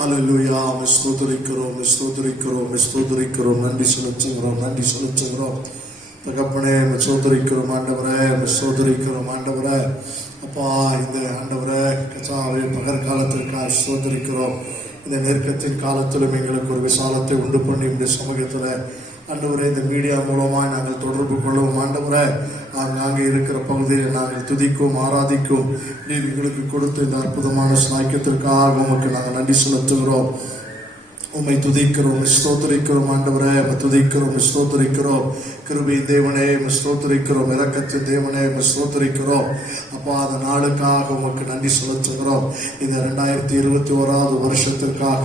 ஹல்லேலூயா. ஸ்தோத்திரிக்கிறோம், ஸ்தோத்திரிக்கிறோம், ஸ்தோத்திரிக்கிறோம். நன்றி செலுத்துகிறோம், நன்றி செலுத்துகிறோம். தகப்பனே ஸ்தோத்திரிக்கிறோம் ஆண்டவரே, ஸ்தோத்திரிக்கிறோம் ஆண்டவரே. அப்பா, இந்த ஆண்டவரே கசாவை பகற்காலத்திற்காக ஸ்தோத்திரிக்கிறோம். இந்த நெருக்கத்தின் காலத்திலும் எங்களுக்கு ஒரு விசாலத்தை உண்டு பண்ணி இந்த சமூகத்தில் ஆண்டவரே இந்த மீடியா மூலமாக நாங்கள் தொடர்பு கொள்ளுவோம் ஆண்டவரே. நாங்கள் இருக்கிற பகுதியில் நாங்கள் துதிக்கும் ஆராதிக்கும் நீர் எங்களுக்கு கொடுத்த இந்த அற்புதமான சாக்கியத்திற்காக உமக்கு நாங்கள் நன்றி செலுத்துகிறோம். உம்மை துதிக்கிறோம், ஸ்தோத்திரிக்கிறோம் ஆண்டவரே. துதிக்கிறோம், ஸ்தோத்திரிக்கிறோம். கிருபை தேவனே ஸ்தோத்திரிக்கிறோம். இரக்கத்தின் தேவனே ஸ்தோத்திரிக்கிறோம். அப்பா, அந்த நாளுக்காக உமக்கு நன்றி செலுத்துகிறோம். இந்த 2021 வருஷத்திற்காக,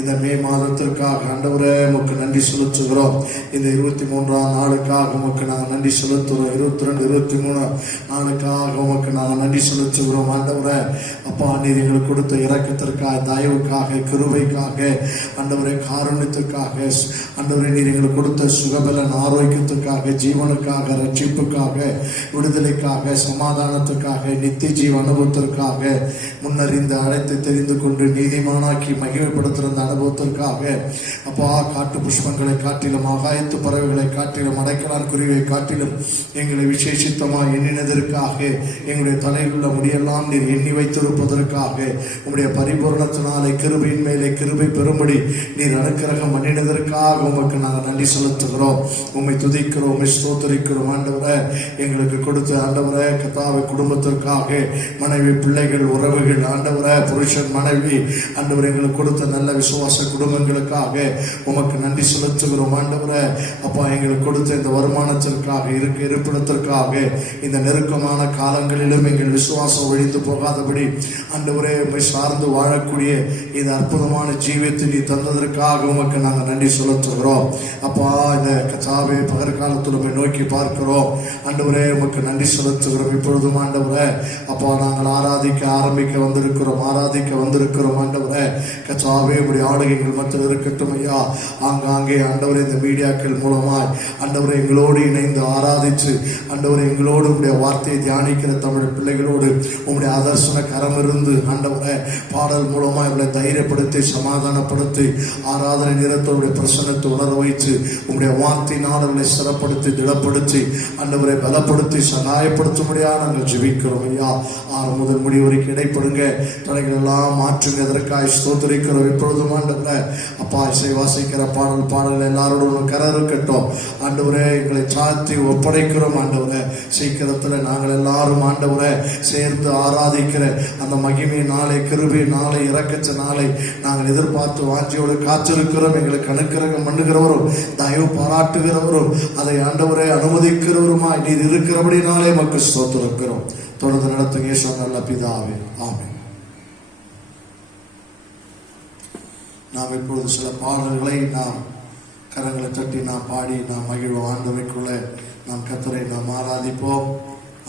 இந்த மே மாதத்திற்காக ஆண்டவரே உமக்கு நன்றி செலுத்துகிறோம். இந்த 23ஆம் நாளுக்காக உமக்கு நாங்கள் நன்றி செலுத்துகிறோம். 22, 23 நாளுக்காக உமக்கு நாங்கள் நன்றி செலுத்துகிறோம் ஆண்டவரே. அப்பா, நீர் எங்களுக்கு கொடுத்த இரக்கத்திற்காக, தயவுக்காக, கிருபைக்காக ஆண்டவரே, காருண்யத்திற்காக ஆண்டவரே, நீர் எங்களுக்கு கொடுத்த சுகபலன், ஆரோக்கியத்திற்காக, ஜீவனுக்காக, ரட்சிப்புக்காக, விடுதலைக்காக, சமாதானத்துக்காக, நித்திய ஜீவ அனுபவத்திற்காக, முன்னறிந்த அழைத்து தெரிந்து கொண்டு நீதிமானாக்கி மகிமைப்படுத்துகிற அனுபவத்திற்காக அப்பா, காட்டு புஷ்பங்களை காட்டிலும், ஆகாயத்து பறவைகளை காட்டிலும், அடைக்கலான் குருவியை காட்டிலும் எங்களை விசேஷித்தமாக எண்ணினதற்காக, எங்களுடைய தலையில் உள்ள முடியெல்லாம் நீர் எண்ணி வைத்திருப்பதற்காக, உங்களுடைய பரிபூர்ணத்தினாலே கிருபையின் மேலே கிருபை பெறும்படி நீர் அனுக்கிரகம் பண்ணினதற்காக உமக்கு நாங்கள் நன்றி செலுத்துகிறோம். உம்மை துதிக்கிறோம், உம்மை ஸ்தோத்திரிக்கிறோம் ஆண்டவரே. எங்களுக்கு கொடுத்த ஆண்டவரே கர்த்தாவே குடும்பத்திற்காக, மனைவி, பிள்ளைகள், உறவுகள் ஆண்டவரே, புருஷன், மனைவி ஆண்டவரே, எங்களுக்கு கொடுத்த நல்ல விசுவாச குடும்பங்களுக்காக உமக்கு நன்றி செலுத்துகிறோம் ஆண்டவரே. அப்பா, எங்களுக்கு கொடுத்த இந்த வருமானத்திற்காக, இருப்பிடத்திற்காக, இந்த நெருக்கமான காலங்களிலும் எங்கள் விசுவாசம் ஒழிந்து போகாதபடி ஆண்டவரே உம்மை சார்ந்து வாழக்கூடிய இந்த அற்புதமான ஜீவியத்தை நீ தந்ததற்காக உமக்கு நாங்கள் நன்றி செலுத்துகிறோம். அப்பா, இந்த கசாவை பகற்காலத்தில் உம்மை நோக்கி பார்க்கிறோம் ஆண்டவரே, உமக்கு நன்றி செலுத்துகிறோம். இப்பொழுதும் ஆண்டவரே அப்பா, நாங்கள் ஆராதிக்க வந்திருக்கிறோம் ஆண்டவரே. கசாவே உடைய ஆளுகைகள் மத்தியில் இருக்கட்டும் ஐயா. ஆங்காங்கே ஆண்டவரே இந்த மீடியாக்கள் மூலமாய் ஆண்டவரை எங்களோடு இணைந்து ஆராதிச்சு ஆண்டவரை எங்களோடு உடைய வார்த்தையை தியானிக்கிற தமிழ் பிள்ளைகளோடு உங்களுடைய ஆதர்சன கரம் இருந்து ஆண்டவரை பாடல் மூலமாக இவளை தைரியப்படுத்தி, சமாதானப்படுத்தி, ஆராதனை நேரத்தோடைய பிரசன்னத்தை உணர வைத்து, உங்களுடைய வார்த்தையினால் அவளை சிறப்படுத்தி, திடப்படுத்தி, ஆண்டவரை பலப்படுத்தி, சகாயப்படுத்தும்படியாக நாங்கள் ஜெபிக்கிறோம் ஐயா. 6 முதல் முடிவு வரைக்கும் இடைப்படுங்க, தடைகள் எல்லாம் மாற்றுங்க. அதற்காக ஸ்தோத்திரிக்கிறோம். இப்பொழுதும் ஆண்டவரை அப்பா, இசை வாசிக்கிற பாடல் எல்லாரோடும் கரை இருக்கட்டும் ஆண்டவரே. எங்களை சாத்தி ஒப்படைக்கிறோம் ஆண்டவரே. சீக்கிரத்தில் நாங்கள் எல்லாரும் ஆண்டவரை சேர்ந்து ஆராதிக்கிற அந்த மகிமை நாளை, கிருபை நாளை, இரக்கச்ச நாளை நாங்கள் எதிர்பார்த்து வாஞ்சியோடு காத்திருக்கிறோம். எங்களுக்கு அனுக்கிரகம் பண்ணுகிறவரும், தயவு பாராட்டுகிறவரும், அதை ஆண்டவரை அனுமதிக்கிறவருமாய் நீர் இருக்கிறபடினாலே மக்கள் ஸ்தோத்திரிக்கிறோம். தொடர்ந்து நடத்துங்க இயேசு நல்ல பிதாவே, ஆமென். நாம் இப்பொழுது சில பாடல்களை நாம் கரங்களை தட்டி நாம் பாடி நாம் மகிழ்வோம். ஆண்டவருக்குள்ளே நாம் கர்த்தரை நாம் ஆராதிப்போம்.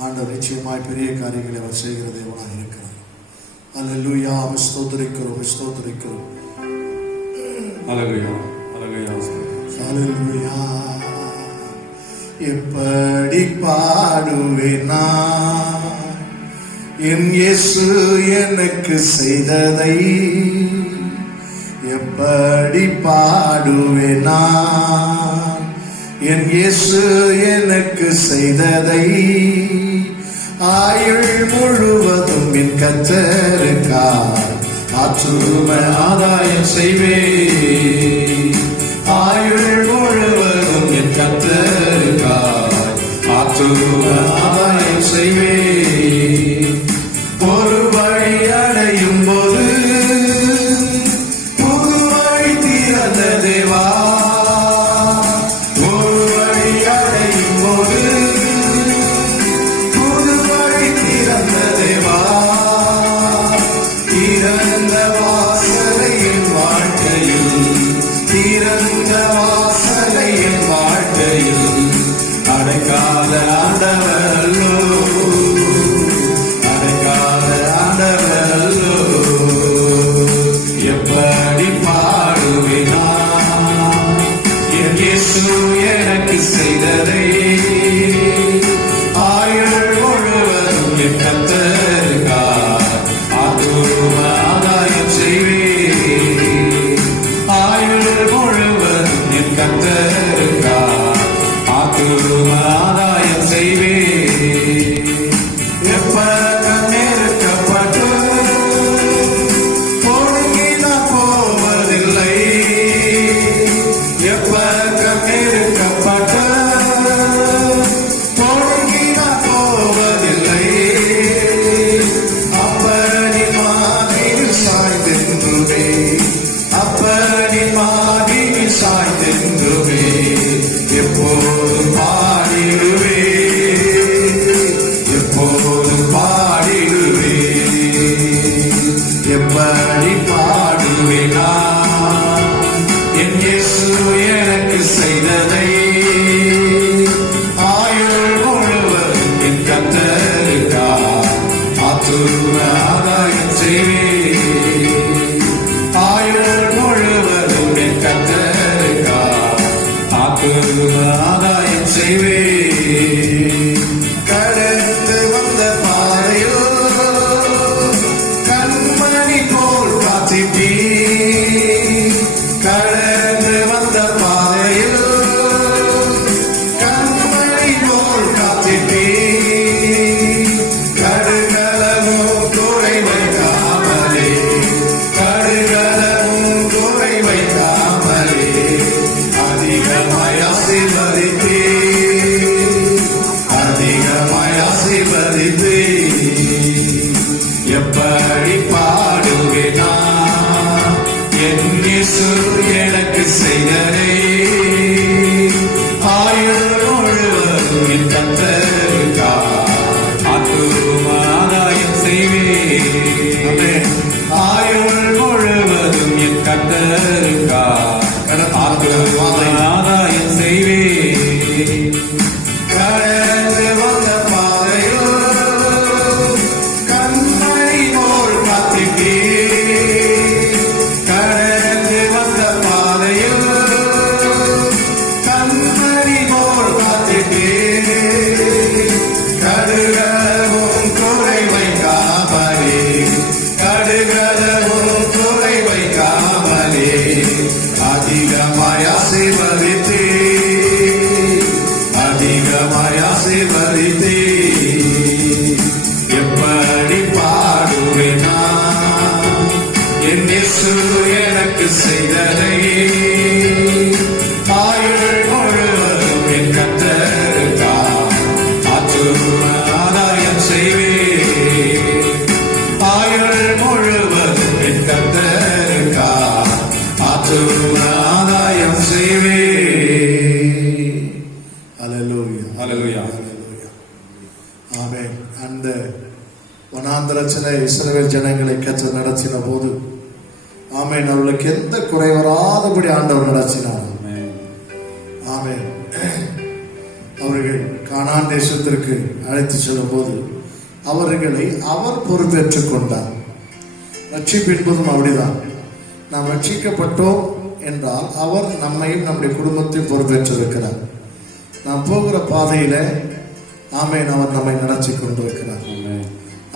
ஆண்டவர் நிச்சயமாய் பெரிய காரியங்களை அவர் செய்கிற தேவனாக இருக்கிறார். அல்லேலூயா. ஸ்தோத்திரிக்கிறோம், ஸ்தோத்திரிக்கிறோம். அல்லேலூயா, அல்லேலூயா, அல்லேலூயா. எப்படி பாடுவேன் நான் என் இயேசு எனக்கு செய்ததை? எப்படி பாடுவேன் நான் என் இயேசு எனக்கு செய்ததை? ஆயுள் முழுவதும் என் கர்த்தருக்காய் ஆற்றுமை ஆதாயம் செய்வேன். ஆயுள் முழுவதும் என் கர்த்தருக்காய் ஆற்றுமை ஆதாயம் செய்வேன். ஒரு வழி அடையும் போது புது வழி திறந்த தேவா. ஒரு வழி அடையும் போது புது வழி திறந்த தேவா. திறந்த வாசலை என் வாழ்க்கையில், திறந்த வாசலை என் வாழ்க்கையில் அடைக்காத ஆண்டவர் காத்திட்டீ கடந்து வந்த பாதையில் கண்மணி போல் காத்திட்டீ கடுகளவும் குறை வைக்காமலே கடுகளவும் குறை வைக்காமலே அதிகமாய் ஆசீர்வதித்தே அதிகமாய் ஆசீர்வதித்தே எப்படி பாடுவேனா என் இயேசு எனக்கு செய்ததே ஆயுள் முழுவதும் என் கர்த்தருக்காய் ஆத்துமாதாயம் செய்வேன் ஆயுள் முழுவதும் என் கர்த்தருக்காய் ஆத்துமாதாயம் செய்வேன் கடந்து வந்த பாதையில் கண்மணி போல் காத்திட்டே கடந்து வந்த பாதையில் கண்மணி போல் காத்திட்டே கடுகளவும் குறை வைக்காமலே கடுகளவும் குறை வைக்காமலே அதிகமாய் ஆசீர்வதித்தே அதிகமாய் ஆசீர்வதித்தே எப்படி பாடுவேனா என் இயேசு எனக்கு செய்ததை ஆயுள் முழுவதும் என் கர்த்தருக்காய் ஆத்துமாதாயம் செய்வேன் ஆயுள் முழுவதும் என் கர்த்தருக்காய் ஆத்துமாதாயம் செய்வேன். ஹல்லேலூயா ஹல்லேலூயா. ஆமென். அந்த வனாந்தரத்திலே இஸ்ரவேல் ஜனங்களை கர்த்தர் நடத்தின போது ஆமென் அவர்களுக்கு எந்த குறை வராதபடி ஆண்டவர் நடத்தினார். ஆமென். அவர்கள் கானான் தேசத்திற்கு அழைத்து செல்லும் போது அவர்களை அவர் பொறுப்பேற்றுக் கொண்டார். ரட்சிப்பு என்பதும் அப்படிதான். நாம் ரட்சிக்கப்பட்டோம் என்றால் அவர் நம்மையும் நம்முடைய குடும்பத்தையும் பொறுப்பேற்றிருக்கிறார். நாம் போகிற பாதையில ஆமென் அவர் நம்மை நடத்தி கொண்டிருக்கிறார்.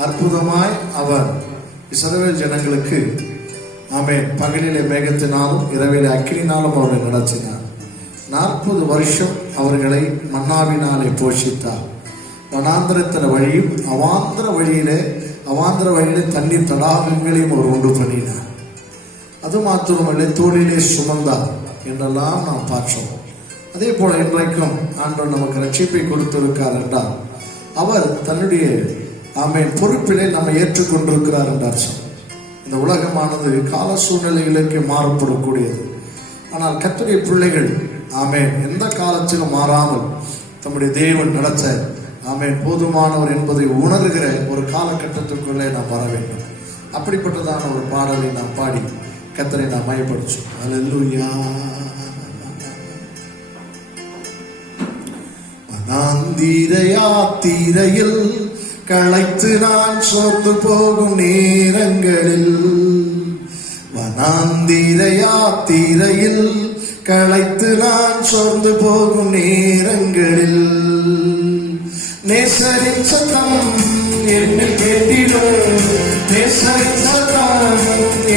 அற்புதமாய் அவர் இஸ்ரவேல் ஜனங்களுக்கு ஆமென் பகலிலே மேகத்தினாலும் இரவிலே அக்கினினாலும் அவர்களை நடத்தினார். 40 வருஷம் அவர்களை மன்னாவினாலே போஷித்தார். வனாந்திரத்தின வழியும் அவாந்திர வழியிலே தண்ணீர் தடாகங்களையும் அவர் உண்டு பண்ணினார். அது மாத்திரமல்ல தோளிலே சுமந்தார் என்றெல்லாம் நாம் பார்த்தோம். அதே போல இன்றைக்கும் ஆண்டவர் நமக்கு ரட்சிப்பை கொடுத்திருக்கார் என்றால் அவர் தன்னுடைய ஆமென் பொறுப்பிலே நம்மை ஏற்றுக்கொண்டிருக்கிறார் என்ற அர்த்தம். இந்த உலகமானது கால சூழ்நிலைகளுக்கு மாறப்படக்கூடியது. ஆனால் கர்த்தருடைய பிள்ளைகள் ஆமென் எந்த காலத்திலும் மாறாமல் தம்முடைய தேவன் நடத்த ஆமென் போதுமானவர் என்பதை உணர்கிற ஒரு காலகட்டத்திற்குள்ளே நாம் வர வேண்டும். அப்படிப்பட்டதான ஒரு பாடலை நாம் பாடி கர்த்தரை நாம் மயப்படுத்தோம். அல்லேலூயா. வனாந்திர யாத்திரையில் களைத்து நான் சோர்ந்து போகும் நேரங்களில் வனாந்திர யாத்திரையில் களைத்து நான் சோர்ந்து போகும் நேரங்களில் நேசரின் சத்தம் என்னில் கேட்டிடும் நேசரின் சத்தம்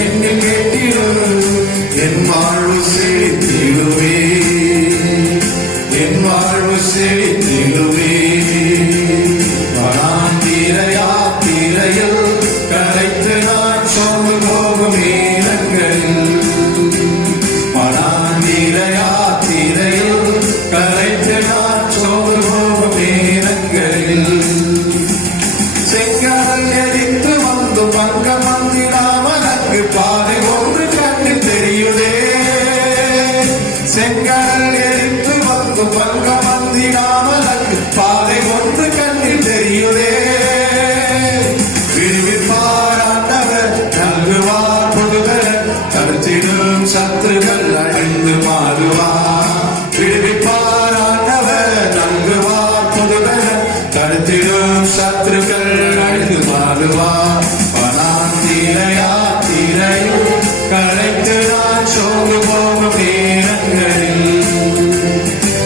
என்னில் கேட்டிடும் என் வாழ்வு செழித்திடுவே என் வாழ்வு செழித்திடுவே வனாந்திர யாத்திரையில் களைத்து நான் சோர்ந்து போகும் நேரங்களில் வனாந்திர யாத்திரையில் களைத்து நான் சோர்ந்து போகும் நேரங்களில் செங்கடல் எரித்து வந்து பங்கம் வந்திடாமல் அங்கு பாதை ஒன்று கண்ணில் தெரியுதே செங்கடல் எரித்து வந்து பங்கம் வந்திடாமல் அங்கு பாதை ஒன்று கண்ணில் தெரியுதே விடுவிப்பார் ஆண்டவர் நல்குவார் புதுகலன் தடுத்திடும் சத்துருக்கள் அழிந்து மாறுவார் விடுவிப்பார் ஆண்டவர் நல்குவார் புதுகலன் தடுத்திடும் சத்துருக்கள் அழிந்து மாறுவார் வனாந்திர யாத்திரையில் களைத்து நான் சோர்ந்து போகும் நேரங்களில்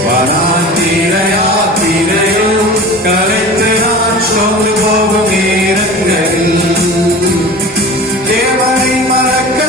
வனாந்திர யாத்திரையில் களைத்து நான் சோர்ந்து போகும் நேரங்களில் தேவனை மறக்க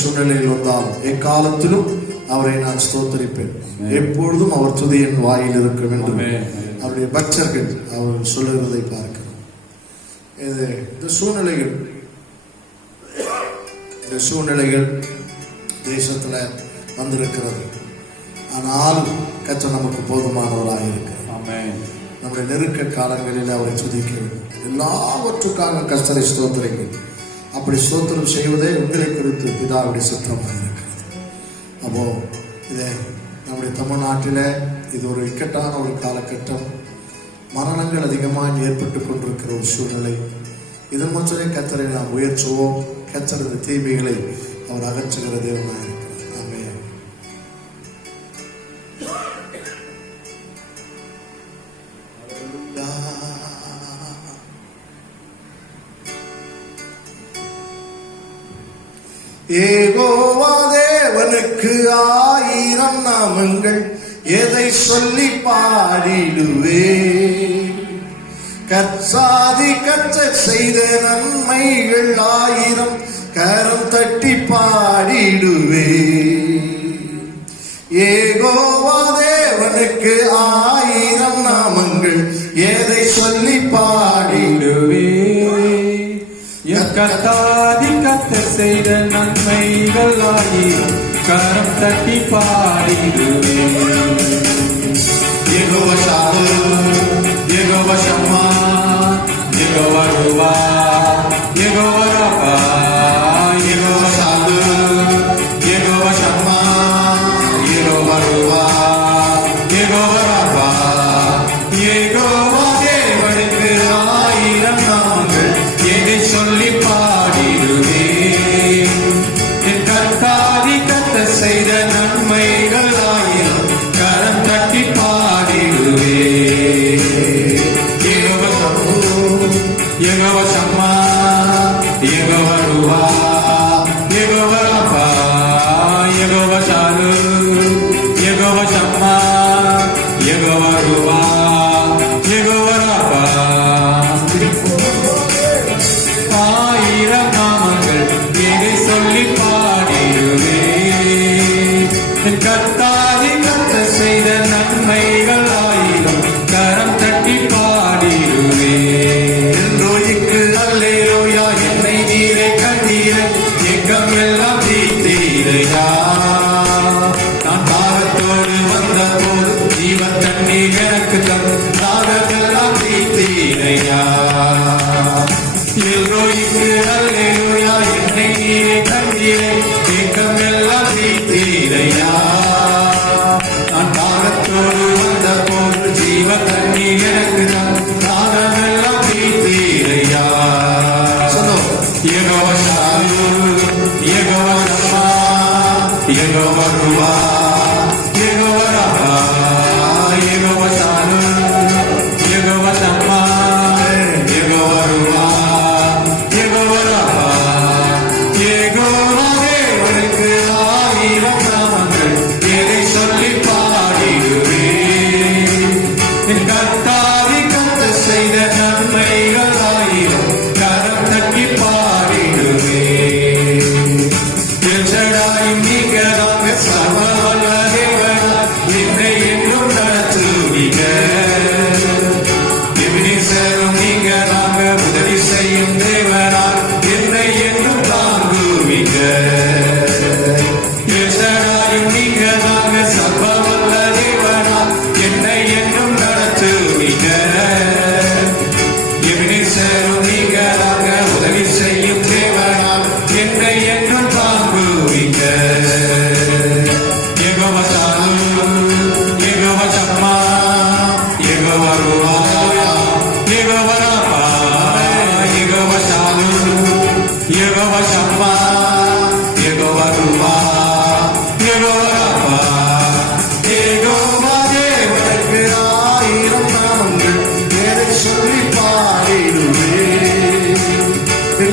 சூழ்நிலையில் வந்தாலும் எக்காலத்திலும் அவரை நான் ஸ்தோத்தரிப்பேன், எப்பொழுதும் அவர் துதி என் வாயில் இருக்கும் என்று அவருடைய பக்தர்கள் அவர் சொல்லுவதை பார்க்கிறோம். இந்த சூழ்நிலைகள் தேசத்துல வந்திருக்கிறது. ஆனால் கர்த்தர் நமக்கு போதுமானவராக இருக்கிறார். நம்முடைய நெருக்க காலங்களில் அவரை துதிக்க வேண்டும். எல்லாவற்றுக்காக கர்த்தரை ஸ்தோத்திரங்கள். அப்படி ஸ்தோத்திரம் செய்வதே உங்களை குறித்து பிதாவுடைய சித்தமாக இருக்கிறது. அப்போ இதை நம்முடைய தமிழ்நாட்டில் இது ஒரு இக்கட்டான ஒரு காலகட்டம். மரணங்கள் அதிகமாக ஏற்பட்டு கொண்டிருக்கிற ஒரு சூழ்நிலை. இதன் மற்றே கர்த்தரை நாம் உயர்த்துவோம். கர்த்தரது தீமைகளை அவர் அகற்றுகிற தேவனாக இருக்கிறார். யெகோவா தேவனுக்கு 1000 நாமங்கள், எதை சொல்லி பாடிடுவே. கர்த்தாதி கர்த்தர் செய்த நன்மைகள் 1000 கரம் தட்டி பாடிடுவே. யெகோவா தேவனுக்கு 1000 நாமங்கள், எதை சொல்லி பாடிடுவே. கர்த்தாதி கர்த்தர் செய்த நன்மைகள் 1000 கரம் தட்டி பாடிடுவே. யெகோவா ஷாலோம், யெகோவா ஷம்மா, யெகோவா ருவா, யெகோவா ரபா, யெகோவா ஷாலோம், யெகோவா ஷம்மா, யெகோவா ருவா, யெகோவா ரபா. யெகோவா தேவனுக்கு 1000 நாமங்கள், எதை சொல்லி பாடிடுவே. கர்த்தாதி கர்த்தர் செய்த நன்மைகள் 1000 கரம் தட்டி பாடிடுவே. யெகோவா ஷம்மா, யெகோவா ருவா, யெகோவா ரபா, யெகோவா ஷாலோம், யெகோவா ஷம்மா, யெகோவா ருவா, யெகோவா ரபா. 1000 நாமங்கள், எதை சொல்லி பாடிடுவே. கர்த்தாதி கர்த்தர் செய்த நன்மைகள் 1000 கரம் தட்டி பாடிடுவே. நோய்க்கு அல்லேலூயா, என்னை நீரை கண்டீர, எங்கம் எல்லாம் தீர்த்தீரையா. நான் தாகத்தோடு வந்த போது ஜீவன் தண்ணீர் எனக்கு தாகமெல்லாம் தீர்த்தீரையா. எல்ரோய்க்கு அல்லேலூயா, என்னை நீரை கண்டீர, எங்கம் எல்லாம் தீர்த்தீரையா. நான் தாகத்தோடு வந்த போது ஜீவன் தண்ணீர் எனக்கு தாகமெல்லாம் தீர்த்தீரையா. யெகோவா ஷாலோம், யெகோவா ஷம்மா, யெகோவா ருவா, யெகோவா ரபா, யெகோவா ஷாலோம், யெகோவா ஷம்மா, யெகோவா ருவா, யெகோவா ரபா. யெகோவா தேவனுக்கு 1000 நாமங்கள், எதை சொல்லி பாடிடுவே. கர்த்தாதி கர்த்தர் செய்த நன்மைகள் 1000 கரம் தட்டி பாடிடுவே. எல்ஷடாயும் நீங்களாக சர்வவல்ல தேவனாய் என்னை என்றும் நடத்துவீங்க. எபினேசரும் நீங்களாக உதவி செய்யும் தேவனாய் என்னை என்றும் தாங்குவீங்க. எல்ஷடாயும் நீங்களாக சர்வவல்ல தேவனாய் என்னை என்றும் நடத்துவீங்க. எபினேசரும் நீங்களாக உதவி செய்யும் தேவனாய் என்னை என்றும் தாங்குவீங்க. யெகோவா ஷாலோம், யெகோவா ஷம்மா, யெகோவா ருவா, யெகோவா ரபா, யெகோவா ஷாலோம், யெகோவா ஷம்மா, யெகோவா ருவா, யெகோவா ரபா. யெகோவா தேவனுக்கு 1000 நாமங்கள், எதை சொல்லி பாடிடுவே.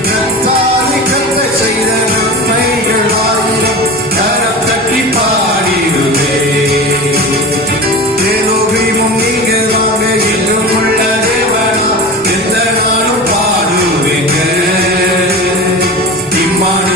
கர்த்தாதி கர்த்தர் செய்த நன்மைகள் 1000 கரம் தட்டி பாடிடுவே. ஏலோகிமும் நீங்களாக என்றும் உள்ள தேவனா, எந்த நாளும் பாடுவேங்க. இம்மானுவேல்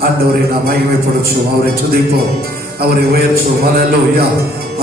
ஆண்டவரை நாம் மகிமைப்படுத்துவோம், அவரை துதிப்போம், அவரை உயர்த்துவோம். ஹல்லேலூயா.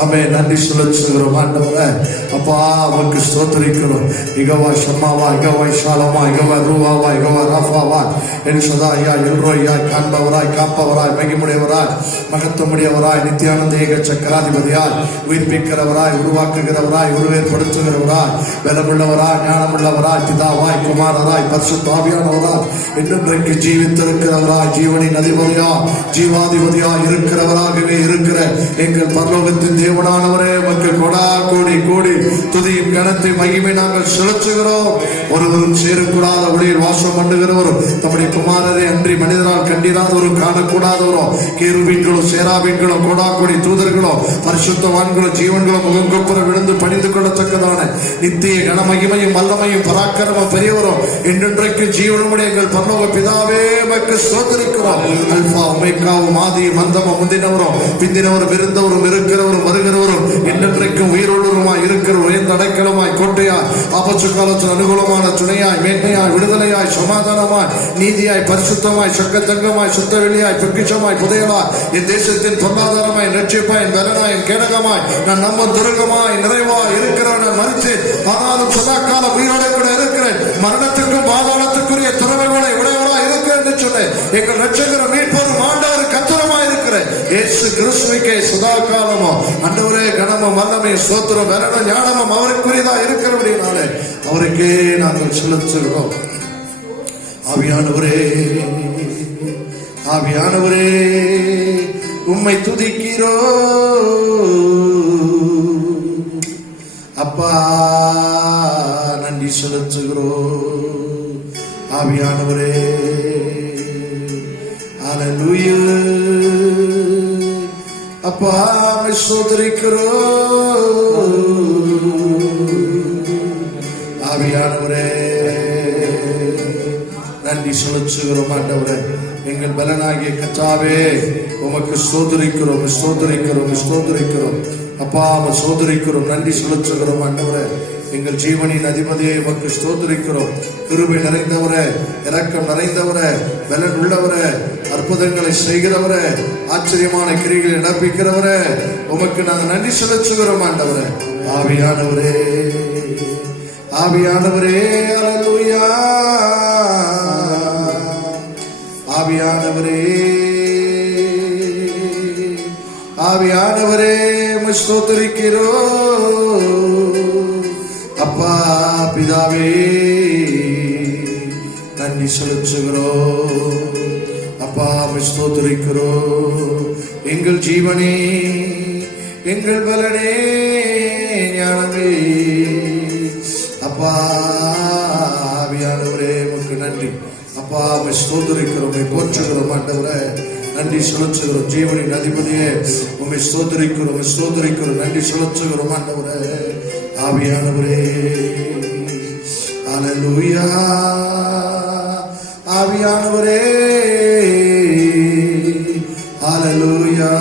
ஆமென். நன்றி செலுத்துகிறோம் ஆண்டவரே. அப்பா உமக்கு ஸ்தோத்திரிக்கிறோம். யெகோவா ஷம்மாவா, யெகோவா ஷாலமா, யெகோவா ரூவாவா, யெகோவா ராஃபாவா, என் சதாயா எல்ரோயாய் காண்பவராய் காப்பவராய் மகிமுடையவராய் மகத்துவமுடையவராய் நித்தியானந்த ஏக சக்கராதிபதியாய் உயிர்ப்பிக்கிறவராய் உருவாக்குகிறவராய் உருவேற்படுத்துகிறவராய் பலமுள்ளவராய் ஞானமுள்ளவராய் பிதாவாய் குமாரராய் பரிசுத்த ஆவியானவராய் இன்னும் ஜீவித்திருக்கிறவராய் ஜீவனின் அதிபதியாய் ஜீவாதிபதியாய் இருக்கிறவராகவே இருக்கிற எங்கள் பரலோகத்தின் தேவனானவரே, உமக்கு கொடா கோடி கோடி துதியும் கனத்தை மகிமை நாங்கள் செலுத்துகிறோம். ஒருவரும் சேரக்கூடாத ஒளியில் வாசம் பண்ணுகிறவரும் தம்முடைய குமாரரை அன்றி மனிதரால் கண்டிராதவரும் காணக்கூடாதவரும் கேருபீன்களும் சேராபீன்களும் கோடாக்கோடி தூதர்களும் பரிசுத்தவான்களும் ஜீவன்களும் முகம் கொப்புற விழுந்து பணிந்து கொள்ளத்தக்கதான நித்திய கனமகிமையும் வல்லமையும் பராக்கிரமம் பெரியவரும் என்றென்றைக்கு ஜீவனுடைய எங்கள் பரலோக பிதாவே உமக்கு ஸ்தோத்திரிக்கிறோம். அல்பா ஒமேகாவும் ஆதியும் அந்தமும் முந்தினவரும் பிந்தினவரும் இருந்தவரும் இருக்கிறவரும் வருகிறவரும் என்றென்றைக்கும் உயிரோடுமாய் இருக்கிற உயர்ந்த அடைக்கலமாய் கோட்டையாய் ஆபத்து காலத்தில் அனுகூலமான துணையாய் மேன்மையாய் விடுதலையாய் சமாதானமாய் நீதியாய் பரிசுத்தமாய் சக்கத்தங்கமாய் சுத்த வெளியாய் பொக்கிஷமாய் புதையலாய் என் தேசத்தின் பொருளாதாரமாய் ரட்சிப்பாய் பலனாய் கேடகமாய் நான் நம்ம துருகமாய் நிறைவாய் இருக்கிறவன். நான் மறித்தேன், ஆனாலும் சதா காலம் உயிரோட கூட இருக்கிறேன். மரணத்துக்கும் பாதாளத்துக்குரிய திறமைகளை உடையவராய் இருக்கிறேன் என்று சொன்னேன். எங்கள் ரட்சகர் மீட்பரும் ஆண்டவர் கர்த்தருமாய் இருக்கிறேன் இயேசு கிறிஸ்துவுக்கே சதா காலமும் ஆண்டவரே கனமும் வல்லமை ஸ்தோத்திரம் பலனும் ஞானமும் அவருக்குரியதா இருக்கிறபடினாலே அவருக்கே நாங்கள் செலுத்துகிறோம். ஆவியானவரே, ஆவியானவரே உம்மை துதிக்கிறோ அப்பா, நன்றி செலுத்துகிறோ. ஆவியானவரே ஹல்லேலூயா அப்பா ஸ்தோத்திரிக்கிறோ. ஆவியானவரே நன்றி செலுத்துகிறோம். ஆண்டவரே எங்கள் பலனாகிய கர்த்தாவே உமக்கு ஸ்தோத்திரிக்கிறோம், ஸ்தோத்திரிக்கிறோம், ஸ்தோத்திரிக்கிறோம் அப்பா, ஸ்தோத்திரிக்கிறோம், நன்றி செலுத்துகிறோம். ஆண்டவரே எங்கள் ஜீவனின் அதிபதியை உமக்கு ஸ்தோத்திரிக்கிறோம். கிருபை நிறைந்தவரே, இரக்கம் நிறைந்தவரே, பலன் உள்ளவரே, அற்புதங்களை செய்கிறவரே, ஆச்சரியமான கிரிகளை நடப்பிக்கிறவரே உமக்கு நாங்கள் நன்றி செலுத்துகிறோம். ஆண்டவரே ஆவியானவரே, ஆவியானவரே அல்லேலூயா. ஆவியானவரே, ஆவியானவரே ஸ்தோத்திரிக்கிறோ அப்பா பிதாவே நன்றி செலுத்துகிறோ அப்பா ஸ்தோத்திரிக்கிறோ. எங்கள் ஜீவனே, எங்கள் பலனே, ஞானமே அப்பா ஆவியானவரே உமக்கு நன்றி அப்பா ஸ்தோத்திரிக்கிறோம், போற்றுகிறோம். ஆண்டவரே நன்றி செலுத்துகிறோம். ஜீவனின் அதிபதியே உம்மை ஸ்தோத்திரிக்கிறோம், ஸ்தோத்திரிக்கிறோம், நன்றி செலுத்துகிறோம். ஆண்டவரே ஆவியானவரே அல்லேலூயா. ஆவியானவரே அல்லேலூயா.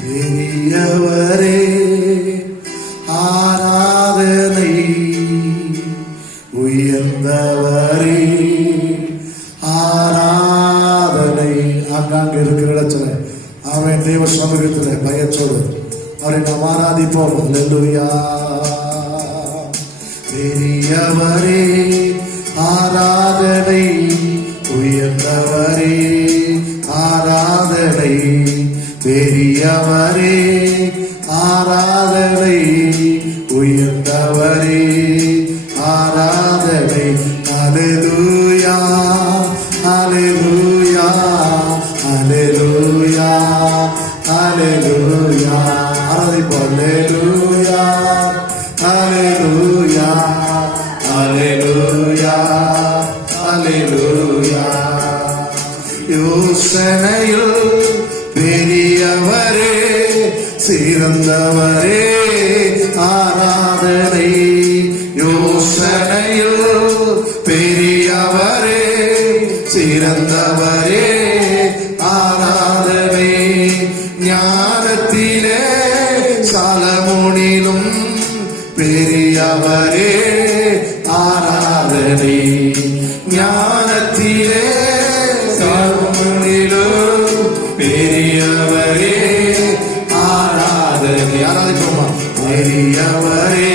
பெரியவரே ஆராதனை, உயர்ந்தவரே ஆராதனை. அங்காங்க இருக்கிற இடத்துல அவன் தேவ சமூகத்தில் பயத்தோடு அவரை நாம் ஆராதிப்போம். அல்லேலூயா. பெரியவரே ஆராதனை, உயர்ந்தவரே ஆராதனை, பெரியவரே ஆராதனை, உயர்ந்தவரே ஆராதனை. அல்லேலூயா, அல்லேலூயா, அல்லேலூயா, அல்லேலூயா. ஆராதிப்போம். அல்லேலூயா, அல்லேலூயா, அல்லேலூயா, அல்லேலூயா. யோசனையில் பெரியவரே, சிறந்தவரே ஆராதனை. யோசனையில் பெரியவரே, சிறந்தவரே ஆராதனை. ஞானத்திலே சாலமோனிலும் பெரியவரே ஆராதனை. ஞானத்திலே சாலமோனிலும் பெரியவரே ஆராதனை. ஆராதிப்போமா? பெரியவரே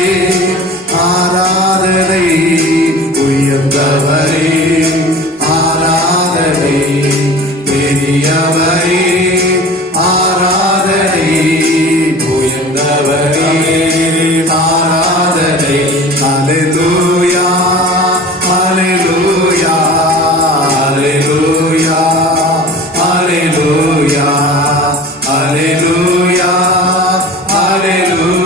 ஆராதனை, உயர்ந்தவரே ஆராதனை, பெரியவரே ஆராதனை, உயர்ந்தவரே ஆராதனை. அல்லேலூயா, அல்லேலூயா, அல்லேலூயா, அல்லேலூயா, அல்லேலூயா, அல்லேலூயா.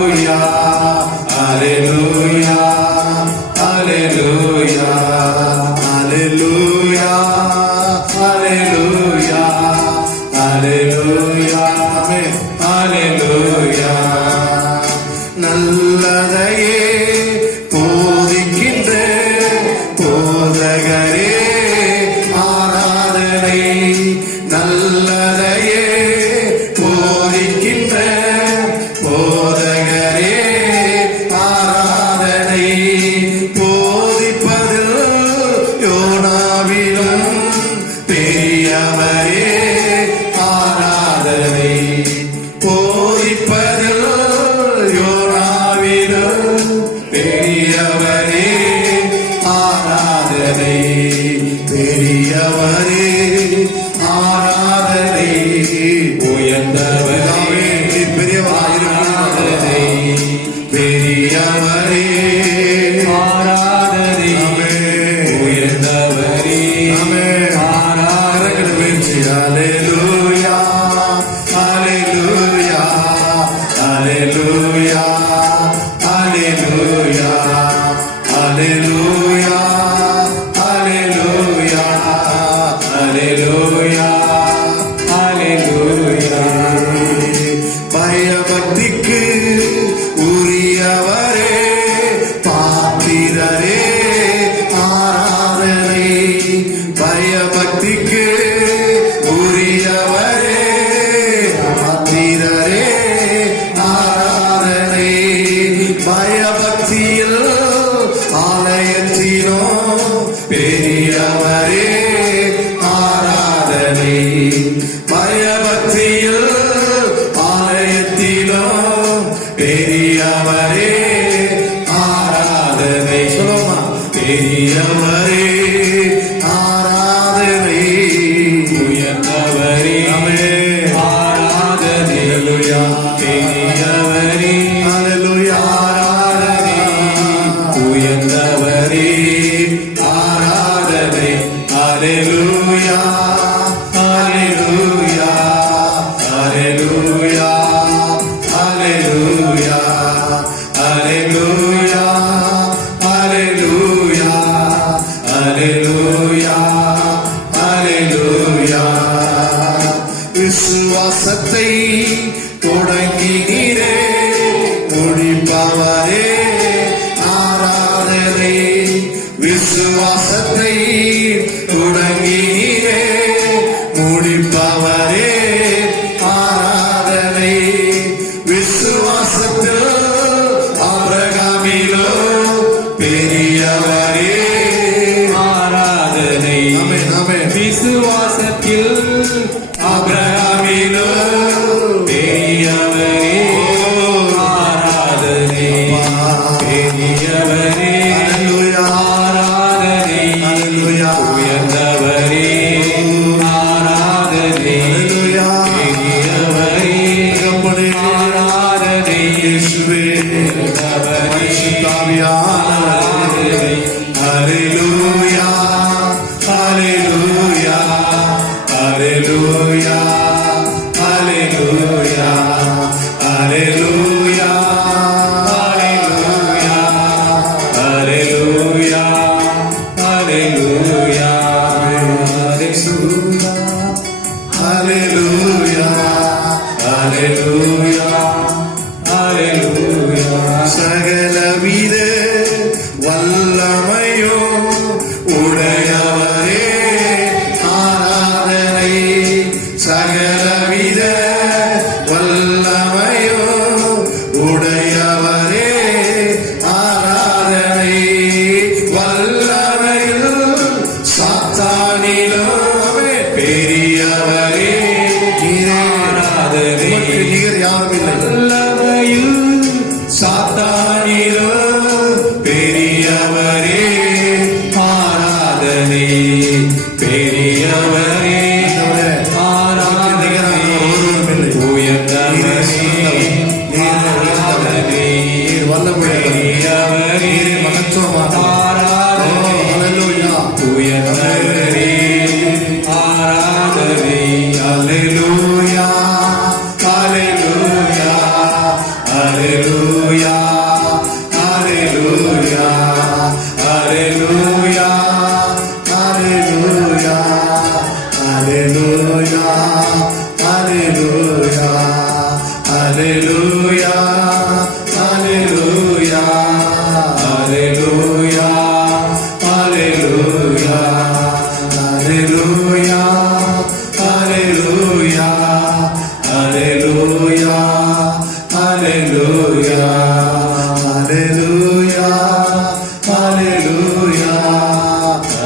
ஹalleluya. நல்லதையே போதிக்கின்ற போதகரே ஆராதனை. நல்லதையே போதிக்கின்ற போதகரே ஆராதனை. போதிப்பதில் யோனாவிலும் பெரியவரே ஆராதனை. போதிப்பதில் யோனாவிலும் பெரியவரே ஆராதனை. பெரியவரே ஆராதனை. உயர்ந்தவரே பெரியவராயிருக்கிறாரே. பெரியவரே ஆராதனை. உயர்ந்தவரே ஆராதனை. ஹalleluya ஹalleluya ஹalleluya ஹalleluya ஹalleluya ஹalleluya ஹalleluya ஹalleluya. பயபக்திக்கு உரியவரே பாத்திரரே ஆராதனை. பயபக்திக்கு உரியவரே பாத்திரரே ஆராதனை. பயபக்தியில் ஆலயத்தினோ பெரியவரே ஆராதனை. பயபக்தியில் ஆலயத்திலோ பெரியவரே ஆராதனை. சொல்லுமா பெரியவரே ஆராதனை. உயர்ந்தவரே ஆராதனை. ஹalleluya பெரியவரே ஹalleluya ஆராதனை. உயர்ந்தவரே ஆராதனை. ஹalleluya ஹalleluya ஹalleluya ஹalleluya ஹalleluya ஹalleluya ஹalleluya ஹalleluya. விசுவாசத்தை தொடங்கினீரே முடிப்பவரே ஆராதனை. விசுவாசத்தை தொடங்கினீரே முடிப்பவரே ஆராதனை. விசுவாசத்தில் ஆபிரகாமிலோ பெரியவரே ஆராதனை. ஆமென் ஆமென். விசுவாசத்தில் ஆபிரகாமிலோ பெரியவரே ஆராதனை. பெரியவரே ஹalleluya ஆராதனை. ஹalleluya உயர்ந்தவரே ஆராதனை. ஹalleluya. பெரியவரே தகப்பனே ஆராதனை. இயேசுவே பரிசுத்தாவியானவரே ஹalleluya ஹalleluya ஹalleluya ஹalleluya ஹalleluya ஹalleluya ஹalleluya ஹalleluya ஹalleluya ஹalleluya. சகலவித வல்லமையோ உடையவரே ஆராதனை. சகலவித வல்லமையோ உடையவரே ஆராதனை. வல்லமையில் சாத்தானிலோ பெரியவரே ஆராதனை. உமக்கு நிகர் யாரும் இல்லை. வல்லமையில் சாத்தானிலோ பெரியவரே ஆராதனை. பெரியவரே ஆராதனை. உயர்ந்தவரே ஆராதனை. பெரியவரே ஆராதனை. உயர்ந்தவரே ஆராதனை. Hallelujah, hallelujah, hallelujah, hallelujah, hallelujah, hallelujah, hallelujah, hallelujah, Hallelujah, Hallelujah, Hallelujah, Hallelujah, Hallelujah, Hallelujah, Hallelujah, Hallelujah, Hallelujah, Hallelujah,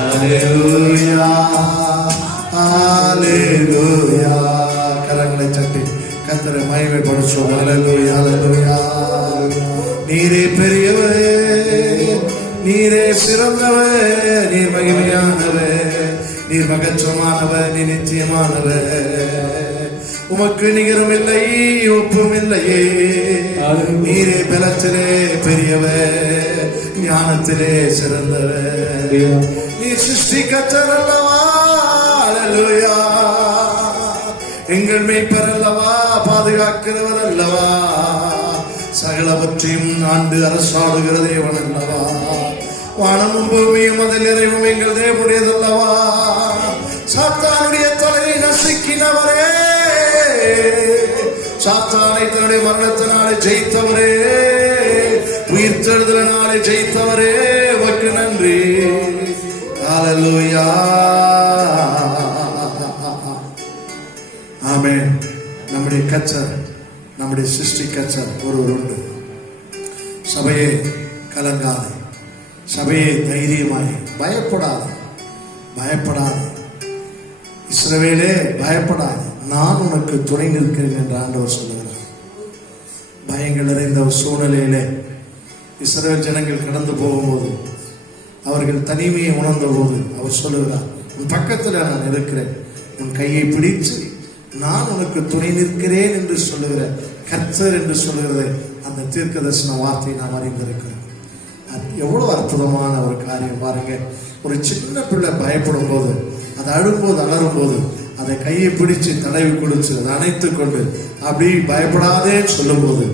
Hallelujah, Hallelujah. கரங்களை தட்டி கர்த்தரை மகிமைப்படுத்துவோம். Hallelujah, Hallelujah. நீரே பெரியவரே, நீரே சிறந்தவர், நீர் மகிமையானவர், நீர் மகத்துவமானவர், நீர் நிச்சயமானவர். உமக்கு நிகரும் இல்லை, ஒப்பும் இல்லையே. நீரே பலத்திலே பெரியவர், ஞானத்திலே சிறந்தவர், நீர் சிருஷ்டிக்கர்த்தர் அல்லவா. அல்லேலூயா. எங்கள் மேய்ப்பர் அல்லவா, பாதுகாக்கிறவர் அல்லவா, சகலவற்றையும் ஆண்டு அரசாடுகிற தேவன் அல்லவா. வானமும் பூமியும் அதில் நிறைவும் எங்கள் தேவனுடையதல்லவா. சாத்தானுடைய தலையை நசுக்கினவரே, சாத்தானை தன்னுடைய மரணத்தினாலே ஜெயித்தவரே, உயிர்த்தெழுதலினாலே ஜெயித்தவரே, உமக்கு நன்றி. ஹல்லேலூயா. ஆமென். நம்முடைய கர்த்தர், நம்முடைய சிருஷ்டி கர்த்தர் ஒருவர் உண்டு. சபையே கலங்காது, சபையே தைரியமாய், பயப்படாது, பயப்படாது. இஸ்ரவேலே பயப்படாது, நான் உனக்கு துணை நிற்கிறேன் என்று ஆண்டவர் சொல்லுகிறார். பயங்கள் நிறைந்த ஒரு சூழ்நிலையிலே இஸ்ரவேல் ஜனங்கள் கடந்து போகும்போது, அவர்கள் தனிமையை உணர்ந்த போது அவர் சொல்லுகிறார், உன் பக்கத்தில் நான் இருக்கிறேன், உன் கையை பிடித்து நான் உனக்கு துணை நிற்கிறேன் என்று சொல்லுகிற கர்த்தர் என்று சொல்லுகிறது. அந்த தீர்க்க தரிசன வார்த்தையை நாம் அறிந்திருக்கிறோம். எவ்வளவு அற்புதமான ஒரு காரியம் பாருங்க. ஒரு சின்ன பிள்ளை பயப்படும் போது, அது அழும்போது அலறும் போது, அதை கையை பிடிச்சு தடவி கொடுத்து அதை அணைத்து கொண்டு அப்படி பயப்படாதே சொல்லும் போது,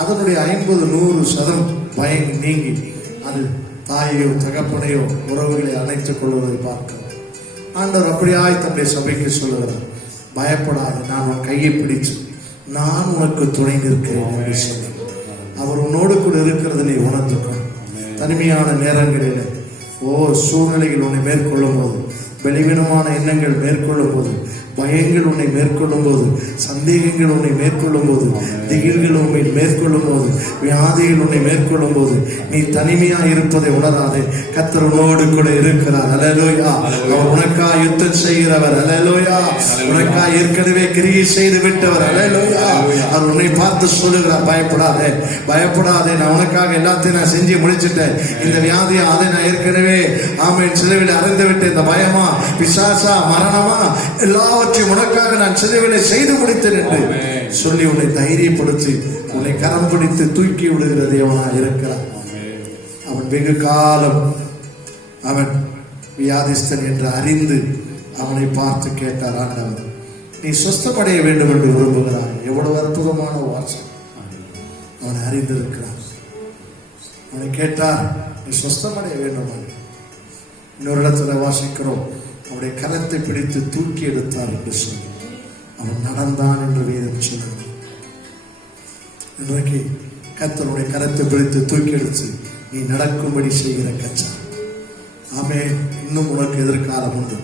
அதனுடைய 50-100% பயம் நீங்கி அது தாயையோ தகப்பனையோ உறவுகளை அணைத்துக் கொள்வதை பார்க்கிறோம். ஆண்டவர் அப்படியாய் தன்னுடைய சபைக்கு சொல்லுகிறார், பயப்படாது, நான் உன் கையை பிடிச்சு நான் உனக்கு துணை நிற்கிறேன் என்று சொல்லி அவர் உன்னோடு கூட இருக்கிறது நீ உணர்ந்துக்கணும். தனிமையான நேரங்களில் சூழ்நிலைகள் உன்னை மேற்கொள்ளும் போது, பலவீனமான எண்ணங்கள் மேற்கொள்ளும் போது, பயங்கள் உன்னை மேற்கொள்ளும் போது, சந்தேகங்கள் உன்னை மேற்கொள்ளும் போது, திகில்கள் உன்னை மேற்கொள்ளும் போது, வியாதிகள் உன்னை மேற்கொள்ளும் போது, நீ தனிமையா இருப்பதை உணராதே. கர்த்தர் உன்னோடு கூட இருக்கிறார். அல்லேலூயா. அவர் உனக்காக யுத்தம் செய்கிறவர். அல்லேலூயா. உனக்காக ஏற்கனவே கிரியை செய்து விட்டவர். அல்லேலூயா. அவர் உன்னை பார்த்து சொல்லுகிறார், பயப்படாதே, பயப்படாதே, நான் உனக்காக எல்லாத்தையும் நான் செஞ்சு முடிச்சுட்டேன். இந்த வியாதியா, அதை நான் ஏற்கனவே ஆமென் சிலுவையில் அறிந்து விட்டேன். இந்த பயமா, பிசாசா, மரணமா, எல்லாவற்றையும் உனக்காக நான் சிலுவையில் செய்து முடித்தேன் என்று சொல்லி உன்னை தைரியப்படுத்தி உன்னை கரம் பிடித்து தூக்கி விடுகிற தேவனாக இருக்கிறார். அவன் வெகு காலம் அவன் வியாதிஸ்தன் என்று அறிந்து அவனை பார்த்து கேட்டார், ஆண்டவர் நீ சொஸ்தமடைய வேண்டும் என்று விரும்புகிறான். எவ்வளவு அற்புதமான வாசம். அவனை அறிந்திருக்கிறான். அவனை கேட்டார், நீ சொஸ்தமடைய வேண்டும். இன்னொரு இடத்துல வாசிக்கிறோம், அவனுடைய கரத்தை பிடித்து தூக்கி எடுத்தார் என்று சொல்லி அவன் நடந்தான் என்று வேதம் சொல்லுகிறது. இன்றைக்கு கர்த்தருடைய கரத்தை பிடித்து தூக்கி எடுத்து நீ நடக்கும்படி செய்கிற கர்த்தர். ஆமென். இன்னும் உனக்கு எதிர்காலம் உண்டு.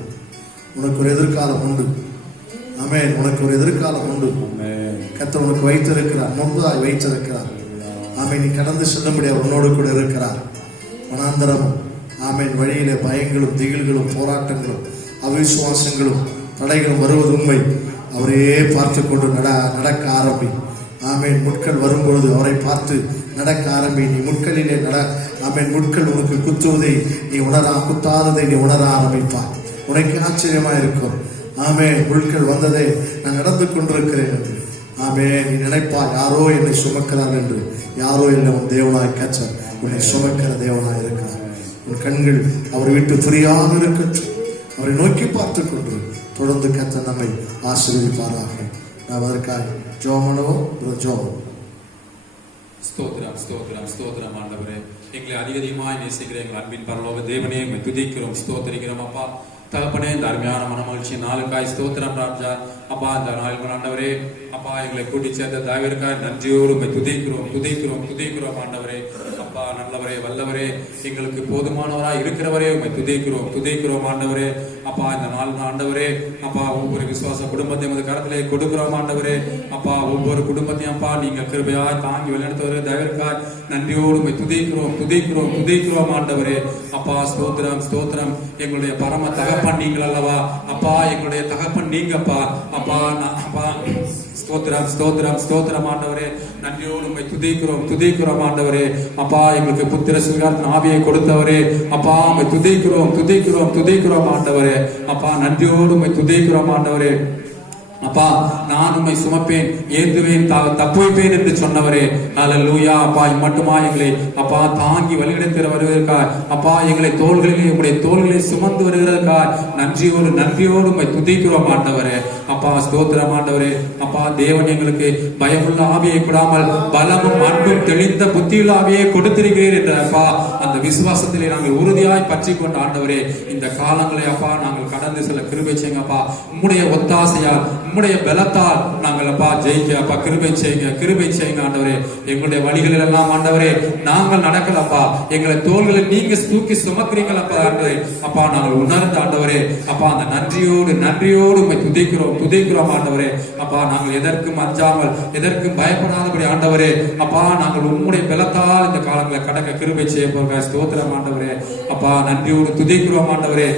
உனக்கு ஒரு எதிர்காலம் உண்டு. ஆமென். உனக்கு ஒரு எதிர்காலம் உண்டு. கர்த்தர் உனக்கு வைத்திருக்கிறார், முன்பதாய் வைத்திருக்கிறார். ஆமென். நீ கடந்து செல்லும்படி அவர் உன்னோடு கூட இருக்கிறார். வனாந்தரமும் ஆமென் வழியிலே பயங்களும் திகில்களும் போராட்டங்களும் அவிசுவாசங்களும் தடைகளும் வருவது உண்மை. அவரே பார்த்து கொண்டு நடக்க ஆரம்பி. ஆமென். முட்கள் வரும்பொழுது அவரை பார்த்து நடக்க ஆரம்பி. நீ முட்களிலே ஆமென். முட்கள் உனக்கு குத்துவதை நீ குத்தாததை நீ உணர ஆரம்பிப்பார். உனக்கு ஆச்சரியமா இருக்கும். ஆமென். முட்கள் வந்ததை நான் நடந்து கொண்டிருக்கிறேன் என்று. ஆமென். நீ நினைப்பார், யாரோ என்னை சுமக்கிறார் என்று. யாரோ இல்லை, உன் தேவனாய் கர்த்தர் உன்னை சுமக்கிற தேவனாய் இருக்கிறார். உன் கண்கள் அவரை விட்டு பிரியாக இருக்கட்டும். அவரை நோக்கி பார்த்து கொண்டு தொடர்ந்து கர்த்தர் நம்மை ஆசீர்வதிப்பாராக. நாம் அதற்காக ஜெபம் ஜெபம். ஸ்தோத்திரம், ஸ்தோத்திரம், ஸ்தோத்திரம் ஆண்டவரே. எங்களை அதிகமாய் நேசிக்கிற எங்கள் அன்பின் பரலோக தேவனே, எங்களை துதிக்கிறோம், ஸ்தோத்திரிக்கிறோம் அப்பா. தகப்பனே, இந்த அருமையான மனமகிழ்ச்சி நாளுக்காய் ஸ்தோத்திரம் ராஜா. அப்பா, இந்த நாள் ஆண்டவரே அப்பா எங்களை கூட்டி சேர்ந்த தாவிற்காய் நன்றியோடு உம்மை துதிக்கிறோம் துதிக்கிறோம் துதிக்கிறோம் ஆண்டவரே. அப்பா நல்லவரே வல்லவரே, எங்களுக்கு போதுமானவராய் இருக்கிறவரே உம்மை துதிக்கிறோம் துதிக்கிறோம் ஆண்டவரே. அப்பா இந்த நாள் ஆண்டவரே அப்பா ஒவ்வொரு விசுவாச குடும்பத்தையும் உமது கரத்திலே கொடுக்கிறோம் ஆண்டவரே. அப்பா ஒவ்வொரு குடும்பத்தையும் அப்பா நீங்க கிருபையாய் தாங்கி வழிநடத்துவரே தயவிற்காய் நன்றியோடு உம்மை துதிக்கிறோம் துதிக்கிறோம் துதிக்கிறோம் ஆண்டவரே. அப்பா ஸ்தோத்திரம் ஸ்தோத்திரம். எங்களுடைய பரம தகப்பன் நீங்கள் அல்லவா அப்பா, எங்களுடைய தகப்பன் நீங்கப்பா. அப்பா அப்பா ஸ்தோத்திரம் ஸ்தோத்திரம் ஸ்தோத்திரம் ஆண்டவரே. நன்றியோடு உம்மை துதிக்கிறோம் துதிக்கிறோம் ஆண்டவரே. அப்பா எங்களுக்கு புத்திர சுவிகாரத்தின் ஆவியை கொடுத்தவரே அப்பா உம்மை துதிக்கிறோம் துதிக்கிறோம் துதிக்கிறோம் ஆண்டவரே. அப்பா நன்றியோடு உம்மை துதிக்கிறோம் ஆண்டவரே. அப்பா நான் உம்மை சுமப்பேன் ஏந்துவேன் தப்புவிப்பேன் என்று சொன்னவரே. அல்லேலூயா. அப்பா மட்டுமா எங்களை அப்பா தாங்கி வழிநடத்தி வருவதற்காய் அப்பா எங்களை தோள்களிலே உங்களுடைய தோள்களை சுமந்து வருகிறதற்காய் நன்றியோடு நன்றியோடு உம்மை துதிக்கிறோம் ஆண்டவரே. அப்பா ஸ்தோத்திரம் ஆண்டவரே. அப்பா தேவன் எங்களுக்கு பயமுள்ள ஆவியை கொடாமல் பலமும் அன்பும் தெளிந்த புத்தியுள்ள ஆவியை கொடுத்திருக்கிறீர் என்ற அப்பா அந்த விசுவாசத்திலே நாங்கள் உறுதியாய் பற்றி கொண்ட ஆண்டவரே. இந்த காலங்களை அப்பா நாங்கள் கடந்து செல்ல கிருபை செய்யுங்க அப்பா. உம்முடைய ஒத்தாசையால் உம்முடைய பலத்தால் நாங்கள் அப்பா ஜெயிக்க அப்பா கிருபை செய்யுங்க ஆண்டவரே. எங்களுடைய வழிகளில் எல்லாம் ஆண்டவரே நாங்கள் நடக்கலப்பா, எங்களை தோள்களை நீங்க தூக்கி சுமக்கிறீங்களப்பா ஆண்டவரே. அப்பா நாங்கள் உணர்ந்த ஆண்டவரே அப்பா அந்த நன்றியோடு உம்மை துதிக்கிறோம் துதிக்கிறோம் ஆண்டவரே. அப்பா நாங்கள் எதற்கும் அஞ்சாமல் எதற்கும் பயப்படாதபடி ஆண்டவரே அப்பா நாங்கள் உம்முடைய பலத்தால் இந்த காலங்களை கடக்க கிருபை செய்ய போகிற ஸ்தோத்திரம் ஆண்டவரே. அப்பா நன்றியோடு துதிக்கிறோம் ஆண்டவரே.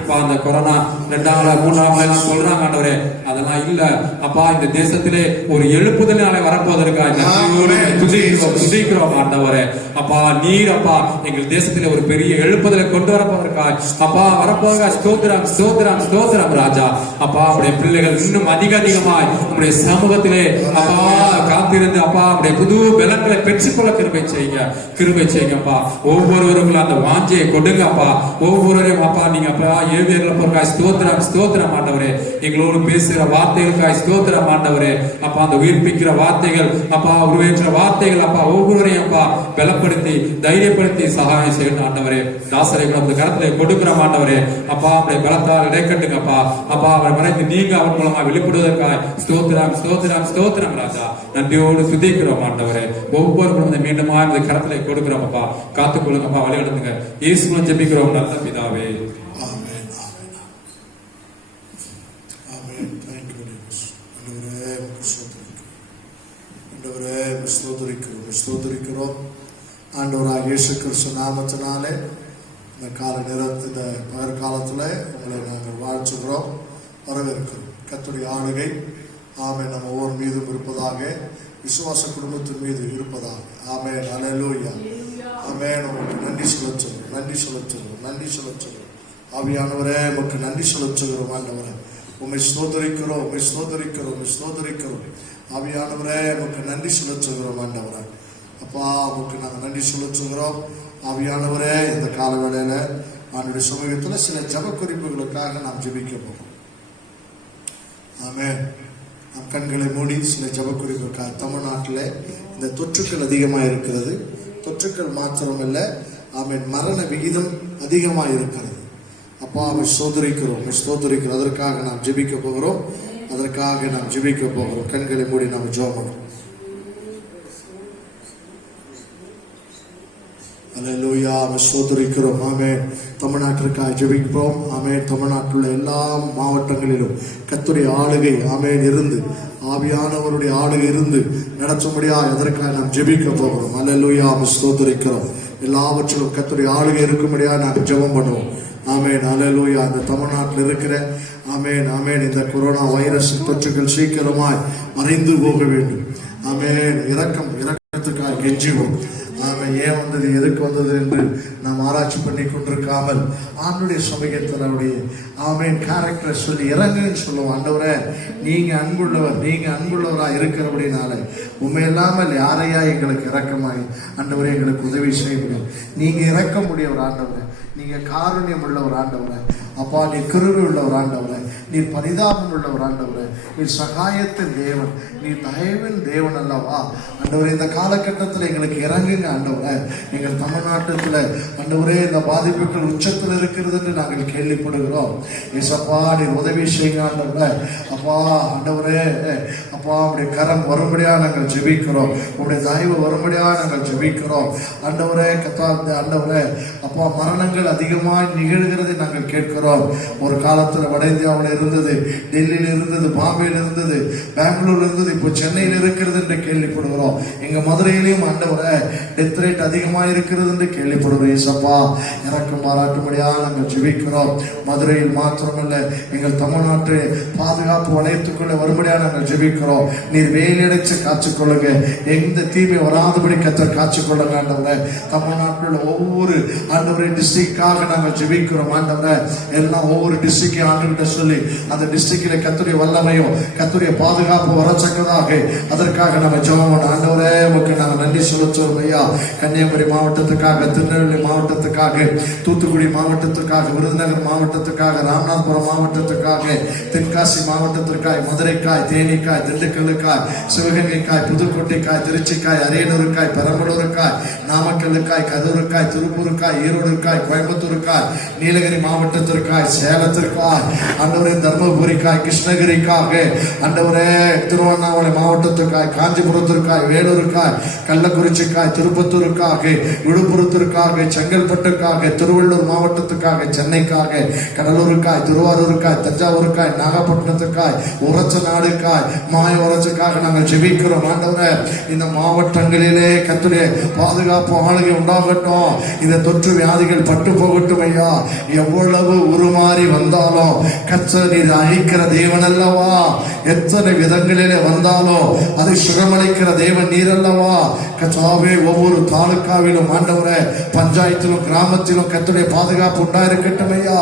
அப்பா அந்த கொரோனா 2வது 3வது எல்லாம் சொல்றாங்க ஆண்டவரே, அதெல்லாம் இல்ல அப்பா. இந்த தேசத்திலே ஒரு எழுப்புதல் நாளை வரப்போவதற்காக நன்றியோடு துதிக்கிறோம் ஆண்டவரே. அப்பா நீர் அப்பா எங்கள் தேசத்திலே ஒரு பெரிய எழுப்புதலை கொண்டு வரப்போவதற்காக அப்பா வரப்போக ஸ்தோத்திரம் ஸ்தோத்திரம் ஸ்தோத்திரம் ராஜா. அப்பா உடைய பிள்ளைகள் இன்னும் அதிகமாய் உடைய சமூகத்திலே அப்பா காத்திருந்து அப்பா உடைய புது பலன்களை பெற்றுக்கொள்ள கிருபை செய்யுங்கப்பா. ஒவ்வொருவருக்கும் அந்த வாஞ்சையை கொடுங்க அப்பா. ஒவ்வொருவரையும் அப்பா நீங்க அப்பா ஏவியர்ல போறா ஸ்தோத்திரம் ஸ்தோத்திரம் ஆண்டவரே. எங்களோடு பேசுகிற வார்த்தைகளுக்காய் ஸ்தோத்திரம் ஆண்டவரே. அப்பா அந்த உயிர்ப்பிக்கிற வார்த்தைகள் அப்பா உருவேற்ற வார்த்தைகள் அப்பா ஒவ்வொருவரையும் அப்பா பலப்படுத்தி தைரியப்படுத்தி சகாயம் செய்யணும் ஆண்டவரே. தாசரை கரத்திலே கொடுக்கிற ஆண்டவரே. அப்பா அவருடைய பலத்தால் இடைக்கட்டுங்கப்பா. அப்பா அவரை மறைந்து நீங்க அவர் மூலமா வெளிப்படுவதற்காக ஸ்தோத்திரம் ஸ்தோத்திரம் ஸ்தோத்திரம் ராஜா. நன்றியோடு துதிக்கிறோம் ஆண்டவரே. ஒவ்வொரு குழந்தை மீண்டுமா இந்த கரத்திலே கொடுக்கிறோம் அப்பா. காத்துக்கொள்ளுங்கப்பா, வழிநடத்துங்க. இயேசுவின் ஜெபிக்கிறோம் நல்ல பிதாவே. ஸ்தோத்திரிக்கிறோம் ஆண்டவராகிய இயேசு கிறிஸ்து நாமத்தினாலே இந்த இந்த பகற்காலத்தில் உங்களை நாங்கள் வாழ்த்துகிறோம், வரவேற்கிறோம். கர்த்தருடைய ஆளுகை ஆமென் நம்ம ஒவ்வொரு மீதும் இருப்பதாக, விசுவாச குடும்பத்தின் மீது இருப்பதாக. ஆமென் அல்லேலூயா ஆமென். உங்களுக்கு நன்றி செலுத்துகிறோம் நன்றி செலுத்துகிறோம் நன்றி செலுத்துகிறோம். ஆவியானவரே உமக்கு நன்றி செலுத்துகிறோம் ஆண்டவரே. உம்மை ஸ்தோத்திரிக்கிறோம் உம்மை ஸ்தோத்திரிக்கிறோம் உம்மை ஸ்தோத்திரிக்கிறோம். ஆவியானவரே உமக்கு நன்றி செலுத்துகிறோம் ஆண்டவரே. அப்பா உமக்கு நாங்கள் நன்றி செலுத்துகிறோம். ஆவியானவரே இந்த காலவேளையில அவனுடைய சமூகத்தில் சில ஜப குறிப்புகளுக்காக நாம் ஜெபிக்க போகிறோம். ஆமென். நம் கண்களை மூடி சில ஜப குறிப்புக்காக. தமிழ்நாட்டில் இந்த தொற்றுக்கள் அதிகமாக இருக்கிறது. தொற்றுக்கள் மாத்திரமல்ல ஆமென், மரண விகிதம் அதிகமாக இருக்கிறது. அப்பா அவரை ஸ்தோத்திரிக்கிறோம். அதற்காக நாம் ஜெபிக்க போகிறோம். கண்களை மூடி நாம் ஜெபம் பண்ணுவோம். அல்லேலூயா ஸ்தோத்திரிக்கிறோம். ஆமென். தமிழ்நாட்டிற்காக ஜெபிக்கிறோம். ஆமென். தமிழ்நாட்டில் உள்ள எல்லா மாவட்டங்களிலும் கர்த்தருடைய ஆளுகை ஆமென் இருந்து, ஆவியானவருடைய ஆளுகை இருந்து நடத்தும்படியா எதற்காக நாம் ஜெபிக்க போகிறோம். அல்லேலூயா ஸ்தோத்திரிக்கிறோம். எல்லாவற்றிலும் கர்த்தருடைய ஆளுகை இருக்கும்படியா நாம் ஜெபம் பண்ணுவோம். ஆமென் அல்லேலூயா. அந்த தமிழ்நாட்டில் இருக்கிற ஆமென் இந்த கொரோனா வைரஸ் தொற்றுகள் சீக்கிரமாய் மறைந்து போக வேண்டும். ஆமென். இரக்கத்துக்காக கெஞ்சுவோம். ஆமென். ஏன் வந்தது எதுக்கு வந்தது என்று நாம் ஆராய்ச்சி பண்ணி கொண்டிருக்காமல் ஆண்டுடைய சமூகத்தில் அவருடைய ஆமென் கேரக்டரை சொல்லி இறங்குன்னு சொல்லுவோம். ஆண்டவரே நீங்க அன்புள்ளவராக இருக்கிறபடினால உண்மை இல்லாமல் யாரையா எங்களுக்கு இரக்கமாய் ஆண்டவரே எங்களுக்கு உதவி செய்ய முடியும். நீங்க இறக்க முடியவர் ஆண்டவரே, நீங்க காருண்யம் உள்ளவர் ஆண்டவரே. அப்பா நீர் கிருபை உள்ளவர் ஆண்டவரே, நீர் பரிதாபம் உள்ளவர் ஆண்டவரே, நீர் சகாயத்தின் தேவன், நீர் தயவின் தேவன் அல்லவா ஆண்டவரே. இந்த காலகட்டத்தில் எங்களுக்கு இறங்குங்க ஆண்டவரே. எங்கள் தமிழ்நாட்டில் ஆண்டவரே இந்த பாதிப்புகள் உச்சத்தில் இருக்கிறது என்று நாங்கள் கேள்விப்படுகிறோம். ஏசப்பா நீர் உதவி செய்யுங்க ஆண்டவரே. அப்பா ஆண்டவரே, அப்பா உடைய கரம் வரும்படியா நாங்கள் ஜெபிக்கிறோம், உடைய தயவு வரும்படியா நாங்கள் ஜெபிக்கிறோம் ஆண்டவரே. ஆண்டவரே அப்பா மரணங்கள் அதிகமாக நிகழ்கிறதை நாங்கள் கேட்கிறோம். ஒரு காலத்தில் வட இந்தியாவில் இருந்தது, டெல்லியில் இருந்தது, பாம்பேயில் இருந்தது, பெங்களூர்ல இருந்தது, இப்போ சென்னையில் இருக்கிறது என்று கேள்விப்படுகிறோம். எங்க மதுரையிலையும் ஆண்டவரே டெத் ரேட் அதிகமாக இருக்கிறது என்று கேள்விப்படுகிறோம். ஏசப்பா இறக்கம் பாராட்டும்படியா நாங்கள் ஜெபிக்கிறோம். மதுரையில் மாத்திரமல்ல எங்கள் தமிழ்நாட்டு பாதுகாப்பு வளையத்துக்குள்ள வரும்படியா நாங்கள் ஜெபிக்கிறோம். நீர் வேலையடைச்சு காத்துக்கொள்ளுங்க, எந்த தீமை வராதபடி கத்தர் காத்துக்கொள்ளுங்க ஆண்டவரே. தமிழ்நாட்டில் ஒவ்வொரு ஆண்டவரே டிஸ்ட்ரிக்டாக நாங்கள் ஜெபிக்கிறோம் ஆண்டவரே. எல்லாம் ஒவ்வொரு டிஸ்ட்ரிக்டையும் ஆண்டுகிட்ட சொல்லி அந்த டிஸ்ட்ரிக்டில் கத்துடைய வல்லமையும் கத்துடைய பாதுகாப்பு வரச்சக்கதாக அதற்காக நம்ம ஜெபம் பண்ண ஆண்டவரே உங்களுக்கு நாங்கள் நன்றி செலுத்துவோம் ஐயா. கன்னியாகுமரி மாவட்டத்துக்காக, திருநெல்வேலி மாவட்டத்துக்காக, தூத்துக்குடி மாவட்டத்துக்காக, விருதுநகர் மாவட்டத்துக்காக, ராமநாதபுரம் மாவட்டத்துக்காக, தென்காசி மாவட்டத்திற்காய், மதுரைக்காய், தேனிக்காய், திண்டுக்கல்லுக்காய், சிவகங்கைக்காய், புதுக்கோட்டைக்காய், திருச்சிக்காய், அரியலூருக்காய், பெரம்பலூருக்காய், நாமக்கல்லுக்காய், கரூருக்காய், திருப்பூருக்காய், ஈரோடுக்காய், கோயம்புத்தூருக்காய், நீலகிரி மாவட்டத்திற்காய், சேலத்திற்காய் ஆண்டவரே, தர்மபுரிக்காய், கிருஷ்ணகிரிக்காக ஆண்டவரே, திருவண்ணாமலை மாவட்டத்திற்காய், காஞ்சிபுரத்திற்காய், வேலூருக்காய், கள்ளக்குறிச்சிக்காய், திருப்பத்தூருக்காக, விழுப்புரத்திற்காக, செங்கல்பட்டுக்காக, திருவள்ளூர் மாவட்டத்துக்காக, சென்னைக்காக, கடலூருக்காய், திருவாரூருக்காய், தஞ்சாவூருக்காய், நாகப்பட்டினத்துக்காய், உரச்ச நாடுக்காய், மாய உரச்சுக்காக நாங்கள் ஜெபிக்கிறோம் ஆண்டவரே. இந்த மாவட்டங்களிலே கர்த்தருடைய பாதுகாப்பு ஆளுகை உண்டாகட்டும். இந்த தொற்று வியாதிகள் பட்டு போகட்டும் ஐயா. எவ்வளவு உருமாறி வந்தாலும் கர்த்தர் நீர் அழிக்கிற தேவன் அல்லவா. எத்தனை விதங்களிலே வந்தாலும் அதை சுகமளிக்கிற தேவன் நீர் அல்லவா. கர்த்தாவே ஒவ்வொரு தாலுக்காவிலும் ஆண்டவரே, பஞ்சாயத்திலும் கிராமத்திலும் கர்த்தருடைய பாதுகாப்பு உண்டாயிருக்கட்டும் ஐயா.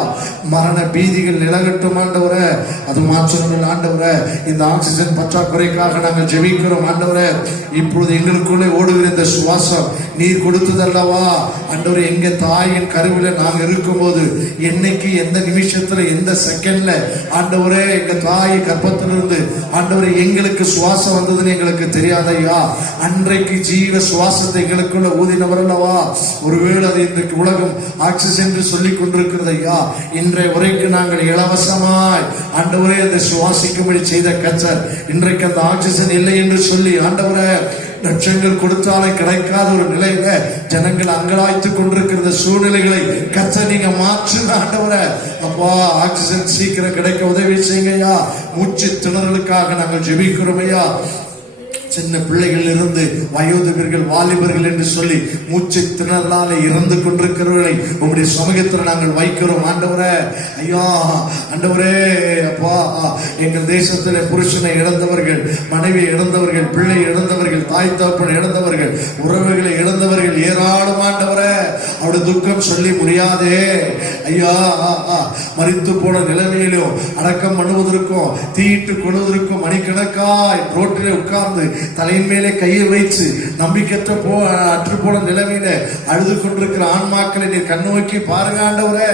மரண பீதிகள் நிலகட்டும் ஆண்டவரே. அது மாற்றங்கள் ஆண்டவரே. இந்த ஆக்சிஜன் பற்றாக்குறைக்காக நாங்கள் ஜெபிக்கிறோம் ஆண்டவரே. இப்பொழுது எங்களுக்குள்ளே ஓடுகிற இந்த சுவாசம் நீர் கொடுத்ததல்லவா ஆண்டவரே. எங்க தாயின் கருவில நாங்க இருக்கும்போது என்னைக்கு, எந்த நிமிஷத்துல, எந்த செகண்ட்ல ஆண்டவரே எங்க தாய் கர்ப்பத்திலிருந்து ஆண்டவரே எங்களுக்கு சுவாசம் வந்ததுன்னு எங்களுக்கு தெரியாதையா. அன்றைக்கு ஜீவ சுவாசத்தை எங்களுக்குள்ள ஊதினவர் அல்லவா. ஒருவேளை அது இன்றைக்கு உலகம் ஆக்சிஜன் என்று சொல்லிக் கொண்டிருக்கிறது ஐயா. இன்றைய வரைக்கும் நாங்கள் இலவசமாய் ஆண்டவரே அந்த சுவாசிக்கும்படி செய்த கர்த்தர் இன்றைக்கு அந்த ஆக்சிஜன் இல்லை என்று சொல்லி ஆண்டவரே லட்சங்கள் கொடுத்தாலும் கிடைக்காத ஒரு நிலையில ஜனங்கள் அங்கலாய்த்துக் கொண்டிருக்கிற சூழ்நிலைகளை கர்த்தர் நீங்க மாற்றுங்க ஆண்டவரே. அப்பா ஆக்சிஜன் சீக்கிரம் கிடைக்க உதவி செய்யுங்கய்யா. மூச்சு திணறலுக்காக நாங்கள் ஜெபிக்கிறோம் ஐயா. சின்ன பிள்ளைகள் இருந்து வயோதிகர்கள், வாலிபர்கள் என்று சொல்லி மூச்சு திணறலால இறந்து கொண்டிருக்கிறவர்களை உங்களுடைய சமூகத்தில் நாங்கள் வைக்கிறோம் ஆண்டவரே. ஐயா ஆண்டவரே, அப்பா எங்கள் தேசத்திலே புருஷனை இழந்தவர்கள், மனைவி இழந்தவர்கள், பிள்ளை இழந்தவர்கள், தாய் தகப்பன் இழந்தவர்கள், உறவுகளை இழந்தவர்கள் ஏராளம் ஆண்டவரே. அவருடைய துக்கம் சொல்லி முடியாதே ஐயா. மரித்து போன நிலைமையிலும் அடக்கம் பண்ணுவதற்கும் தீயிட்டு கொள்வதற்கும் மணிக்கணக்காய் ரோட்டிலே உட்கார்ந்து தலையின் மேலே கையை வைத்து நம்பிக்கற்ற அற்று போன நிலைமையில அழுது கொண்டிருக்கிற ஆன்மாக்களை நீர் கண்ணோக்கி பாருங்க ஆண்டவரே.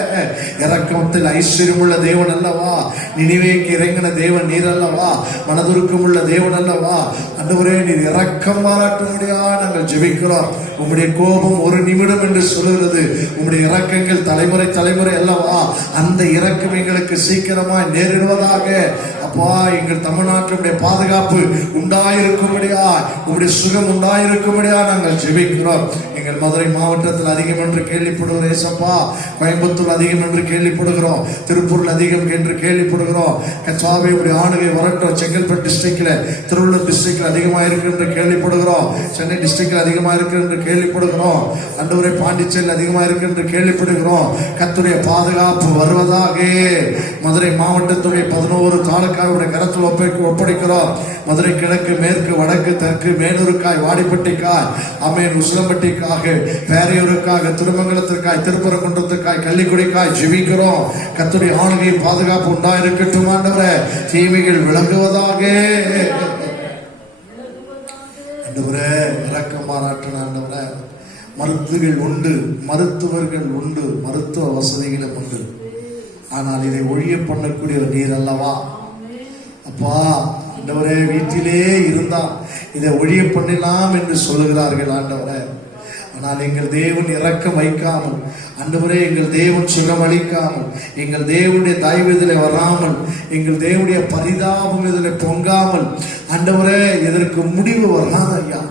இரக்கத்தில் ஐஸ்வர்யம் உள்ள தேவன் அல்லவா. நினிவேக்கு இறங்கின தேவன் நீர் அல்லவா. மனதுருக்கம் உள்ள தேவன் அல்லவா ஆண்டவரே. நீர் இரக்கம் பாராட்டும்படியா நாங்கள் ஜெபிக்கிறோம். உம்முடைய கோபம் ஒரு நிமிடம் என்று சொல்லுகிறது. உம்முடைய இரக்கங்கள் தலைமுறை தலைமுறை அல்லவா. அந்த இரக்கம் எங்களுக்கு சீக்கிரமாய் நேரிடுவதாக. அப்பா எங்கள் தமிழ்நாட்டினுடைய பாதுகாப்பு உண்டாயிருக்கும்படியா, உங்களுடைய சுகம் உண்டாயிருக்கும்படியா நாங்கள் ஜெபிக்கிறோம். எங்கள் மதுரை மாவட்டத்தில் அதிகம் என்று கேள்விப்படுகிறோம் ஏசப்பா. கோயம்புத்தூர் அதிகம் என்று கேள்விப்படுகிறோம். திருப்பூரில் அதிகம் என்று கேள்விப்படுகிறோம். கச்சாவே உடைய ஆளுகை வரட்டும். செங்கல்பட்டு டிஸ்ட்ரிக்ட்ல, திருவள்ளூர் டிஸ்ட்ரிக்ட்ல அதிகமாக இருக்கு என்று கேள்விப்படுகிறோம். சென்னை டிஸ்ட்ரிக்ட்ல அதிகமாக இருக்கு என்று கேள்விப்படுகிறோம். அண்டவரை பாண்டிச்சேரியில் அதிகமாக இருக்கு என்று கேள்விப்படுகிறோம். கர்த்தருடைய பாதுகாப்பு வருவதாக. மதுரை மாவட்டத்துடைய 11 தாலுகாவுடைய கரத்தில் ஒப்படைக்கிறோம். மதுரை கிழக்கு, மேற்கு, வடக்கு, தெற்கு, மேலூருக்காய், வாடிப்பட்டிக்காய், அமேன், உசிலம்பட்டிக்காக, பேரையூருக்காக, திருமங்கலத்திற்காய், திருப்பரங்குன்றத்திற்காய், கள்ளிக்குடிக்காய் ஜெபிக்கிறோம். கர்த்தருடைய ஆளுகை பாதுகாப்பு உண்டாயிருக்கட்டும் ஆண்டவரே. தீமைகள் விளங்குவதாக. ஆண்டவரே இரக்கம் பாராட்டின ஆண்டவரே. மருத்துவர்கள் உண்டு, மருத்துவர்கள் உண்டு, மருத்துவ வசதிகளும் உண்டு. ஆனால் இதை ஒழிய பண்ணக்கூடிய நீர் அல்லவா அப்பா. ஆண்டவரே, வீட்டிலே இருந்தால் இதை ஒழிய பண்ணலாம் என்று சொல்லுகிறார்கள் ஆண்டவரே. ஆனால் எங்கள் தேவன் இரக்கம் வைக்காமல், ஆண்டவரே எங்கள் தேவன் சுகமளிக்காமல், எங்கள் தேவனுடைய தயவு இதில் வராமல், எங்கள் தேவனுடைய பரிதாபம் இதில் பொங்காமல், ஆண்டவரே இதற்கு முடிவு வராது ஐயா.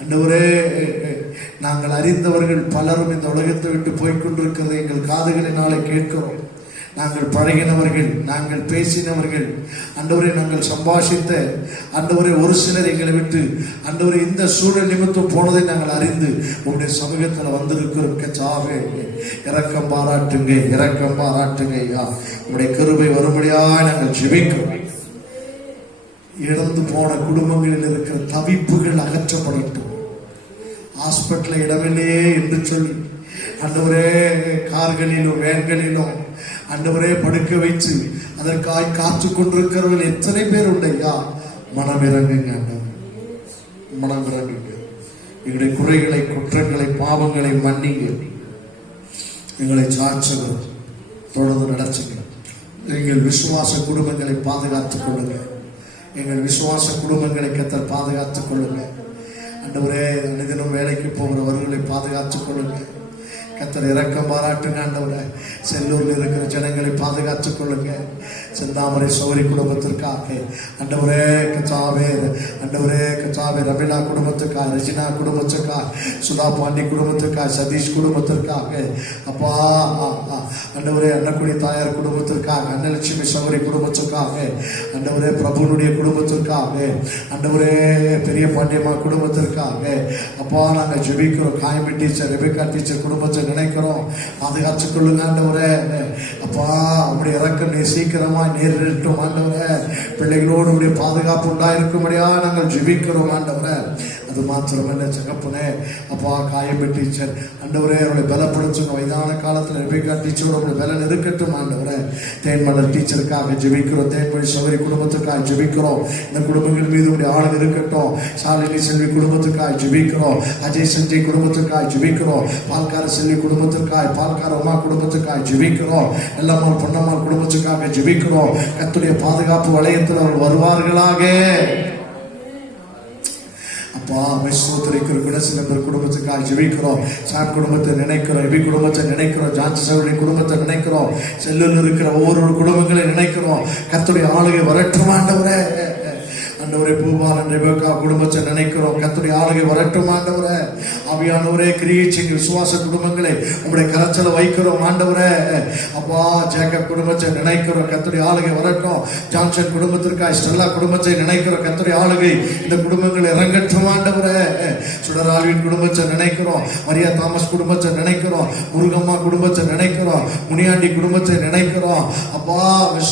ஆண்டவரே, நாங்கள் அறிந்தவர்கள் பலரும் இந்த உலகத்தை விட்டு போய்கொண்டிருக்கிறது எங்கள் காதுகளினாலே கேட்கிறோம். நாங்கள் பழகினவர்கள், நாங்கள் பேசினவர்கள், ஆண்டவரை நாங்கள் சம்பாஷித்த ஆண்டவரை ஒரு சிலர் எங்களை விட்டு ஆண்டவரை இந்த சூழல் நிமித்தம் போனதை நாங்கள் அறிந்து உங்களுடைய சமூகத்தில் வந்திருக்கிறோம். கச்சாவே இரக்கம் பாராட்டுங்க, இரக்கம் பாராட்டுங்க ஐயா. உங்களுடைய கிருபை வரும்படியாக நாங்கள் ஜெபிக்கிறோம். இழந்து போன குடும்பங்களில் இருக்கிற தவிப்புகள் அகற்றப்படட்டும். ஹாஸ்பிட்டல் இடமில்லையே என்று சொல்லி ஆண்டவரே கார்களிலும் வேன்களிலும் ஆண்டவரே படுக்க வைத்து அதற்காய் காத்து கொண்டிருக்கிறவர்கள் எத்தனை பேர் உண்டையா. மனம் இறங்குங்க ஆண்டவர், மனம் இறங்குங்க. எங்களுடைய குறைகளை, குற்றங்களை, பாவங்களை மன்னிங்க. எங்களை சாட்சிகள் தொடர்ந்து நடச்சுங்க. எங்கள் விசுவாச குடும்பங்களை பாதுகாத்துக் கொள்ளுங்க. எங்கள் விசுவாச குடும்பங்களை கர்த்தர் பாதுகாத்துக் கொள்ளுங்க. ஆண்டவரே, அனைதினம் வேலைக்கு போகிறவர்களை பாதுகாத்துக் கொள்ளுங்க. கர்த்தர் இரக்கம் பாராட்டுங்க ஆண்டவரே. செல்லூரில் இருக்கிற ஜனங்களை பாதுகாத்துக் கொள்ளுங்க. செந்தாமரை சௌரி குடும்பத்திற்காக ஆண்டவரே கச்சாவே, ஆண்டவரே கச்சாவே ரபினா குடும்பத்துக்காக, ரெஜினா குடும்பத்துக்காக, சுதா பாண்டி குடும்பத்துக்காக, சதீஷ் குடும்பத்திற்காக அப்பா, ஆண்டவரே அன்னக்குடி தாயார் குடும்பத்திற்காக, அன்னலட்சுமி சௌரி குடும்பத்திற்காக, ஆண்டவரே பிரபுனுடைய குடும்பத்திற்காக, ஆண்டவரே பெரிய பாண்டியம்மா குடும்பத்திற்காக அப்பா நாங்கள் ஜெபிக்கிறோம். காயம்பி டீச்சர், ரெபேக்கா டீச்சர் குடும்பத்தை நினைக்கிறோம். பாதுகாத்துக் கொள்ளுங்க ஆண்டவரே. அப்பா உங்களுடைய இறக்கம் நீ சீக்கிரமா நேரிட்டும் ஆண்டவரே. பிள்ளைகளோடு உடைய பாதுகாப்பு உண்டாயிருக்கும்படியா நாங்கள் ஜெபிக்கிறோம் ஆண்டவரே. அது மாத்திரமல்ல தகப்பனே, அப்பா காயம்பி டீச்சர் ஆண்டவரே அவருடைய பலப்படுத்துங்க. வயதான காலத்தில் ரெபேக்கா டீச்சரோட உடைய பலன் இருக்கட்டும் ஆண்டவரே. தேன்மலர் டீச்சருக்காக ஜெபிக்கிறோம். தேன்மொழி சௌரி குடும்பத்துக்காக ஜெபிக்கிறோம். இந்த குடும்பங்கள் மீது உடைய ஆளுங்க இருக்கட்டும். சாலினி செல்வி குடும்பத்துக்காக ஜெபிக்கிறோம். அஜய் சஞ்சய் குடும்பத்துக்காக ஜெபிக்கிறோம். பால்கார செல்வி குடும்பத்திற்காக, பால்கார உமா குடும்பத்துக்காக ஜெபிக்கிறோம். எல்லாமல் பொன்னம்மாள் குடும்பத்துக்காக ஜெபிக்கிறோம். கர்த்தருடைய பாதுகாப்பு வளையத்தில் அவர் வருவார்களாக. அப்பா மைசூத்திரிக்கிற குணசிலம்பர் குடும்பத்துக்காக ஜெபிக்கிறோம். சாம் குடும்பத்தை நினைக்கிறோம். எபி குடும்பத்தை நினைக்கிறோம். ஜான்சி சௌரி குடும்பத்தை நினைக்கிறோம். செல்லூரில் இருக்கிற ஒவ்வொரு குடும்பங்களை நினைக்கிறோம். கர்த்தருடைய ஆளுகை வரட்டும் ஆண்டவரே. ஆண்டவரே பூபாலன் ரெபேக்கா குடும்பத்தை நினைக்கிறோம். கர்த்தருடைய ஆளுகை வரட்டும் ஆண்டவரே. ஆவியானவரே கிரியேச்சிங் விசுவாச குடும்பங்களை உங்களுடைய கரச்சல வைக்கிறோம் ஆண்டவரே. அப்பா ஜேக்கப் குடும்பத்தை நினைக்கிறோம். கர்த்தருடைய ஆளுகை வரட்டும். ஜான்சன் குடும்பத்திற்காக, ஸ்டெல்லா குடும்பத்தை நினைக்கிறோம். கர்த்தருடைய ஆளுகை இந்த குடும்பங்கள் இறங்கட்டும் ஆண்டவரே. சுடரால்வின் குடும்பத்தை நினைக்கிறோம். மரியா தாமஸ் குடும்பத்தை நினைக்கிறோம். முருகம்மா குடும்பத்தை நினைக்கிறோம். முனியாண்டி குடும்பத்தை நினைக்கிறோம். அப்பா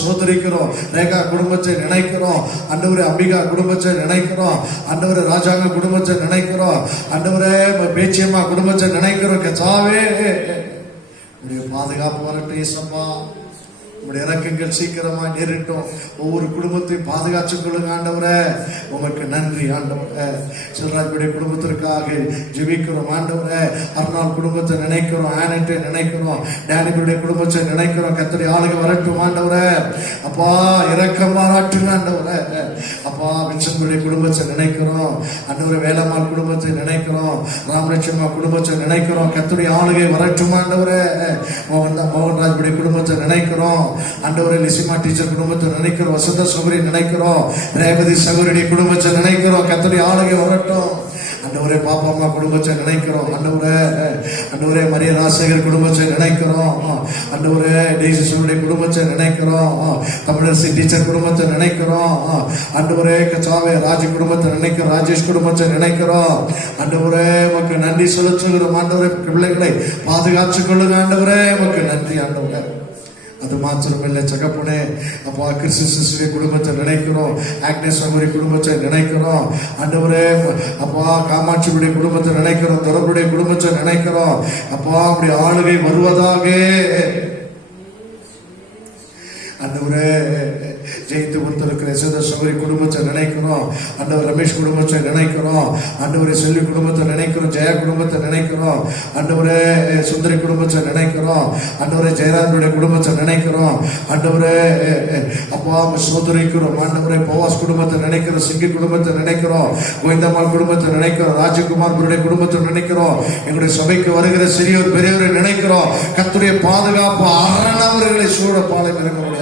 சோதரிக்கிறோம். ரேகா குடும்பத்தை நினைக்கிறோம் ஆண்டவரே. அம்பிகா குடும்பத்தை நினைக்கிறோம் ஆண்டவரே. ராஜாங்க குடும்பத்தை நினைக்கிறோம் ஆண்டவரே. பேச்சியம்மா குடும்பத்தை நினைக்கிறோம். கச்சாவே உடைய பாதுகாப்பு வரட்டும் ஏசப்பா. உங்களுடைய இறக்கங்கள் சீக்கிரமா நேரிட்டோம். ஒவ்வொரு குடும்பத்தையும் பாதுகாத்துக் கொள்ளுங்க ஆண்டவரே. உங்களுக்கு நன்றி ஆண்டவரே. செல்ராஜுடைய குடும்பத்திற்காக ஜெபிக்கிறோம் ஆண்டவரே. அருணாள் குடும்பத்தை நினைக்கிறோம். ஆனட்டை நினைக்கிறோம். டேனிகளுடைய குடும்பத்தை நினைக்கிறோம். கர்த்தருடைய ஆளுகை வரட்டும் ஆண்டவரே. அப்பா இரக்கம் பாராட்டுங்க ஆண்டவரே. அப்பா வின்சனுடைய குடும்பத்தை நினைக்கிறோம் ஆண்டவரே. வேலம்மாள் குடும்பத்தை நினைக்கிறோம். ராமலட்சுமா குடும்பத்தை நினைக்கிறோம். கர்த்தருடைய ஆளுகை வரட்டும் ஆண்டவரே. மோகன்ராஜுடைய குடும்பத்தை நினைக்கிறோம் ஆண்டவரே. லிசிமா டீச்சர் குடும்பத்தை நினைக்கிறோம். வசந்த சௌரி நினைக்கிறோம். ரேவதி சகோதரி குடும்பத்தை நினைக்கிறோம். கர்த்தருடைய ஆளுகை வரட்டும் ஆண்டவரே. பாப்பாம்மா குடும்பத்தை நினைக்கிறோம் ஆண்டவரே. ஆண்டவரே மரிய ராஜசேகர் குடும்பத்தை நினைக்கிறோம் ஆண்டவரே. டேசிசுடைய குடும்பத்தை நினைக்கிறோம். தமிழரசி டீச்சர் குடும்பத்தை நினைக்கிறோம் ஆண்டவரே. கச்சாவே ராஜ் குடும்பத்தை நினைக்கிறோம். ராஜேஷ் குடும்பத்தை நினைக்கிறோம் ஆண்டவரே. உமக்கு நன்றி செலுத்துகிறோம் ஆண்டவரே. பிள்ளைகளை பாதுகாத்துக் கொள்ளுங்க ஆண்டவரே. உமக்கு நன்றி ஆண்டவரே. அது மாத்திரமில்லை சகப்பனே. அப்பா கிறிஸ்துடைய குடும்பத்தை நினைக்கிறோம். ஆக்னேஸ் சகோதரி குடும்பத்தை நினைக்கிறோம் ஆண்டவரே. அப்பா காமாட்சியுடைய குடும்பத்தை நினைக்கிறோம். தொடர்புடைய குடும்பத்தை நினைக்கிறோம். அப்பா அப்படி ஆளுகை வருவதாக ஆண்டவரே. ஜெயித்து கொடுத்திருக்கிற எசேதர் சகோதரி குடும்பத்தை நினைக்கிறோம். ஆண்டவர் ரமேஷ் குடும்பத்தை நினைக்கிறோம். ஆண்டவரே செல்வி குடும்பத்தை நினைக்கிறோம். ஜெயா குடும்பத்தை நினைக்கிறோம். ஆண்டவரே சுந்தரி குடும்பத்தை நினைக்கிறோம். ஆண்டவரே ஜெயராஜனுடைய குடும்பத்தை நினைக்கிறோம். ஆண்டவரே அப்பா சோதரிக்கிறோம். ஆண்டவரே பவாஸ் குடும்பத்தை நினைக்கிறோம். சிங்கி குடும்பத்தை நினைக்கிறோம். கோவிந்தம்மாள் குடும்பத்தை நினைக்கிறோம். ராஜகுமார் குடும்பத்தை நினைக்கிறோம். எங்களுடைய சபைக்கு வருகிற சிறியோர் பெரியவரை நினைக்கிறோம். கர்த்தருடைய பாதுகாப்பு அரணவர்களை சூழ பாலை மிருகமுடைய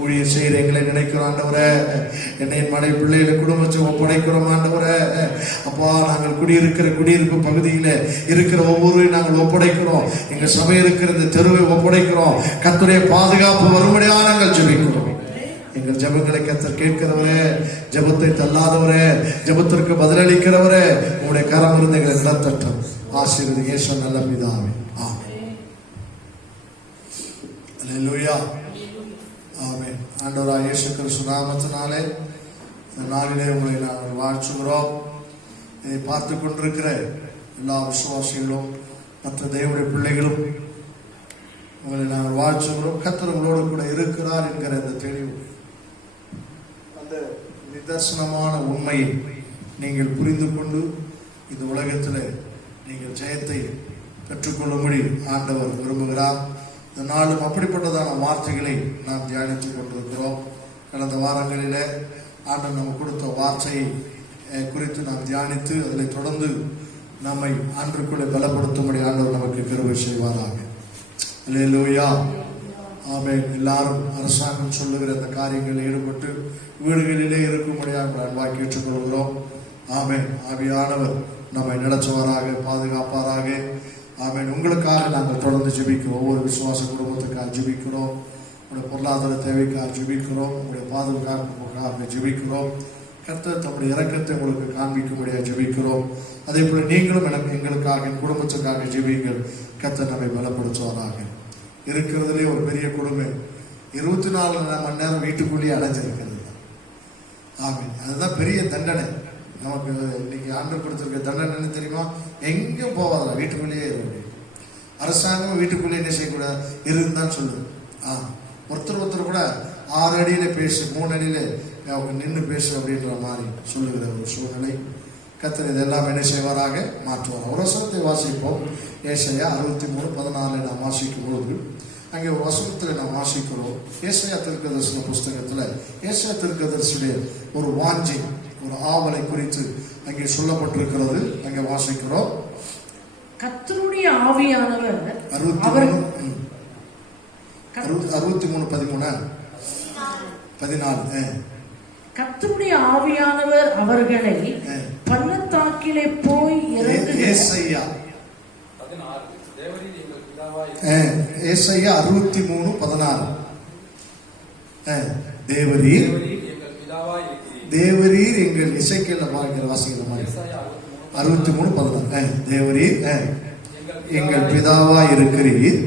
ஊழிய செய்கிற எங்களை நினைக்கிறோம். ஆண்டவரே என்னை மனை பிள்ளைகளை குடும்பத்தை ஒப்படைக்கிறோம். ஆண்டவரே அப்பா நாங்கள் குடியிருப்பு பகுதியில் இருக்கிற ஒவ்வொருவரையும் நாங்கள் ஒப்படைக்கிறோம். எங்கள் சபை இருக்கிற இந்த தெருவை ஒப்படைக்கிறோம். கர்த்தருடைய பாதுகாப்பு வரும்படியாக நாங்கள் ஜெபிக்கிறோம். எங்கள் ஜெபங்களை கர்த்தர் கேட்கிறவரே, ஜெபத்தை தள்ளாதவரே, ஜெபத்திற்கு பதிலளிக்கிறவரே, உங்களுடைய கரம் இருந்து எங்களை நடத்தட்டும். ஆசீர்வதி இயேசு நல்ல பிதாவே. ஆமென். அல்லேலூயா. ஆமென். ஆண்டவராகிய இயேசு கிறிஸ்து நாமத்தினாலே இந்த நாளிலே உங்களை நாங்கள் வாழ்த்துகிறோம். இதை பார்த்து கொண்டிருக்கிற எல்லா விசுவாசிகளும் மற்ற தேவனுடைய பிள்ளைகளும் உங்களை நாங்கள் வாழ்த்துகிறோம். கர்த்தர் உங்களோடு கூட இருக்கிறார் என்கிற அந்த தெளிவு, அந்த நிதர்சனமான உண்மையை நீங்கள் புரிந்து கொண்டு இந்த உலகத்தில் நீங்கள் ஜெயத்தை பெற்றுக்கொள்ளும்படி ஆண்டவர் விரும்புகிறார். இந்த நாளும் அப்படிப்பட்டதான வார்த்தைகளை நாம் தியானித்துக் கொண்டிருக்கிறோம். கடந்த வாரங்களிலே ஆண்டவர் நமக்கு கொடுத்த வார்த்தையை குறித்து நாம் தியானித்து அதில் தொடர்ந்து நம்மை ஆண்டுக்குள்ளே பலப்படுத்தும்படி ஆண்டவர் நமக்கு கிருபை செய்வாராக. அல்லேலூயா. ஆமென். எல்லாரும் அரசாங்கம் சொல்லுகிற அந்த காரியங்களில் ஈடுபட்டு வீடுகளிலே இருக்கும்படியாக அன்பாக்கி ஏற்றுக்கொள்கிறோம். ஆமென். ஆவியானவர் நம்மை நடத்துவாராக, பாதுகாப்பாராக. ஆமென். உங்களுக்காக நாங்கள் தொடர்ந்து ஜெபிக்கிறோம். ஒவ்வொரு விசுவாச குடும்பத்துக்காக ஜெபிக்கிறோம். உங்களுடைய பொருளாதார தேவைக்காக ஜெபிக்கிறோம். உங்களுடைய பாதுகாப்புக்காக ஜெபிக்கிறோம். கர்த்தர் தம்முடைய இரக்கத்தை உங்களுக்கு காண்பிக்கும்படியாக ஜெபிக்கிறோம். அதே போல நீங்களும் எங்களுக்காக, என் குடும்பத்துக்காக ஜெபிங்கள். கர்த்தர் நம்மை பலப்படுத்துவாராக. இருக்கிறதுலே ஒரு பெரிய குடும்பம் 24 மணி நேரம் வீட்டுக்குள்ளேயே அடைஞ்சிருக்கிறது. ஆமென். அதுதான் பெரிய தண்டனை நமக்கு. இன்னைக்கு ஆண்டு கொடுத்திருக்க தண்டனை தெரியுமா? எங்கேயும் போவாதில்ல, வீட்டுக்குள்ளேயே இருக்க. அரசாங்கம் வீட்டுக்குள்ளேயே என்ன செய்யக்கூடாது, இருந்தான்னு சொல்லுது. ஒருத்தர் கூட 6 அடியில பேசு, 3 அடியில அவங்க நின்று பேசு அப்படின்ற மாதிரி சொல்லுகிற ஒரு சூழ்நிலை. கர்த்தர் இதெல்லாம் என்ன செய்வாராக, மாற்றுவார். ஒரு வசனத்தை வாசிப்போம். ஏசாயா 63:14 நாம் வாசிக்கும் பொழுது அங்கே ஒரு வசனத்தில் நாம் வாசிக்கிறோம். ஏசாயா தீர்க்கதரிசன புஸ்தகத்தில் ஏசாயா தீர்க்கதரிசியுடைய ஒரு வாஞ்சை, ஒரு ஆவலை குறித்து அங்கே சொல்லப்பட்டிருக்கிறது. அங்கே வாசிக்கிறோம். கர்த்தருடைய ஆவியானவர் 63:13-14. கர்த்தருடைய ஆவியானவர் அவர்களை பள்ளத்தாக்கிலே போய் ஏசாயா 63:16. தேவரீர் எங்கள் இசைக்கேல வாழ்கிற வாசிக்கிற மாதிரி 63:16. தேவரீர் எங்கள் பிதாவா இருக்கிறீர்,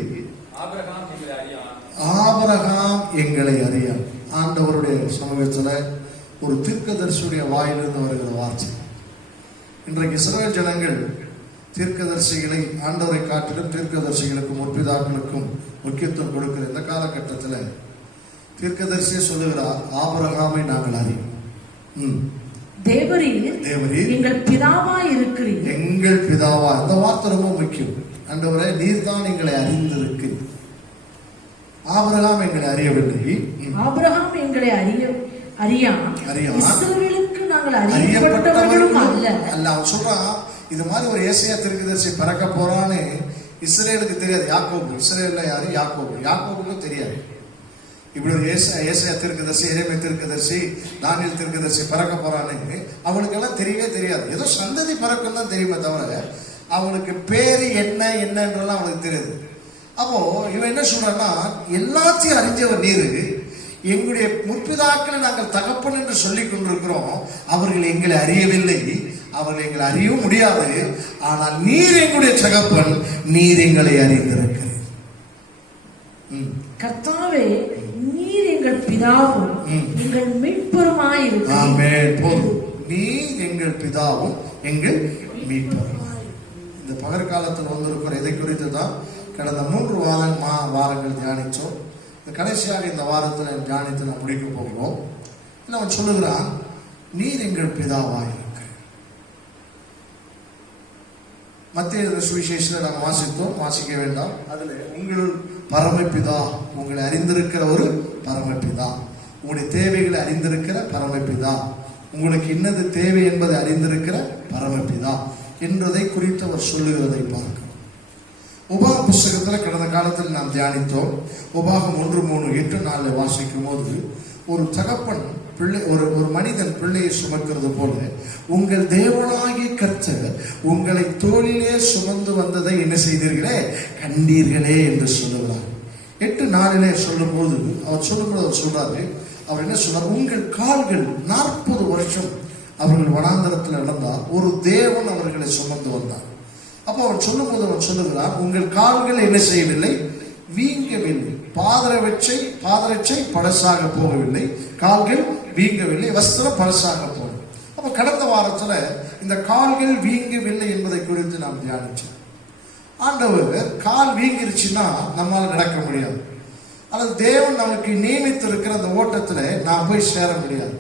ஆபிரகாம் எங்களை அறியான். ஆண்டவருடைய சமூகத்தில் ஒரு தீர்க்கதரிசியுடைய வாயிலிருந்து வருகிற வார்த்தை. இன்றைக்கு இஸ்ரவேல் ஜனங்கள் தீர்க்கதரிசிகளை, ஆண்டவரை காட்டிலும் தீர்க்கதரிசிகளுக்கும் முற்பிதாக்களுக்கும் முக்கியத்துவம் கொடுக்கிற இந்த காலகட்டத்தில் தீர்க்கதரிசியை சொல்லுகிறார், ஆபிரகாமை நாங்கள் அறிவோம். தேவரீர் எங்கள் பிதாவா இருக்கிறீர். எங்கள் பிதாவா, அந்த வார்த்தை ரொம்ப முக்கியம். ஆண்டவரே, நீர் தான் எங்களை அறிந்திருக்கிறீர். ஆபிரகாம் எங்களை அறியவில்லை. ஆபிரகாம் எங்களை அறியான். இஸ்ரவேலுக்கு நாங்கள் அறியப்பட்டவர்களும் அல்ல. அவன் சொல்றான், இது மாதிரி ஒரு ஏசாயா தீர்க்கதரிசி பிறக்க போறான்னு இஸ்ரேலுக்கு தெரியாது. யாக்கோபு, இஸ்ரேல்ல யாரு? யாக்கோபுக்கும் தெரியாது. இப்படி ஒரு ஏசாயா தீர்க்கதரிசி, எரேமியா தீர்க்கதரிசி, தானியேல் தீர்க்கதரிசி பிறக்க போறான்னு அவனுக்கெல்லாம் தெரியவே தெரியாது. ஏதோ சந்ததி பிறக்கும் தான் தெரியுமே தவிர அவனுக்கு பேரு என்னன்றெல்லாம் அவனுக்கு தெரியாது. அப்போ இவன் என்ன சொல்றான்னா, எல்லாத்தையும் அறிஞ்சவர் நீரு, எங்களுடைய முற்பிதாக்களை நாங்கள் தகப்பன் என்று சொல்லிக் கொண்டிருக்கிறோம். அவர்கள் எங்களை அறியவில்லை, அவர்கள் எங்களை அறியவும் முடியாது. ஆனால் நீர் எங்களுடைய தகப்பன், நீர் எங்களை அறிந்திருக்கிறீர். கர்த்தாவே, நீர் எங்கள் பிதாவும் எங்கள் மீட்பருமாய் இருக்கிறீர். நீர் எங்கள் பிதாவும் எங்கள் மீட்பருமாய். இந்த பகற்காலத்தில் வந்திருக்கிற இதை குறித்து தான் கடந்த 3 வாரங்கள் தியானிச்சோம். கடைசியாக இந்த வாரத்தில் தியானித்து நான் முடிக்க போகிறோம். அவன் சொல்லுகிறான், நீர் எங்கள் பிதாவாய் இருக்க. மத்திய சுவிசேஷத்தில் நாம் வாசித்தோம், வாசிக்க வேண்டாம். அதுல உங்கள் பரமபிதா, உங்களை அறிந்திருக்கிற ஒரு பரமபிதா, உங்களுடைய தேவைகளை அறிந்திருக்கிற பரமபிதா, உங்களுக்கு இன்னது தேவை என்பதை அறிந்திருக்கிற பரமபிதா என்பதை குறித்து அவர் சொல்லுகிறதை பார்க்கிறோம். உபாக புஸ்தகத்தில் கடந்த காலத்தில் நாம் தியானித்தோம். உபாகம் 1:3-8-4 வாசிக்கும் போது ஒரு தகப்பன் பிள்ளை ஒரு மனிதன் பிள்ளையை சுமக்கிறது போல உங்கள் தேவனாகிய கர்த்தர் உங்களை தோளிலே சுமந்து வந்ததை என்ன செய்தீர்களே, கண்டீர்களே என்று சொல்லுகிறார். 8:4 சொல்லும் போது அவர் சொல்றாரு, அவர் என்ன சொன்னார், உங்கள் கால்கள் 40 வருஷம் அவர்கள் வனாந்தரத்தில் நடந்தார், ஒரு தேவன் அவர்களை சுமந்து வந்தார். அப்போ அவன் சொல்லும் போது அவன் சொல்லுகிறான், உங்கள் கால்கள் என்ன செய்யவில்லை, வீங்கவில்லை, பாதரட்சை பழசாக போகவில்லை, கால்கள் வீங்கவில்லை, வஸ்திரம் பழசாக போகவில்லை. அப்ப கடந்த வாரத்துல இந்த கால்கள் வீங்கவில்லை என்பதை குறித்து நாம் தியானிச்சோம். ஆண்டவர் கால் வீங்கிருச்சுன்னா நம்மால நடக்க முடியாது, அல்லது தேவன் நமக்கு நியமித்திருக்கிற அந்த ஓட்டத்துல நாம் போய் சேர முடியாது.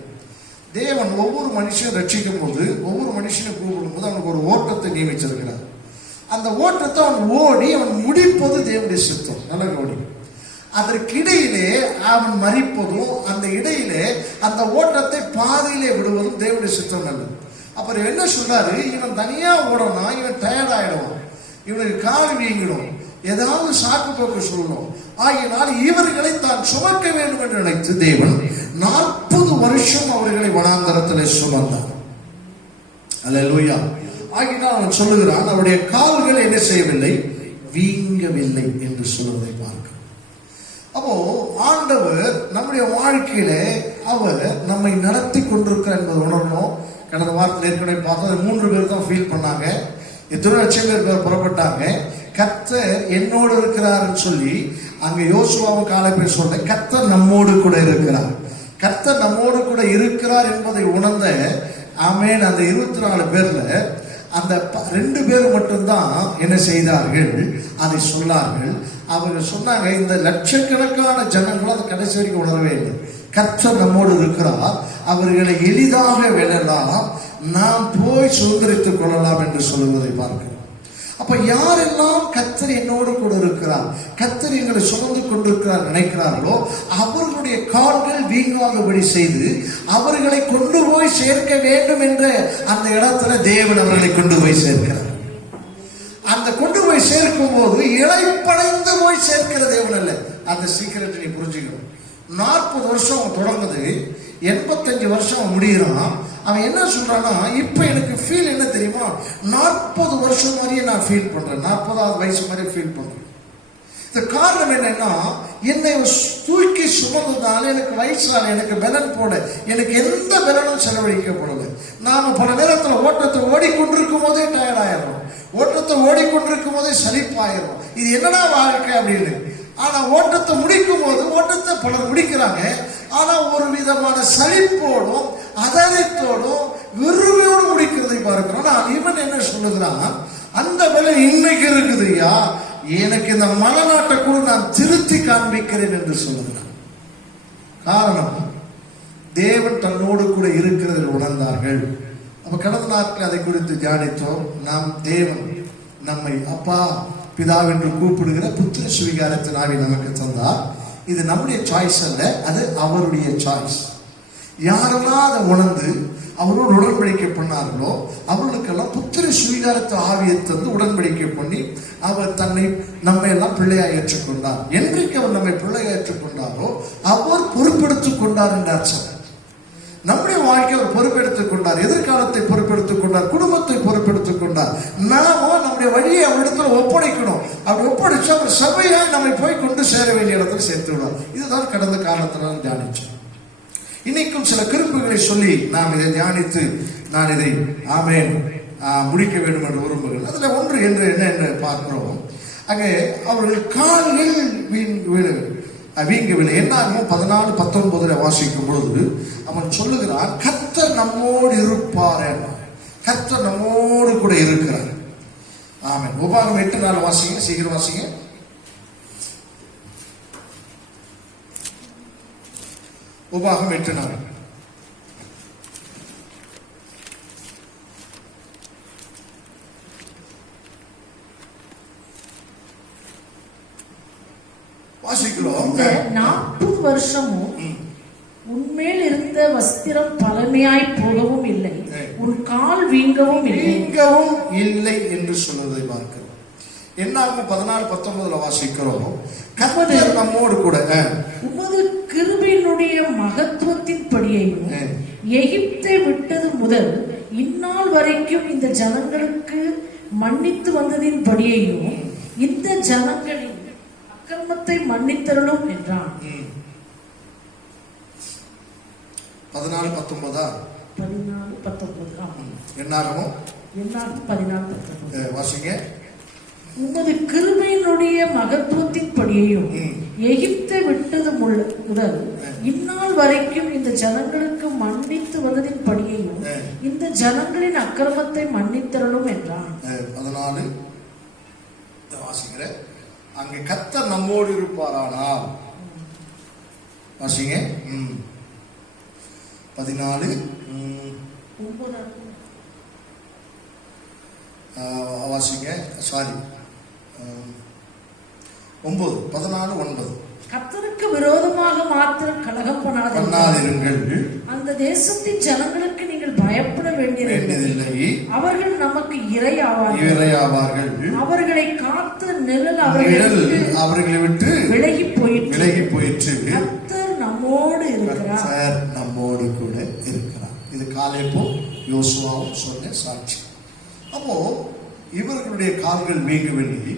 தேவன் ஒவ்வொரு மனுஷனும் ரட்சிக்கும் போது, ஒவ்வொரு மனுஷனும் கூப்பிடும் போது அவனுக்கு ஒரு ஓட்டத்தை நியமிச்சிருக்கிறார். அந்த ஓட்டத்தை அவன் ஓடி அவன் முடிப்பது தேவனுடைய சித்தம். நல்ல ஓடி அதற்கிடையிலே அவன் மறிப்பதும், அந்த இடையிலே அந்த ஓட்டத்தை பாதியிலே விடுவதும் தேவனுடைய சித்தம் நல்லது. அப்புறம் என்ன சொல்றாரு, இவன் தனியா ஓடனா இவன் டயர்ட் ஆயிடுவான், இவனுக்கு கால் வீங்கிடும், ஏதாவது சாக்கு போக்கு சொல்லணும். ஆகினால் இவர்களை தான் சுமக்க வேண்டும் என்று நினைத்து தேவன் 40 வருஷம் அவர்களை வனாந்தரத்தில் சுமந்தார். அல்லேலூயா. ஆகினால் அவன் சொல்லுகிறான், அவருடைய கால்கள் என்ன செய்யவில்லை, வீங்கவில்லை என்று சொல்வதை பார்க்க. அப்போ ஆண்டவர் நம்முடைய வாழ்க்கையில அவர் நம்மை நடத்தி கொண்டிருக்கிறார் என்பது உணரணும். கடந்த வாரத்தில் ஏற்கனவே பார்த்தா 3 பேர் தான் ஃபீல் பண்ணாங்க, எத்தனை லட்சம் பேர் புறப்பட்டாங்க. கர்த்தர் என்னோடு இருக்கிறார்னு சொல்லி அங்க யோசுவாவும் காலை பேர் சொல்ற, கர்த்தர் நம்மோடு கூட இருக்கிறார், கர்த்தர் நம்மோடு கூட இருக்கிறார் என்பதை உணர்ந்த ஆமென். அந்த 24 பேர்ல அந்த 2 பேர் மட்டும்தான் என்ன செய்தார்கள், அதை சொன்னார்கள். அவங்க சொன்னாங்க, இந்த லட்சக்கணக்கான ஜனங்களும் அதை கடைசி வரைக்கும் உணரவே இல்லை. கர்த்தர் நம்மோடு இருக்கிறார், அவர்களை எளிதாக வெல்லலாம், நாம் போய் சுதந்திரித்துக் கொள்ளலாம் என்று சொல்லுவதை பார்க்கிறோம். அப்ப யாரெல்லாம் கர்த்தர் என்னோடு கூட இருக்கிறார், கர்த்தர் எங்களை சுமந்து கொண்டிருக்கிறார் நினைக்கிறார்களோ அவர்களுடைய கால்கள் வீங்காதபடி செய்து அவர்களை கொண்டு போய் சேர்க்க வேண்டும் என்ற அந்த இடத்துல தேவன் அவர்களை கொண்டு போய் சேர்க்கிறார். அந்த கொண்டு போய் சேர்க்கும் போது இளைப்படைந்து போய் சேர்க்கிற தேவன் அல்ல. அந்த சீக்கிரத்தை நீ புரிஞ்சுக்கணும். 40 வருஷம் அவன் தொடங்குது, 85 வருஷம் அவன் முடிகிறான். அவன் என்ன சொல்றான்னா, இப்ப எனக்கு ஃபீல் என்ன தெரியுமா, 40 வருஷம் மாதிரியே நான் ஃபீல் பண்றேன், 40வது வயசு மாதிரி ஃபீல் பண்றேன். இந்த காரணம் என்னன்னா, என்னை தூக்கி சுமந்ததால எனக்கு வயசால எனக்கு பலன் போட எனக்கு எந்த பலனும் செலவழிக்கப்படலை. நாம பல நேரத்தில் ஓட்டத்தை ஓடிக்கொண்டிருக்கும் போதே டயர்ட் ஆயிடுறோம், ஓட்டத்தை ஓடிக்கொண்டிருக்கும் போதே சலிப்பாயிரும். இது என்னடா வாழ்க்கை அப்படின்னு. ஆனா ஓட்டத்தை முடிக்கும் போது, ஓட்டத்தை பலர் முடிக்கிறாங்க, ஆனா ஒரு விதமான சலிப்போடும் அதனத்தோடும் விரும்பியோடு முடிக்கிறதை பார்க்கிறோம். நான் இவன் என்ன சொல்லுகிறான், அந்த வேலை இன்னைக்கு இருக்குதுயா, எனக்கு இந்த மனநாட்டை கூட நான் திருத்தி காண்பிக்கிறேன் என்று சொல்லுகிறான். காரணம், தேவன் தன்னோடு கூட இருக்கிறதை உணர்ந்தார்கள். அப்ப கடந்த நாட்கள் அதை குறித்து தியானித்தோம். நாம் தேவன் நம்மை அப்பா பிதா என்று கூப்பிடுகிற புத்திர சுவிகாரத்தின் ஆவி நமக்கு தந்தார். இது நம்முடைய சாய்ஸ் அல்ல, அது அவருடைய சாய்ஸ். யாரெல்லாம் அதை உணர்ந்து அவரோடு உடன்படிக்கை பண்ணார்களோ அவர்களுக்கெல்லாம் புத்திர சுவீகாரத்தை ஆவியை தந்து உடன்படிக்கை பண்ணி அவர் தன்னை நம்மை எல்லாம் பிள்ளையாக ஏற்றுக்கொண்டார். என்றைக்கு அவர் நம்மை பிள்ளையாக ஏற்றுக்கொண்டாரோ அவர் பொறுப்பெடுத்துக் கொண்டார் என்ற அர்த்தம். நம்முடைய வாழ்க்கை அவர் பொறுப்பெடுத்துக் கொண்டார், எதிர்காலத்தை பொறுப்பெடுத்துக் கொண்டார், குடும்பத்தை பொறுப்பெடுத்துக் கொண்டார். நாம நம்முடைய வழியை அவரிடத்துல ஒப்படைக்கணும். அப்படி ஒப்படைச்சு அவர் சபையா நம்மை போய் கொண்டு சேர வேண்டிய இடத்துல சேர்த்து விடுவார். இதுதான் கடந்த காலத்துல தியானிச்சோம். இன்னைக்கும் சில குறிப்புகளை சொல்லி நாம் இதை தியானித்து நான் இதை ஆமென் முடிக்க வேண்டும் என்று விரும்புகிறேன். அதுல ஒன்று என்று என்ன என்று பார்க்கிறோம். அங்கே அவர்கள் கால்கள் வீங்கவில்லை. என்னாகும் 14-19 வாசிக்கும் பொழுது அவன் சொல்லுகிறான், கர்த்தர் நம்மோடு இருப்பார், கர்த்தர் நம்மோடு கூட இருக்கிறார். ஆமென். உபாகம் 8:4 வாசிங்க, சீக்கிரம் வாசிங்க. உபாகம் 8:4. வாசிக்கிறோம். இந்த 40 வருஷமும் உன்மேல் இருந்த வஸ்திரம் பழமையாய் போகவும் இல்லை, உன் கால் வீங்கவும் இல்லை என்று சொல்வதை பார்க்கிறோம். என்னாகும் 14:19 வாசிக்கிறோம். கர்த்தர் நம்மோடு கூட உமது கிருபையினுடைய மகத்துவத்தின் படியையும் எகிப்தை விட்டது முதல் இந்நாள் வரைக்கும் இந்த ஜனங்களுக்கு மன்னித்து வந்ததின் படியையும் இந்த ஜனங்களின் அக்கிரமத்தை மன்னித்தருளும் என்றான். 14:19 என்னாகும் 14:19 வாசிங்க. உமது கிருபையினுடைய மகத்துவத்தின் படியையும் எகிப்தை விட்டது முதல் இந்நாள் வரைக்கும் இந்த ஜனங்களுக்கு மன்னித்து வந்ததின் படியையும் இந்த ஜனங்களின் அக்கிரமத்தை மன்னித்தரலும் என்றான். 14 வாசிக்கிற. அங்கே கர்த்தர் நம்மோடு இருப்பாரானால் வாசிங்க. 14 வாசிங்க. சாரி 14:9 கர்த்தருக்கு விரோதமாக மாத்திரம் கலகம் பண்ணாதிருங்கள், அந்த தேசத்தின் ஜனங்களுக்கு நீங்கள் பயப்பட வேண்டியதில்லை, அவர்கள் நமக்கு இரையாவார்கள், அவர்களை காத்து நிழல் அவர்களை விட்டு விலகி போயிற்று. கர்த்தர் நம்மோடு இருக்கிறார், நம்மோடு கூட இருக்கிறார். இது காலேபும் யோசுவாவும் சொன்ன சாட்சி. அப்போ இவர்களுடைய கால்கள் வீங்கவில்லை,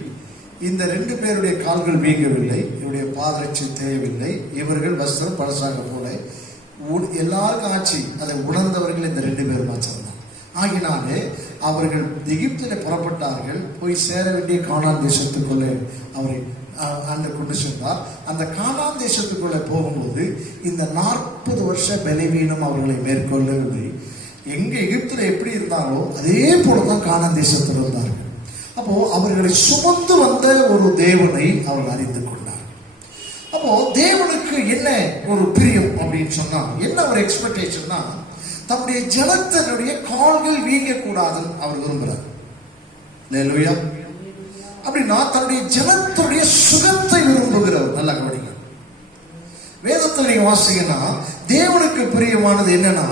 இந்த 2 பேருடைய கால்கள் வீங்கவில்லை, இவருடைய பாதரட்சி தேவையில்லை, இவர்கள் வஸ்திரம் பழசாக போல எல்லாருக்கும் ஆட்சி. அதை உணர்ந்தவர்கள் இந்த 2 பேரும் ஆச்சாரம். ஆகினாலே அவர்கள் எகிப்திலே புறப்பட்டார்கள், போய் சேர வேண்டிய கானான் தேசத்துக்குள்ளே அவரை கொண்டு சென்றார். அந்த கானான் தேசத்துக்குள்ளே போகும்போது இந்த 40 வருஷ பலவீனம் அவர்களை மேற்கொள்ளவில்லை. எங்க எகிப்துல எப்படி இருந்தாலோ அதே போலதான் கானான் தேசத்தில் இருந்தார்கள். அப்போ அவர்களை சுமந்து வந்த ஒரு தேவனை அவர்கள் அறிந்து கொண்டார். அப்போ தேவனுக்கு என்ன ஒரு பிரியம் அப்படின்னு சொன்னா, என்ன ஒரு எக்ஸ்பெக்டேஷன்னா, தன்னுடைய ஜனத்தினுடைய கால்கள் வீங்க கூடாதுன்னு அவர் விரும்புகிறார். அல்லேலூயா. அப்படின்னா தன்னுடைய ஜனத்துடைய சுகத்தை விரும்புகிறவர். நல்லா கவனிங்க. வேதத்தில் நீங்க வாசிங்கன்னா தேவனுக்கு பிரியமானது என்னன்னா,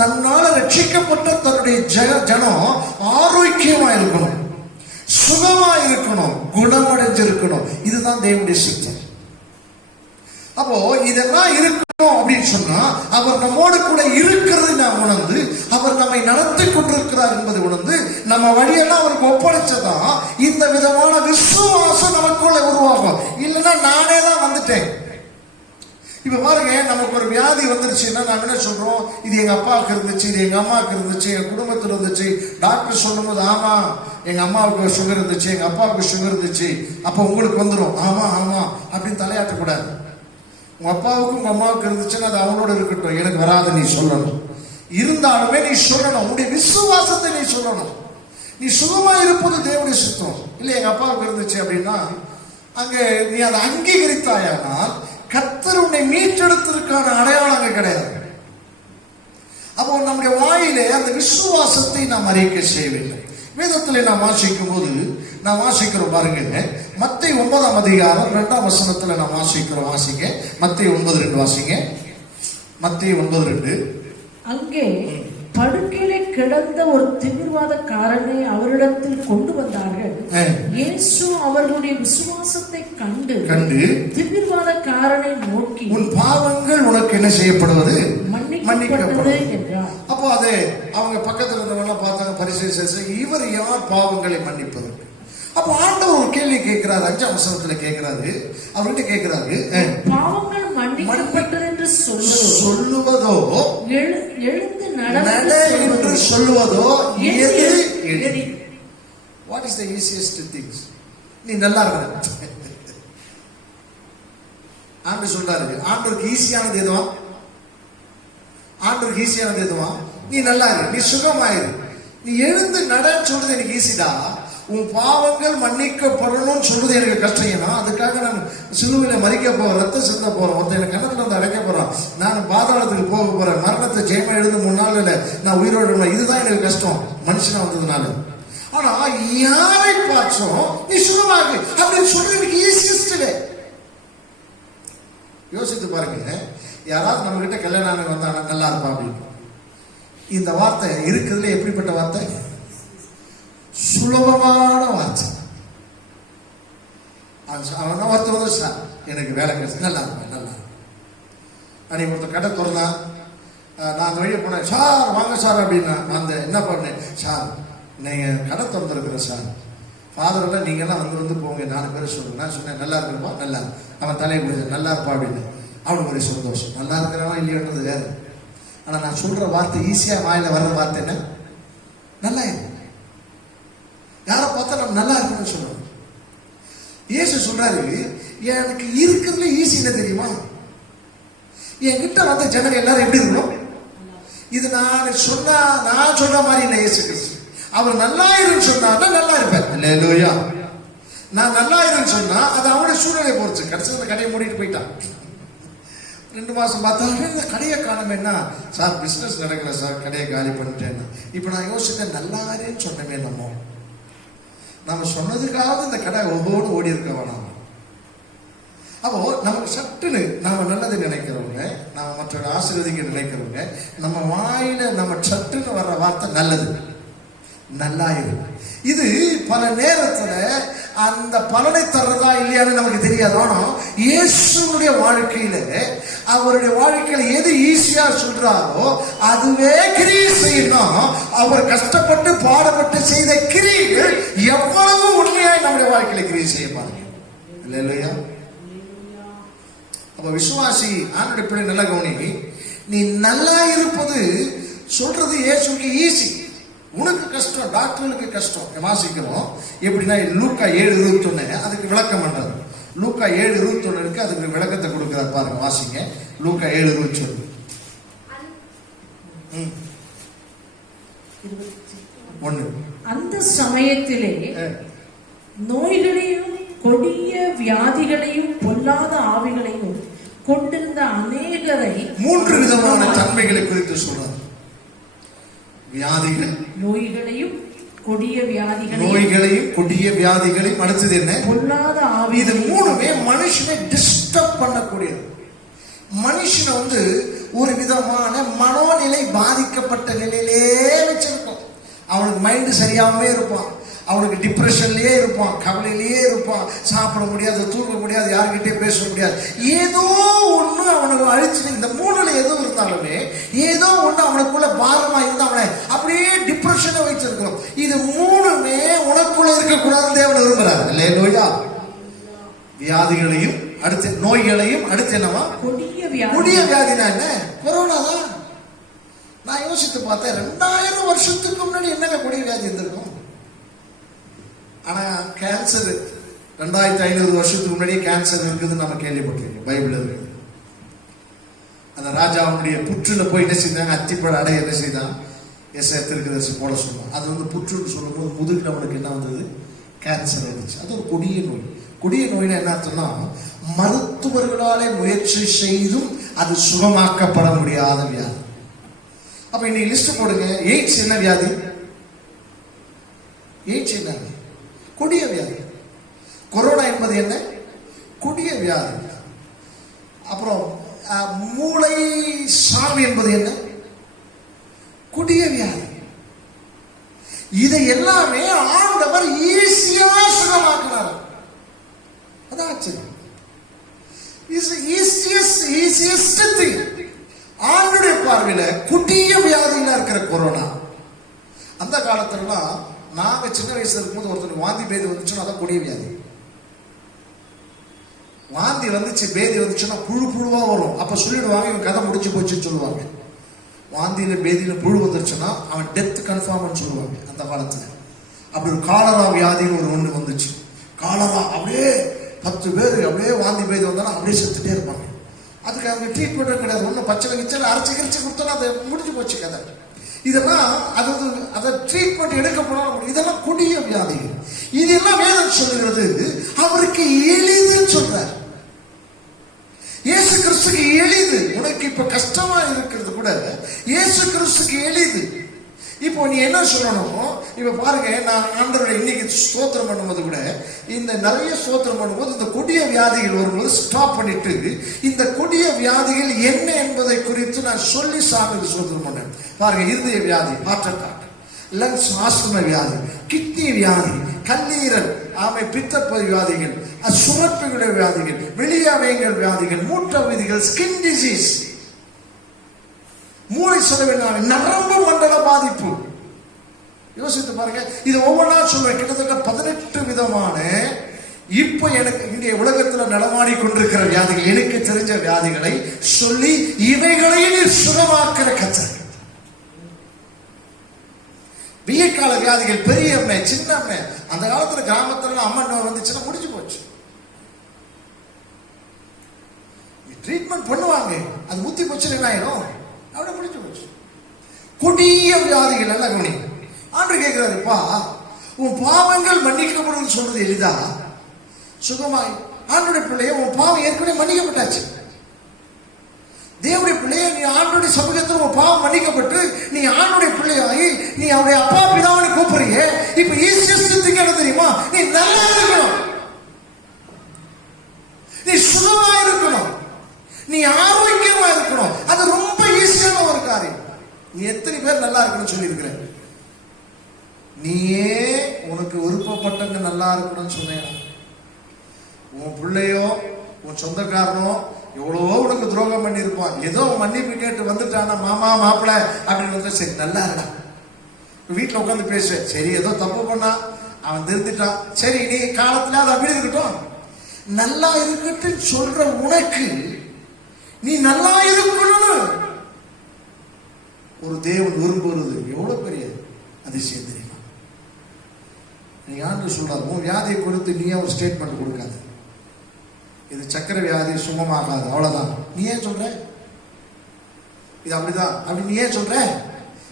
தன்னால ரட்சிக்கப்பட்ட தன்னுடைய ஜனம் ஆரோக்கியமா இருக்கணும், சுகமா இருக்கணும், குணமடைஞ்சிருக்கணும். இதுதான் தேவனுடைய சித்தம். அப்போ இதெல்லாம் இருக்கணும் அப்படின்னு சொன்னா அவர் நம்மோடு கூட இருக்கிறது நாம் உணர்ந்து, அவர் நம்மை நடத்தி கொண்டிருக்கிறார் என்பதை உணர்ந்து நம்ம வழியெல்லாம் அவருக்கு ஒப்படைச்சதான் இந்த விதமான விசுவாசம் நமக்குள்ள உருவாகும். இல்லைன்னா நானே தான் வந்துட்டேன். இப்ப பாருங்க, நமக்கு ஒரு வியாதி வந்துருச்சுன்னா நாம என்ன சொல்றோம், இது எங்க அப்பாவுக்கு இருந்துச்சு, இது எங்க அம்மாவுக்கு இருந்துச்சு, எங்க குடும்பத்தில் இருந்துச்சு. டாக்டர் சொல்லும் போது ஆமா எங்க அம்மாவுக்கு சுகர் இருந்துச்சு, எங்க அப்பாவுக்கு சுகர் இருந்துச்சு, அப்ப உங்களுக்கு வந்துடும். ஆமா ஆமா அப்படின்னு தலையாட்டக்கூடாது. உங்க அப்பாவுக்கும் உங்க அம்மாவுக்கு இருந்துச்சுன்னா அது அவனோட இருக்கட்டும், எனக்கு வராது நீ சொல்லணும். இருந்தாலுமே நீ சொல்லணும், உன்னுடைய விசுவாசத்தை நீ சொல்லணும். நீ சுகமா இருப்பது தேவனுடைய சுத்தம். இல்ல எங்க அப்பாவுக்கு இருந்துச்சு அப்படின்னா அங்க நீ அதை அங்கீகரித்தாயானால் கர்த்தர் உன்னை மீட்டெடுத்ததற்கான அடையாளங்கள் கிடையாது. அப்போ நம்முடைய வாயிலே அந்த விசுவாசத்தை நாம் அறிக்கை செய்ய வேண்டும். வேதத்தில் நாம் வாசிக்கும் போது நாம் வாசிக்கிறோம் பாருங்க, மத்தேயு 9ஆம் அதிகாரம் 2ஆம் வசனத்துல நாம் வாசிக்கிறோம். வாசிங்க மத்தேயு 9:2 வாசிங்க. மத்தேயு 9:2. அங்கே படுக்கையிலே கிடந்த ஒரு திமிர்வாதக்காரனை அவரிடத்தில் கொண்டு வந்தார்கள். இயேசு அவர்களுடைய விசுவாசத்தை கண்டு திமிர்வாதக்காரனை நோக்கி, உன் பாவங்கள் உனக்கு என்ன செய்யப்படுவது, மன்னிக்கப்பட்டது என்றார். அப்போ அது அவங்க பக்கத்துல இருந்தவங்க பார்த்தாங்க, பரிசேயர், இவர் யார் பாவங்களை மன்னிப்பது? அப்போ ஆண்டவர் ஒரு கேள்வி கேட்கிறாரு. 5ஆம் வசனத்துல கேட்கிறாரு, அவர்கிட்ட கேட்கிறாரு, பாவங்கள் மன்னிக்கப்பட்டது என்று சொல்லுவதோ எழுந்து நட என்று சொல்லுவதோ எது? What is the easiest things? நீ நல்லா இருக்க ஆண்டு சொல்றாரு. ஆண்டவருக்கு ஈஸியானது எதுவா? ஆண்டவருக்கு ஈஸியானது எதுவா? நீ நல்லா இரு, நீ சுகமாயிரு, நீ எழுந்து நடன்னு சொல்றது எனக்கு ஈஸிடா. உன் பாவங்கள் மன்னிக்கப்படணும்னு சொல்றது எனக்கு கஷ்டம். ஏன்னா அதுக்காக நான் சிலுவையில மறிக்க போறேன், ரத்தம் சிந்த போறேன், ஒருத்தன் எனக்கு கிணத்துல வந்து அடைக்க போறான், நான் பாதாளத்துக்கு போக போறேன், மரணத்தை ஜெயமா எழுத 3 நாள் இல்ல நான் உயிரோடு, இதுதான் எனக்கு கஷ்டம் மனுஷனா வந்ததுனால. ஆனா யாரை பார்த்தோம் நீ சுகமாகு அப்படின்னு சொல்றது எனக்கு ஈஸியஸ்ட் வே. யோசித்து பாருங்க, யாராவது நம்ம கிட்ட கல்யாணம் வந்தாங்க நல்லா இருப்பா அப்படின்னு, இந்த வார்த்தை இருக்கிறதுல எப்படிப்பட்ட வார்த்தை? சுலபமான வார்த்தை. அவன் ஒருத்தர் வந்து சார் எனக்கு வேலை கிடைச்சு நல்லா இருப்பேன், நல்லா அன்னைக்கு ஒருத்தர் கடை திறந்தா, நான் அந்த வழியை போனேன், சார் வாங்க சார் அப்படின்னா அந்த என்ன பண்ணேன், சார் நீங்க கடை திறந்துருக்குறேன் சார், ஃபாதர்லாம் நீங்கெல்லாம் வந்து போங்க 4 பேர் சொல்லுங்க. நான் சொன்னேன் நல்லா இருக்கிறப்பா, நல்லா. அவன் தலையை பிடிச்ச நல்லா இருப்பா அப்படின்னு. அவனுக்கு ஒரு சந்தோஷம். நல்லா இருக்கிறவன் இல்லையோன்றது வேற. ஆனா நான் சொல்ற வார்த்தை ஈஸியா வாயில வர்ற வார்த்தை என்ன? நல்லா இருக்கு. யாரை பார்த்தா நம்ம நல்லா இருக்குன்னு சொல்றோம். இயேசு சொல்றாரு, எனக்கு இருக்கிறதுல ஈஸி என்ன தெரியுமா? என்கிட்ட வந்த ஜனங்க எல்லாரும் எப்படி இருக்கணும்? இது நான் சொல்ற மாதிரி இல்லை. இயேசு கிறிஸ்து அவர் நல்லா இருன்னு சொன்னா நல்லா இருப்பேன். அல்லேலூயா. நான் நல்லா இருன்னு சொன்னா அது அவனுடைய சூழ்நிலை பொறுத்து. கடைசியில் கடையை மூடிட்டு போயிட்டான். 2 மாசம் பார்த்தா இந்த கடையை காணமே, என்ன சார் பிசினஸ் நடக்கல சார், கடையை காலி பண்ணிட்டேன். இப்ப நான் யோசிச்சேன், நல்லா இருன்னு சொன்னமே, நம்ம சொன்னதுக்காவது இந்த கடை ஒவ்வொரு ஓடி இருக்க வேணாம். அப்போ நமக்கு சட்டுன்னு நாம நல்லது நினைக்கிறவங்க, நாம மற்றவங்க ஆசீர்வதிக்க நினைக்கிறவங்க, நம்ம வாயில நம்ம சட்டுன்னு வர்ற வார்த்தை நல்லது, நல்லா இருக்கு. இது பல நேரத்துல அந்த பலனை தர்றதா இல்லையான்னு நமக்கு தெரியாது. ஆனா இயேசுடைய வாழ்க்கையில, அவருடைய வாழ்க்கையில எது ஈஸியா சொல்றாரோ அதுவே கிரியை செய்யணும். அவர் கஷ்டப்பட்டு பாடுபட்டு செய்த கிரியைகள் எவ்வளவு உண்மையாய் நம்முடைய வாழ்க்கையில கிரியை செய்ய பாருங்க. இல்லையா? அப்ப விசுவாசி ஆண்டுடைய பிள்ளை நல்ல கவனி, நீ நல்லா இருப்பது சொல்றது இயேசுக்கு ஈஸி. உனக்கு கஷ்டம், டாக்டர்களுக்கு கஷ்டம். வாசிக்கிறோம் எப்படின்னா லூக்கா 7:21 அதுக்கு விளக்கம் பண்றாரு. லூக்கா 7:21 இருக்கு, அதுக்கு விளக்கத்தை கொடுக்கிறார் பாருங்க. வாசிங்க லூக்கா 7:21. அந்த சமயத்திலே நோய்களையும் கொடிய வியாதிகளையும் பொல்லாத ஆவிகளையும் கொண்டிருந்த அநேகரை 3 விதமான தன்மைகளை குறித்து சொல்றார். வியாதிகள், நோய்களையும் கொடிய வியாதிகளையும் அடுத்தது என்ன? பொல்லாத ஆவி. இது 3மே மனுஷனை டிஸ்டர்ப் பண்ணக்கூடியது. மனுஷனை ஒரு விதமான மனோநிலை பாதிக்கப்பட்ட நிலையிலே வச்சிருக்கும். அவனுக்கு மைண்ட் சரியாமே இருப்பான், அவனுக்கு டிப்ரெஷன்லயே இருப்பான், கவலையிலேயே இருப்பான், சாப்பிட முடியாது, தூங்க முடியாது, யாருக்கிட்டே பேச முடியாது. ஏதோ ஒண்ணு அவனுக்கு அழிச்சு, இந்த 3ல எதுவும் இருந்தாலுமே ஏதோ ஒண்ணு அவனுக்குள்ள பாரமா இருந்து அவனை அப்படியே டிப்ரெஷனை வச்சிருக்கிறோம். இது 3மே உனக்குள்ள இருக்கக்கூடாதுன்னு தேவன் விரும்புறாரு. இல்லையா? வியாதிகளையும் அடுத்து நோய்களையும் அடுத்து என்னவா? கொடிய வியாதினா என்ன? கொரோனா தான். நான் யோசித்து பார்த்தேன், 2000 வருஷத்துக்கு முன்னாடி என்னங்க கொடிய வியாதி இருந்திருக்கும்? ஆனா கேன்சர் 2500 வருஷத்துக்கு முன்னாடியே கேன்சர் இருக்குதுன்னு நம்ம கேள்விப்பட்டிருக்கோம், பைபிள் இருக்கு. அந்த ராஜாவுடைய புற்றுல போய் என்ன செய்தாங்க? அத்திப்பழ அடைய என்ன செய்தான்? தீர்க்கதரிசி போட சொன்னான். அது புற்றுன்னு சொல்லும்போது முதுகில் அவனுக்கு என்ன வந்தது? கேன்சர் வந்துச்சு. அது ஒரு கொடிய நோய். கொடிய நோய்னா என்ன அர்த்தம்னா, மருத்துவர்களாலே முயற்சி செய்தும் அது சுகமாக்கப்பட முடியாத வியாதி. அப்ப இன்னைக்கு லிஸ்ட் போடுங்க. எய்ட்ஸ் என்ன வியாதி? எய்ட்ஸ் என்ன? கொடிய வியாதி. கொரோனா என்பது என்ன? கொடிய வியாதி. அப்புறம் மூளை சாவு என்பது என்ன? கொடிய வியாதி. இதை எல்லாமே ஆண்டவர் ஈஸியா சுகமாக்கினார். அதான் ஆச்சரியம். ஆண்டுடைய பார்வையில கொடிய வியாதியில இருக்கிற கொரோனா. அந்த காலத்துலலாம் நாங்க சின்ன வயசுல இருக்கும்போது ஒருத்தருக்கு வாந்தி பேதி வந்துச்சுன்னா அதான் கொடிய வியாதி. வாந்தி வந்துச்சு பேதி வந்துச்சுன்னா புழுவா வரும். அப்ப சொல்லிடுவாங்க இவன் கதை முடிச்சு போச்சுன்னு சொல்லுவாங்க. வாந்தியில பேதியில புழு வந்துருச்சுன்னா அவன் டெத் கன்ஃபார்ம்னு சொல்லுவாங்க அந்த காலத்துல. அப்படி ஒரு காலரா வியாதின்னு ஒண்ணு வந்துச்சு. காலரா அப்படியே 10 பேர் அப்படியே வாந்தி பேதி வந்தாலும் அப்படியே செத்துட்டே இருப்பாங்க. அதுக்கு அவங்க ட்ரீட்மெண்ட் கிடையாது. ஒன்றும் பச்சை கிச்சல அரைச்சி கிரிச்சு கொடுத்தோன்னா அதை முடிஞ்சு போச்சு கதை. இதெல்லாம் அதாவது அதை ட்ரீட்மெண்ட் எடுக்க போனால் இதெல்லாம் கொடிய வியாதிகள். இதெல்லாம் வேதம் சொல்லுகிறது அவருக்கு எளிதுன்னு சொல்றார். இயேசு கிறிஸ்துக்கு எளிது. உனக்கு இப்ப கஷ்டமா இருக்கிறது கூட இயேசு கிறிஸ்துக்கு எளிது. இப்போ நீ என்ன சொல்லணும்? இப்ப பாருங்க, நான் ஆண்டவரை இன்னைக்கு ஸ்தோத்திரம் பண்ணும்போது கூட இந்த நிறைய ஸ்தோத்திரம் பண்ணும்போது இந்த கொடிய வியாதிகள் வரும்போது ஸ்டாப் பண்ணிட்டு இந்த கொடிய வியாதிகள் என்ன என்பதை குறித்து நான் சொல்லி சாமி ஸ்தோத்திரம் பண்ணேன். பாருங்க, இருதய வியாதி, ஹார்ட் அட்டாக், லங்ஸ் ஆஸ்துமா வியாதி, கிட்னி வியாதி, கல்லீரல், பித்தப்பை வியாதிகள், சுரப்பிகளுடைய வியாதிகள், வெளியவைகள் வியாதிகள், மூட்ட விதிகள், ஸ்கின் டிசீஸ், மூளை செலவினால நரம்பு மண்டல பாதிப்பு. யோசித்து பாருங்க, இது ஒவ்வொன்றா சொல்றேன். கிட்டத்தட்ட 18 விதமான இப்ப எனக்கு இங்கே உலகத்தில் நடமாடி கொண்டிருக்கிற வியாதிகள், எனக்கு தெரிஞ்ச வியாதிகளை சொல்லி இவைகளையும் சுகமாக்கிற கதை. வெய்யக்கால வியாதிகள், பெரிய அம்மை, சின்ன அம்மை. அந்த காலத்துல கிராமத்துல அம்மன் வந்துச்சுன்னா முடிஞ்சு போச்சு. ட்ரீட்மெண்ட் பண்ணுவாங்க, அது ஊத்தி போச்சு, என்ன ஆயிரும்? அவட முடிஞ்சு போச்சு. கொடிய வியாதிகள் எல்லாம் கவனி. ஆண்டு கேட்கிறாருப்பா, உன் பாவங்கள் மன்னிக்கப்படும் சொல்றது எளிதா? சுகமாய் ஆண்டுடைய பிள்ளைய உன் பாவம் ஏற்கனவே மன்னிக்கப்பட்டாச்சு. தேவனுடைய பிள்ளைய நீ ஆண்டுடைய சமூகத்தில் உன் பாவம் மன்னிக்கப்பட்டு நீ ஆண்டுடைய பிள்ளையாகி நீ அவருடைய அப்பா பிதாவை கூப்பிடுறிய. இப்ப ஈஸியஸ்ட் திங் என்ன தெரியுமா? நீ நல்லா இருக்கணும், நீ சுகமா இருக்கணும், நீ ஆரோக்கியமா இருக்கணும். அது ரொம்ப ஈஸியான ஒரு காரியம். நீ எத்தனை பேர் நல்லா இருக்கணும்னு சொல்லி இருக்கிற? நீயே உனக்கு விருப்பப்பட்டவங்க நல்லா இருக்கணும்னு சொன்னேன். உன் பிள்ளையோ உன் சொந்தக்காரனோ எவ்வளவோ உனக்கு துரோகம் பண்ணி இருப்பான், ஏதோ மன்னிப்பு கேட்டு வந்துட்டானா மாமா மாப்பிள்ள அப்படின்னு வந்து சரி நல்லா இருக்கா. வீட்டுல உட்காந்து பேசுவேன், சரி ஏதோ தப்பு பண்ணா அவன் திருந்துட்டான், சரி நீ காலத்துல அது அப்படி இருக்கட்டும், நல்லா இருக்கட்டும் சொல்ற உனக்கு நீ நல்லா இருக்கணும்னு ஒரு தேவன் விரும்புறது எவ்வளவு பெரிய அதிசயம் தெரியுமா? நீ ஆண்டு சொல்றாரு, உன் வியாதியை குறித்து நீயே ஒரு ஸ்டேட்மெண்ட் கொடுக்காது. இது சக்கரை வியாதி சுகமாகாது, அவ்வளவுதான். நீ ஏன் சொல்ற இது அப்படிதான் அப்படி? நீ ஏன் சொல்ற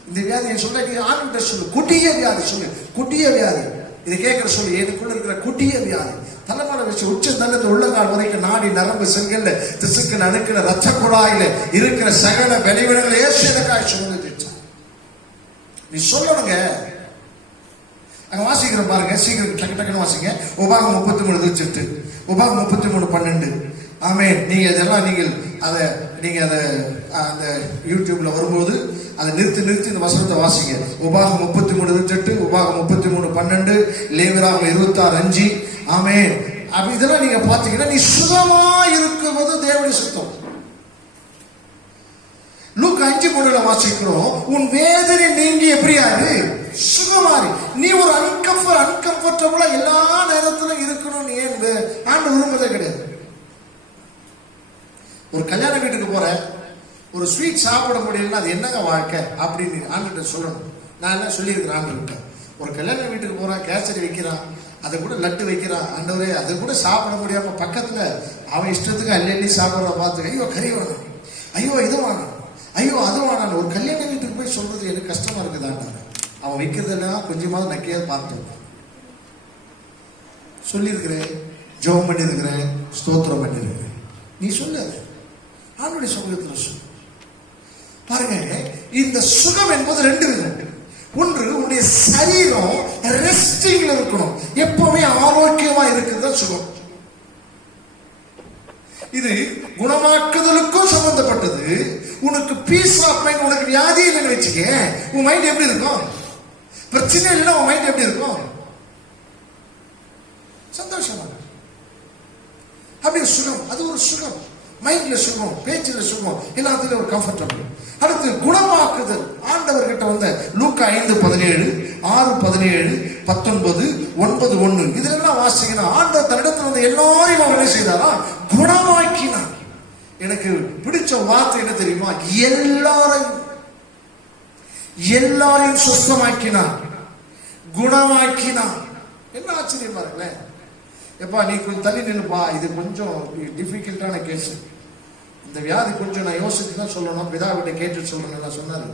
இந்த வியாதியை சொல்ற? நீ ஆண்டு சொல்லு, கொடிய வியாதி சொல்லு, கொடிய வியாதி. இதை கேட்கிற சொல்லு, எனக்குள்ள இருக்கிற கொடிய வியாதி, தலைமலை வச்சு உச்ச தள்ளத்து உள்ளங்கால் வரைக்கும் நாடி நரம்பு செல்கள்ல திசுக்கள் அணுக்கிற ரத்த குழாயில இருக்கிற சகல விளைவிடங்களை ஏசுக்காய் சொல்லுங்க. நீ சொல்லணுங்க. அங்க வாசிக்கிற பாருங்க, சீக்கிரம் டக்கு டக்குன்னு வாசிங்க. உபாகம் 33:8, உபாகம் 33:12. ஆமென். நீங்க இதெல்லாம் நீங்க அதை அந்த யூடியூப்ல வரும்போது அதை நிறுத்தி இந்த வசனத்தை வாசிங்க. உபாகம் 33:8, உபாகம் 33:12, லேவியராகமம் 26:5. ஆமென். அப்ப இதெல்லாம் நீங்க பாத்தீங்கன்னா நீ சுகமா இருக்கும்போது தேவனுடைய சுத்தம். லூக்கா 5:3 வாசிக்கிறோம், உன் வேதனை நீங்கி எப்படியாரு சுகமாரி. நீ ஒரு அன்கம்ஃபர்டபுளா எல்லா நேரத்திலும் இருக்கணும். நீ ஆண்டு விரும்புறதே கிடையாது. ஒரு கல்யாண வீட்டுக்கு போற, ஒரு ஸ்வீட் சாப்பிட முடியலன்னா அது என்னங்க வாழ்க்கை அப்படின்னு ஆண்டுகிட்ட சொல்லணும். நான் என்ன சொல்லியிருக்கிறேன் ஆண்டுகிட்ட, ஒரு கல்யாண வீட்டுக்கு போறான், கேசரி வைக்கிறான், அதை கூட லட்டு வைக்கிறான், ஆண்டவரே அதை கூட சாப்பிட முடியாம பக்கத்துல அவன் இஷ்டத்துக்கு அள்ளி சாப்பிட்ற பார்த்து ஐயோ கறி வேணும், ஐயோ இது வேணும், ஐயோ அது வேணான்னு ஒரு கல்யாண வீட்டுக்கு போய் சொல்றது எனக்கு கஷ்டமா இருக்குதான்டாங்க. அவன் வைக்கிறதெல்லாம் கொஞ்சமாவது நக்கையாவது பார்த்து சொல்லியிருக்கிறேன், ஜெபம் பண்ணியிருக்கிறேன், ஸ்தோத்திரம் பண்ணியிருக்கிறேன். நீ சொல்லு, ஆண்டுடைய சமூகத்தில் சொல்லு. பாருங்க, இந்த சுகம் என்பது 2 விதம். ஒன்று, உன்னுடைய சரீரம் ரெஸ்டிங்ல இருக்கணும், எப்பவுமே ஆரோக்கியமா இருக்கிறது சுகம். இது குணமாக்குதலுக்கும் சம்பந்தப்பட்டது. உனக்கு பீஸ் ஆஃப் மைண்ட், உனக்கு வியாதி இல்லைன்னு வச்சுக்க, உன் மைண்ட் எப்படி இருக்கும்? பிரச்சனை இல்லைன்னா உன் மைண்ட் எப்படி இருக்கும்? சந்தோஷமா. அப்படி சுகம், அது ஒரு சுகம். மைண்ட்ல சுகம், பேச்சில் சுகம், எல்லாத்துலயும் ஒரு கம்ஃபர்டபிள். அடுத்து குணமாக்குதல். ஆண்டவர்கிட்ட வந்த லூக்கா 5:17, 6:17, 19, 9:1 இதெல்லாம் வாசிங்கன்னா ஆண்டவர் தன்னிடத்தில் வந்து எல்லாரையும் அவர் என்ன செய்தாரா? குணமாக்கினார். எனக்கு பிடிச்ச வார்த்தை என்ன தெரியுமா? எல்லாரையும் சுத்தமாக்கினார், குணமாக்கினார். என்ன ஆச்சரியம் பாருங்களேன். எப்பா நீ கொஞ்சம் தள்ளி நின்னுப்பா, இது கொஞ்சம் டிஃபிகல்ட்டான கேஸ், இந்த வியாதி கொஞ்சம் நான் யோசிச்சு தான் சொல்லணும், பிதாவிட்ட கேட்டு சொல்லணும் சொன்னாரு.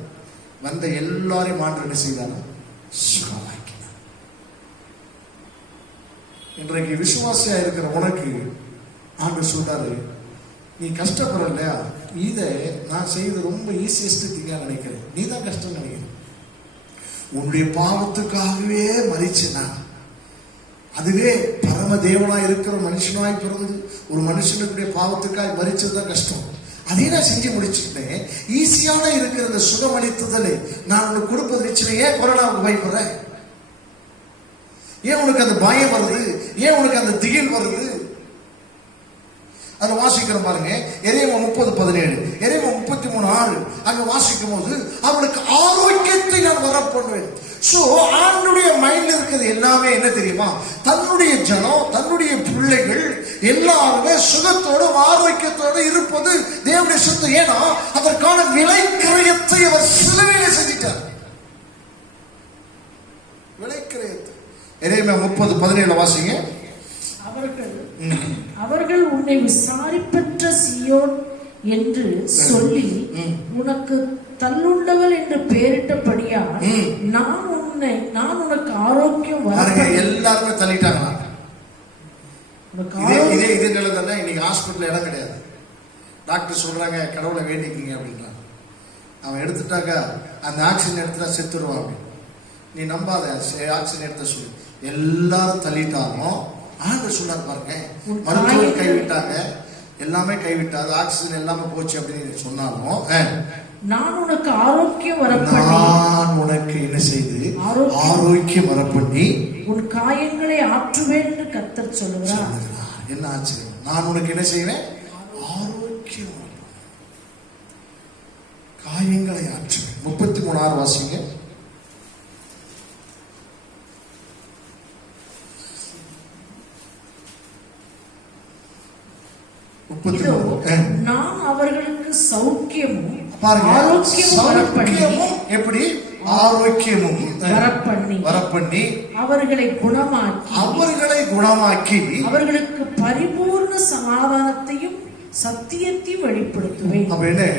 வந்த எல்லாரையும் ஆண்டு என்ன செய்தார்? சுகமாக்கினார். இன்றைக்கு விசுவாசியா இருக்கிற உனக்கு ஆண்டவர் சொல்றாரு, நீ கஷ்டப்படுற இல்லையா, இதை நான் செய்து ரொம்ப ஈஸியஸ்ட் திங்கா நினைக்கிறேன். நீ தான் கஷ்டம் நினைக்கிற. உன்னுடைய பாவத்துக்காகவே மரிச்சனா, அதுவே பரம தேவனா இருக்கிற மனுஷனாய் பிறந்து ஒரு மனுஷனுடைய பாவத்துக்காய் மரிச்சதுதான் கஷ்டம். அதே நான் செஞ்சு முடிச்சுட்டேன். ஈஸியான இருக்கிற இந்த சுகமளித்ததலை நான் உனக்கு கொடுப்பது வச்சுனே. ஏன் கொரோனாவுக்கு பயப்படுற? ஏன் உனக்கு அந்த பயம் வருது? ஏன் உனக்கு அந்த திகில் வருது? அதை வாசிக்கிறோம் பாருங்க. எரேமியா 30:17, எரேமியா 33:6 அங்க வாசிக்கும் போது அவளுக்கு ஆரோக்கியத்தை நான் வரப்பண்ணுவேன். சோ ஆண்டுடைய மைண்ட்ல இருக்கிறது எல்லாமே என்ன தெரியுமா? தன்னுடைய ஜனம், தன்னுடைய பிள்ளைகள் எல்லாருமே சுகத்தோடு ஆரோக்கியத்தோடு இருப்பது தேவனுடைய சுத்தம். ஏன்னா அதற்கான விலை கிரயத்தை அவர் சிலுவையிலே செஞ்சிட்டார். விலை கிரயத்தை எரேமியா 30:17 வாசிங்க. அவர்கள் உன்னை விசாரிப்பற்ற சீயோன் என்று சொல்லி உனக்கு தள்ளுண்டவள் என்று பெயரிட்டபடியா நான் உனக்கு ஆரோக்கியம் எல்லாருமே தள்ளிட்டாங்க. இதே நிலை தானே இன்னைக்கு. ஹாஸ்பிட்டல் இடம் கிடையாது. டாக்டர் சொல்றாங்க கடவுளை வேண்டிக்கிங்க அப்படின்றாங்க. அவன் எடுத்துட்டாக்க அந்த ஆக்சிஜன் எடுத்துட்டா செத்துருவான் அப்படின்னு. நீ நம்பாத, ஆக்சிஜன் எடுத்த சொல்லு. எல்லாரும் தள்ளிட்டாலும் ஆண்டு சொன்னார் பாருங்க, மருத்துவர் கைவிட்டாங்க, எல்லாமே கைவிட்டாது, ஆக்சிஜன் எல்லாமே போச்சு அப்படின்னு சொன்னாலும் நான் உனக்கு ஆரோக்கியம் வரப்பண்ணி, நான் உனக்கு என்ன செய்து ஆரோக்கியம் வரப்பண்ணி உன் காயங்களை ஆற்றுவேன் என்று கர்த்தர் சொல்லுகிறார். என்ன ஆச்சு? நான் உனக்கு என்ன செய்வேன்? ஆரோக்கியம், காயங்களை ஆற்றுவேன். 33:6 வாசிங்க. நான் அவர்களுக்கு சௌக்கியமும் ஆரோக்கியமும் எப்படி ஆரோக்கியமும் வரப்பண்ணி அவர்களை குணமாக்கி அவர்களுக்கு பரிபூர்ண சமாதானத்தையும் சத்தியத்தையும் வெளிப்படுத்துவேன். அப்படின்னு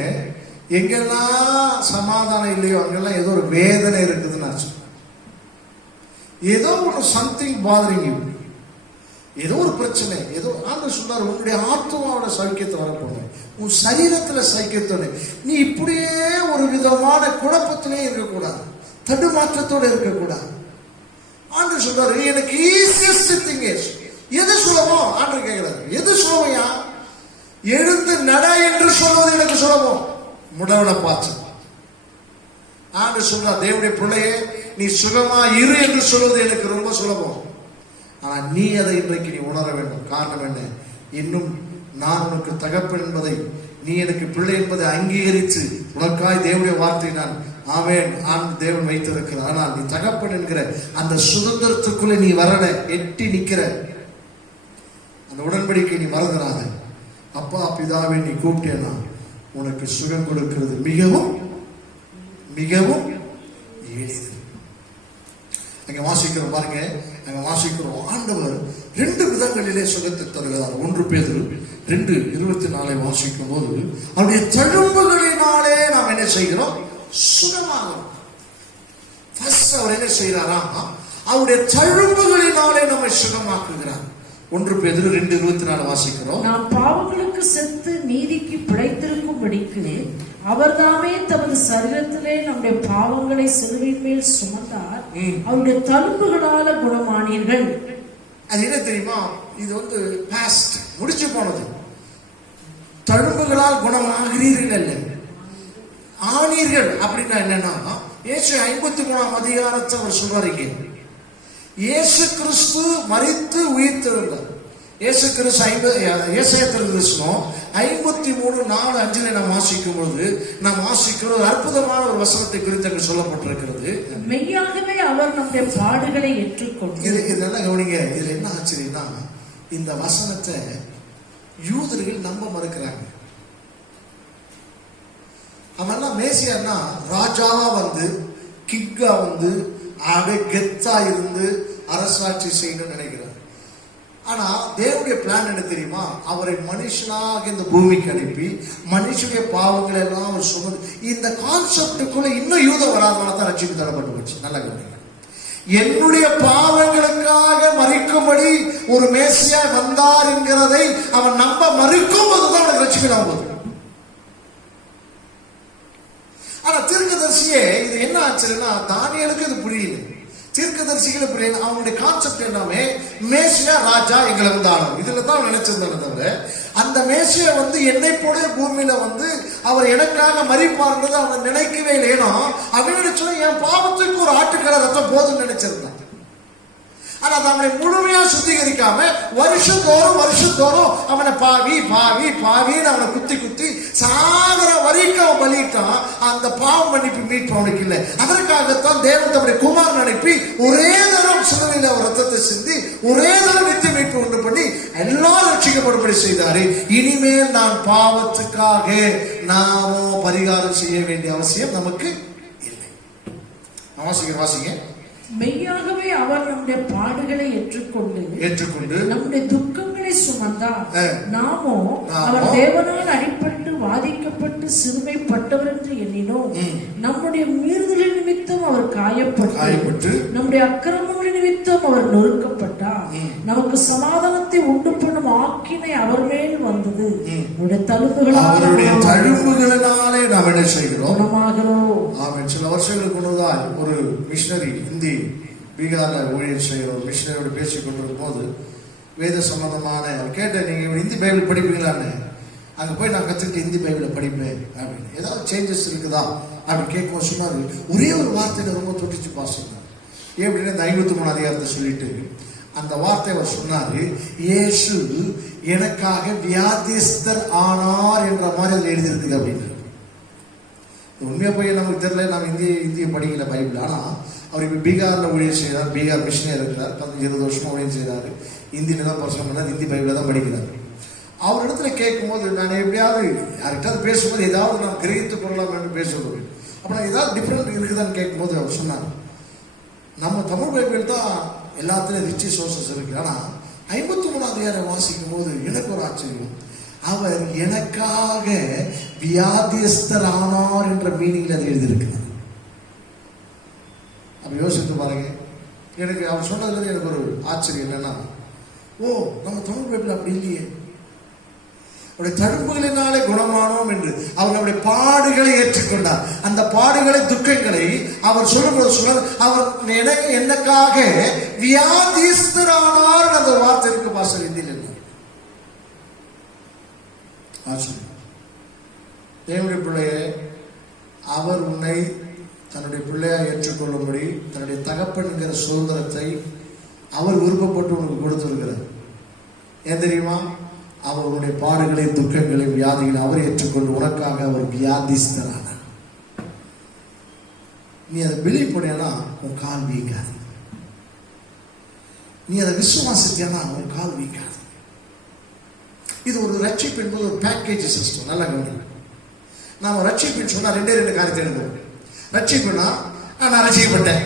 எங்கெல்லாம் சமாதானம் இல்லையோ அங்கெல்லாம் ஏதோ ஒரு வேதனை இருக்குதுன்னு, ஏதோ ஒரு சம்திங் பாதரிங் யூ, ஏதோ ஒரு பிரச்சனை, ஏதோ ஆண்டவர் சொல்றாரு உன்னுடைய ஆத்மாவோட சௌக்கியத்தை வரப்போன, உன் சரீரத்துல சௌக்கியத்தோட. நீ இப்படியே ஒரு விதமான குழப்பத்திலே இருக்கக்கூடாது, தடுமாற்றத்தோட இருக்கக்கூடாது. ஆண்டவர் சொல்றாரு எனக்கு ஈஸியஸ்ட் திங் எது சுலபம்? ஆண்டவர் கேட்கிறாரு எது சுலபம்யா? எழுந்து நட என்று சொல்வது எனக்கு சுலபம். முடவளை பாச்சு ஆண்டவர் சொல்றார் தேவனுடைய பிள்ளையே நீ சுகமா இரு என்று சொல்வது எனக்கு ரொம்ப சுலபம். ஆனா நீ அதை இன்றைக்கு நீ உணர வேண்டும். காரணம் என்ன? இன்னும் நான் உனக்கு தகப்பன் என்பதை, நீ எனக்கு பிள்ளை என்பதை அங்கீகரித்து உனக்காய் தேவனுடைய வார்த்தை நான் ஆமென் தேவன் வைத்திருக்கிறார். ஆனால் நீ தகப்பன் என்கிற அந்த சுதந்திரத்துக்குள்ளே நீ வரல, எட்டி நிக்கிற அந்த உடன்படிக்கை நீ மறந்துடாத. அப்பா பிதாவை நீ கூப்பிட்டேனா உனக்கு சுகம் கொடுக்கிறது மிகவும் மிகவும் எளிது. அங்க வாசிக்கிறோம் பாருங்க, அங்க வாசிக்கிறோம் ஆண்டவர் 2 விதங்களிலே சுகத்தை தருகிறார். 1 பேதுரு 2:24 வாசிக்கும் போது அவருடைய தழும்புகளினாலே நாம் என்ன செய்கிறோம்? சுகமாகிறோம். ஃபர்ஸ்ட் அவர் என்ன செய்யறாரா? அவருடைய தழும்புகளினாலே நம்மை சுகமாக்குகிறார். 1 பேதுரு 2:24 வாசிக்கிறோம். நாம் பாவங்களுக்கு செத்து நீதிக்கு பிழைத்திருக்கும்படிக்கு அவர் தாமே தமது சரீரத்திலே நம்முடைய பாவங்களை சிலுவையின் மேல் சுமந்தார், அவருடைய தழும்புகளால குணமானீர்கள். அது என்ன தெரியுமா? இது வந்து பாஸ்ட், முடிச்சு போனது. தழும்புகளால் குணமாகிறீர்கள் அல்ல, ஆனீர்கள். அப்படின்னா என்னன்னா இயேசு 53ஆம் அதிகாரத்தை அவர் சொல்றாரு. இயேசு கிறிஸ்து மரித்து உயிர்த்தெழுந்தார். இயேசு கிறிஸ்து ஏசாயா தீர்க்கதரிசனம் 53:4-5 நாம் வாசிக்கும் பொழுது நாம் வாசிக்கிற ஒரு அற்புதமான ஒரு வசனத்தை குறித்து அங்கு சொல்லப்பட்டிருக்கிறது. மெய்யாகவே அவர் நம்முடைய பாடுகளை ஏற்றுக்கொண்டு. இது நல்லா கவனிங்க. இதுல என்ன ஆச்சரியம்னா இந்த வசனத்தை யூதர்கள் நம்ப மறுக்கிறாங்க. அவெல்லாம் மேசியான்னா ராஜாவா வந்து கிங்கா வந்து கெத்தா இருந்து அரசாட்சி செய்யணும்னு நினைக்கிறார். ஆனா தேவனுடைய பிளான் என்ன தெரியுமா? அவரை மனுஷனாக இந்த பூமிக்கு அனுப்பி மனுஷனுடைய பாவங்களை எல்லாம் அவர் சுமந்து, இந்த கான்செப்டுக்குள்ள இன்னும் யூதம் வராதனால தான் ரட்சிப்பு தரப்பட்டு போச்சு. நல்ல கவனிங்க. என்னுடைய பாவங்களுக்காக மறிக்கும்படி ஒரு மேசியா வந்தார் என்கிறதை அவன் நம்ப மறுக்கும் போதுதான் அவனுக்கு ரட்சிப்பு ஆகுது. ஆனா தீர்க்கதரிசியே இது என்ன ஆச்சுன்னா, தானியேலுக்கு இது புரியல, தீர்க்கதரிசிகளுக்கு புரியல. அவனுடைய கான்செப்ட் எல்லாமே மேசியா ராஜா எங்களை வந்தாலும் இதுல தான் நினைச்சிருந்தாங்க தவிர, அந்த மேசியா என்னை போல பூமியில அவர் எனக்காக மறிப்பார்ன்றது அவன் நினைக்கவே இல்லை. ஏன்னா அவனோட சொல்ல என் பாவத்துக்கு ஒரு ஆட்டுக்கடை ரத்தம் போதும்னு நினைச்சிருந்தான். ஆனா அவனை முழுமையா சுத்திகரிக்காம வருஷத்தோறும் அவனை பாவி பாவி பாவின்னு அவனை குத்தி குத்தி சாகர வரைக்கும் அவன் பலிட்டான். அந்த பாவம் மன்னிப்பு மீட்பு அவனுக்கு இல்லை. அதற்காகத்தான் தேவன் தம்முடைய குமாரன் அனுப்பி ஒரே தரம் சிலுவையில் அவர் ரத்தத்தை சிந்தி ஒரே தரம் நித்திய மீட்பு உண்டு பண்ணி எல்லாரும் ரட்சிக்கப்படும்படி செய்தாரு. இனிமேல் நான் பாவத்துக்காக நாமோ பரிகாரம் செய்ய வேண்டிய அவசியம் நமக்கு இல்லை. வாசிங்க. மெய்யாகவே அவர் நம்முடைய பாடுகளை ஏற்றுக்கொண்டு நம்முடைய துக்கங்களை சுமந்தார். நாமோ அவர் தேவனால் அடிபட்டு வாதிக்கப்பட்டு சிறுமைப்பட்டவர் என்று எண்ணினோம். நம்முடைய மீறுதலின் நிமித்தம் அவர் காயப்பட்டு நம்முடைய அக்கிரமங்களின் நிமித்தம் அவர் நொறுக்கப்பட்டார். நமக்கு சமாதானத்தை உண்டு பண்ணும் ஆக்கினை அவர் மேல் வந்தது. தழும்புகளினாலே நாம் என்ன செய்கிறோம்? குணமாகிறோம். சில வருஷங்களுக்கு முன்னதாக ஒரு மிஷனரி இந்தி பீகார்ல ஊழியர் செய்கிற ஒரு மிஷனரியோட பேசிக் கொண்டிருக்கும் போது வேத சம்பந்தமான கேட்டேன், நீங்க ஹிந்தி பைபிள் படிப்பீங்களான்னு. அங்க போய் நான் கத்துக்கிட்டு ஹிந்தி பைபிளை படிப்பேன் அப்படின்னு. ஏதாவது சேஞ்சஸ் இருக்குதா அப்படின்னு கேட்கும் சொன்னாரு. ஒரே ஒரு வார்த்தையில ரொம்ப தொட்டிச்சு பாசம் எப்படின்னு இந்த 53 அதிகாரத்தை சொல்லிட்டு அந்த வார்த்தை அவர் சொன்னாரு, இயேசு எனக்காக வியாதிஸ்தர் ஆனார் என்ற மாதிரி அதுல எழுதியிருக்குது அப்படின்னு. உண்மையா போய் நமக்கு தெரியல, நம்ம இந்திய படிக்கல பைபிள். ஆனா அவர் இப்ப பீகார்ல ஊழியர் செய்யறாரு, பீகார் மிஷனரி இருக்கிறார், 20 வருஷமா ஊழியர் செய்யறாரு. ஹிந்தியில தான் பரிசனம் பண்ணார், ஹிந்தி பைபிள தான் படிக்கிறார். அவர் இடத்துல கேட்கும் போது நான் எப்படியாவது யார்கிட்ட பேசும்போது ஏதாவது நான் கிரகித்துக் கொள்ளலாம் என்று பேசுவது. அப்ப நான் ஏதாவது டிஃபரெண்ட் இருக்குதான்னு கேட்கும் போது அவர் சொன்னார், நம்ம தமிழ் பைபிள் தான் எல்லாத்துலயும் ரிச்சி சோர்சஸ் இருக்கு. ஆனா 53 அதிகாரம் வாசிக்கும் போது எனக்கு ஒரு ஆச்சரியம், அவர் எனக்காக வியாதிஸ்தர் ஆனார் என்ற மீனிங்ல அது எழுதியிருக்கிறார். அப்ப யோசித்து பாருங்க. எனக்கு அவர் சொன்னதுல எனக்கு ஒரு ஆச்சரியம் என்னன்னா, நம்ம தமிழ் பைபிள் அப்படி இல்லையே. அவருடைய தழும்புகளினாலே குணமானோம் என்று அவர் நம்முடைய பாடுகளை ஏற்றுக்கொண்டார். அந்த பாடுகளை துக்கங்களை அவர் சொல்லும்போது சொன்னார், அவர் எனக்காக வியாதிஸ்தரானார் அந்த வார்த்தை இருக்கு பாஸ்டர் ஹிந்தியில். தேவனுடைய பிள்ளையே, அவர் உன்னை தன்னுடைய பிள்ளையா ஏற்றுக்கொள்ளும்படி தன்னுடைய தகப்பன்கிற சுதந்திரத்தை அவர் விருப்பப்பட்டு உனக்கு கொடுத்திருக்கிறார். ஏன் தெரியுமா? அவருடைய பாடுகளை துக்கங்களை வியாதிகளை அவர் ஏற்றுக்கொண்டு உனக்காக அவர் வியாதிஸ்தரானார். நீ அதை பிலீவ் பண்ணினா உன் கால் வீக்காது. நீ அதை விசுவாசித்தியானா உன் கால் வீக்காது. இது ஒரு ரட்சிப்பு என்பது ஒரு பேக்கேஜ் சிஸ்டம். நல்லா கவனிங்க. நாம ரட்சிப்புன்னு சொன்னா ரெண்டு காரியத்தை எழுதுவோம். ரட்சிப்புனா நான் ரட்சிக்கப்பட்டேன்,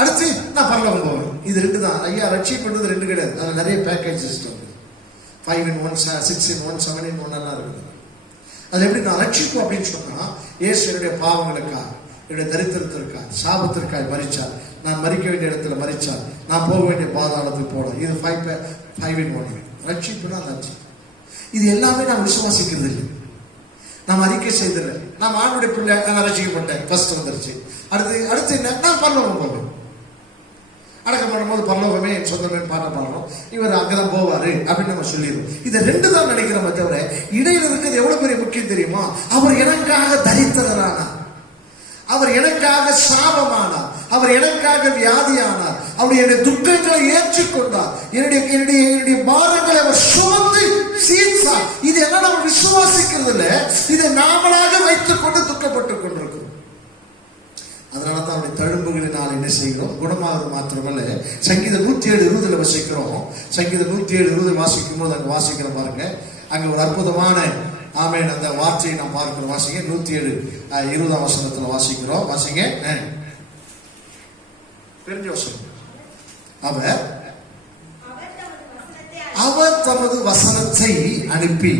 அடுத்து நான் பரலோகம் போவேன். இது 2 தான். ஐயா ரட்சிப்புன்றது 2 கிடையாது. அதுல நிறைய package system 5 in 1, 6 in 1, 7 in 1 எல்லாம் இருக்குது. அது எப்படி நான் ரட்சிப்பு அப்படின்னு சொன்னா, இயேசு என்னுடைய பாவங்களுக்காக, என்னுடைய தரித்திரத்திற்காக, சாபத்திற்காக மரிச்சார். நான் மரிக்க வேண்டிய இடத்துல மரிச்சார். நான் போக வேண்டிய பாதாளத்துக்கு போனேன். இது 5 in 1. ரட்சிப்புனா ரட்சிப்பு. இது எல்லாமே நாம் விசுவாசிக்கிறது இல்லை, நாம் அறிக்கை செய்தில்லை. நாம் ஆண்டுடைய பிள்ளை, நான் ரட்சிக்கப்பட்டேன், ஃபர்ஸ்ட் வந்துருச்சு. அடுத்து என்ன? நான் பரலோகம் போவேன். அடக்கம் பண்ணும்போது பரலோகமே என் சொந்தமே பாட்ட பாடுறோம், இவர் அங்கதான் போவாரு அப்படின்னு நம்ம சொல்லிடுவோம். இதை 2 தான் நினைக்கிறோமே தவிர இடையில இருக்கிறது எவ்வளவு பெரிய முக்கியம் தெரியுமா? அவர் எனக்காக தரித்திரரானார், அவர் எனக்காக சாபமானார், அவர் எனக்காக வியாதியானார், அவர் என்னுடைய துக்கங்களை ஏற்றுக்கொண்டார், என்னுடைய பாரங்களை அவர் சுமந்து சீர்த்தார். இது எல்லாம் நம்ம விசுவாசிக்கிறது இல்லை, இதை நாமளாக வைத்துக் கொண்டு துக்கப்பட்டுக் கொண்டிருக்கிறோம். அதனால தான் அவருடைய தழும்புகளினால் என்ன செய்கிறோம்? குணமாகிறது மாத்திரமல்ல. சங்கீதம் 107:20 வாசிக்கிறோம். சங்கீதம் 107:20 வாசிக்கும் போது அங்க வாசிக்கிறோம் பாருங்க. அங்க ஒரு அற்புதமான ஆமென் அந்த வார்த்தையை நாம் பார்க்கிறோம். வாசிங்க. 107:20 வசனத்துல வாசிக்கிறோம். வாசிங்க. தெரிஞ்ச வசனம். தமது வசனத்தை அனுப்பி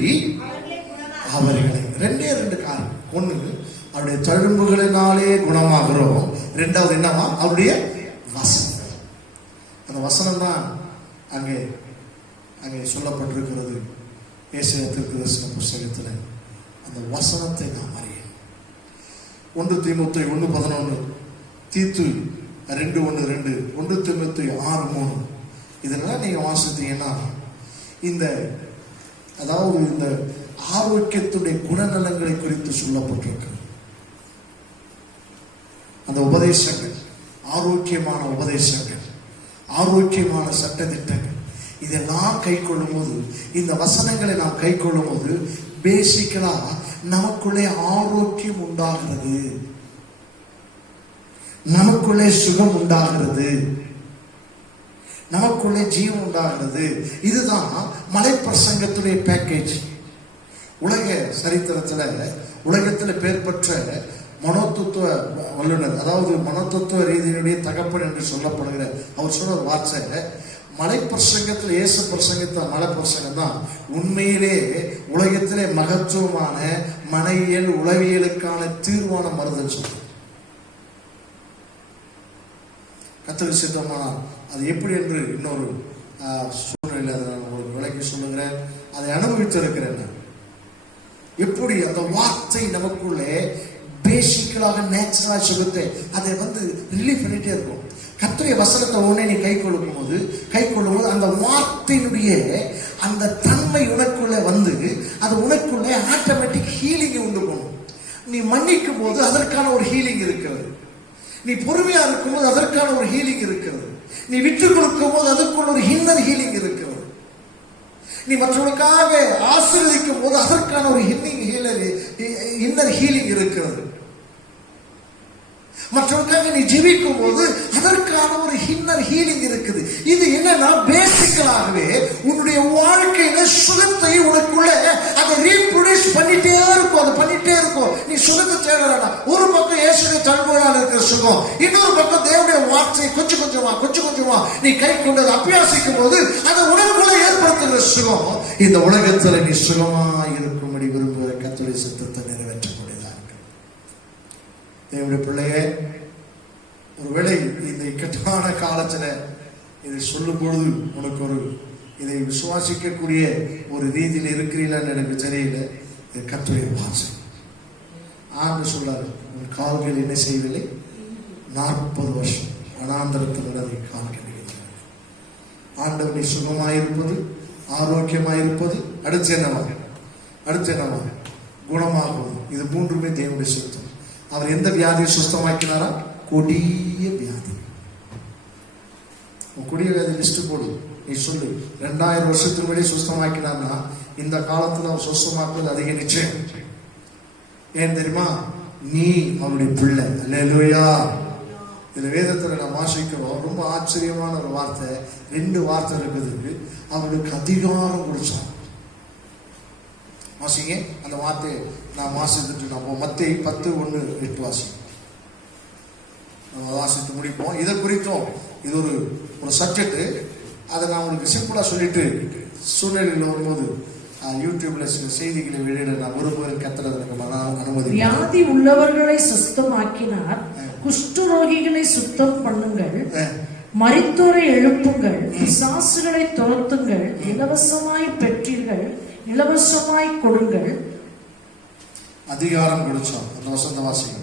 அவர்களை 2 காரணம். ஒண்ணு, அவருடைய தழும்புகளினாலே குணமாகிறோம். 2வது என்னவா? அவருடைய வசனம். அந்த வசனம் தான் அங்கே அங்கே சொல்லப்பட்டிருக்கிறது. ஏசாயா தீர்க்கதரிசன புஸ்தகத்தில் அந்த வசனத்தை நாம் அறிய 1 தீமோத்தேயு 1:11, தீத்து 2:1-2, 1 தீமோத்தேயு 6:3 இதெல்லாம் நீங்க வாசித்தீங்கன்னா இந்த அதாவது இந்த ஆரோக்கியத்துடைய குணநலங்களை குறித்து சொல்லப்பட்டிருக்கு. அந்த உபதேசங்கள், ஆரோக்கியமான உபதேசங்கள், ஆரோக்கியமான சட்டதிட்டங்கள் இதெல்லாம் கை கொள்ளும் போது, இந்த வசனங்களை நாம் கை கொள்ளும் போது பேசிக்கலா நமக்குள்ளே ஆரோக்கியம் உண்டாகிறது, நமக்குள்ளே சுகம் உண்டாகிறது, நமக்குள்ளே ஜீவன் உண்டாகிறது. இதுதான் மலைப்பிரசங்கத்துடைய பேக்கேஜ். உலக சரித்திரத்துல உலகத்தில் பேர் பெற்ற மனோதத்துவ வல்லுநர், அதாவது மனோதத்துவ ரீதியினுடைய தகப்பன் என்று சொல்லப்படுகிற அவர் சொல்ற வார்த்தை, மலைப்பிரசங்கத்தில் இயேசு பிரசங்கத்தை மலைப்பிரசங்கம் தான் உண்மையிலே உலகத்திலே மகத்துவமான மனையியல் உளவியலுக்கான தீர்வான மருந்துன்னு சொல்றோம். கத்தரி சித்தமானால் அது எப்படி என்று இன்னொரு சூழ்நிலை அதை நான் உங்களுக்கு விளக்கி சொல்லுகிறேன். அதை அனுபவித்து இருக்கிறேன் நான். எப்படி அந்த வார்த்தை நமக்குள்ளே பேசிக்கலாக நேச்சுரலா சுகத்தை அதை ரிலீஃப் பண்ணிட்டே இருக்கும். கர்த்தருடைய வசனத்தை உடனே நீ கை கொள்ளும் போது அந்த வார்த்தையினுடைய அந்த தன்மை உனக்குள்ளே அது உனக்குள்ளே ஆட்டோமேட்டிக் ஹீலிங் உண்டு பண்ணும். நீ மன்னிக்கும் போது அதற்கான ஒரு ஹீலிங் இருக்கிறது. நீ பொறுமையா இருக்கும்போது அதற்கான ஒரு ஹீலிங் இருக்கிறது. நீ விட்டு கொடுக்கும் போது அதற்குள்ள ஒரு இன்னர் ஹீலிங் இருக்கிறது. நீ மற்றவர்களுக்காக ஆசீர்வதிக்கும் போது அதற்கான ஒரு இன்னர் ஹீலிங் இருக்கிறது. மற்றவர்களுக்காக நீ ஜெபிக்கும் போது அதற்கான ஒரு இன்னர் ஹீலிங் இருக்குது. இது என்னன்னா பேசிக்கலாகவே உன்னுடைய வாழ்க்கையில சுகத்தை உனக்குள்ள அதை ரீப்ரொடியூஸ் பண்ணிட்டே இருக்கும். அது பண்ணிட்டே இருக்கும். நீ சுகத்தை தேட வேண்டாம். ஒரு பக்கம் இயேசுவின் தழும்புகளால் இருக்கிற சுகம், இன்னொரு பக்கம் தேவனுடைய வார்த்தை கொஞ்சம் கொஞ்சமா நீ கை கொண்டது அபியாசிக்கும் போது அதை உனக்குள்ள ஏற்படுத்துகிற சுகம். இந்த உலகத்துல நீ சுகமா இருக்கும்படி விரும்புகிற கர்த்தருடைய சித்தத்தை நிறைவேற்றக்கூடியதா இருக்கு. தேவனுடைய பிள்ளையே, ஒருவேளை இந்த இக்கட்டான காலத்துல இதை சொல்லும் பொழுது உனக்கு இதை விசுவாசிக்கக்கூடிய ஒரு ரீதியில் இருக்கிறீங்களான்னு எனக்கு தெரியல. இது கர்த்தருடைய வாசை. ஆண்டு சொல்றாரு, உன் கால்கள் என்ன செய்யவில்லை, 40 வருஷம் அனாந்தரத்தில் நடந்த கால்கள். ஆண்டவனை சுகமாயிருப்பது, ஆரோக்கியமாயிருப்பது, அடுத்து என்னவா குணமாகுவது. இது 3மே தேவனுடைய சித்தம். அவர் எந்த வியாதியை சுத்தமாக்கினாரா? கொடிய வியாதி. கொடிய வியாதி லிஸ்ட் போடு, நீ சொல்லு. 2000 வருஷத்துக்கு முன்னாடி சுத்தமாக்கினார்னா இந்த காலத்துல அவர் சுத்தமாக்குவது அதிக நிச்சயம். ஏன் தெரியுமா? நீ அவனுடைய பிள்ளை. அல்லேலூயா. இதுல வேதத்துல நான் வாசிக்கிறோம், ரொம்ப ஆச்சரியமான ஒரு வார்த்தை. 2 வார்த்தை இருக்குது. அவனுக்கு அதிகாரம் கொடுத்தான். வாசிங்க அந்த வார்த்தையை. நான் வாசித்துட்டு நம்ம மத்தேயு 10:1-8 வாசி நம்ம வாசித்து முடிப்போம். இதை குறித்தும் இது ஒரு சப்ஜெக்ட். அதை நான் உங்களுக்கு சிம்பிளா சொல்லிட்டு சூழ்நிலையில் வரும்போது யூடியூப்ல சில செய்திகளை வெளியிட நான் ஒருவரும் கத்துறது எனக்கு அனுமதி. வியாதி உள்ளவர்களை சுத்தமாக்கினார், குஷ்டரோகிகளை சுத்தம் பண்ணுங்கள், மரித்தோரை எழுப்புங்கள், பிசாசுகளை துரத்துங்கள், இலவசமாய் பெற்றீர்கள், இலவசமாய் கொடுங்கள். அதிகாரம் கொடுத்தோம். அந்த வசந்த வாசிகள்.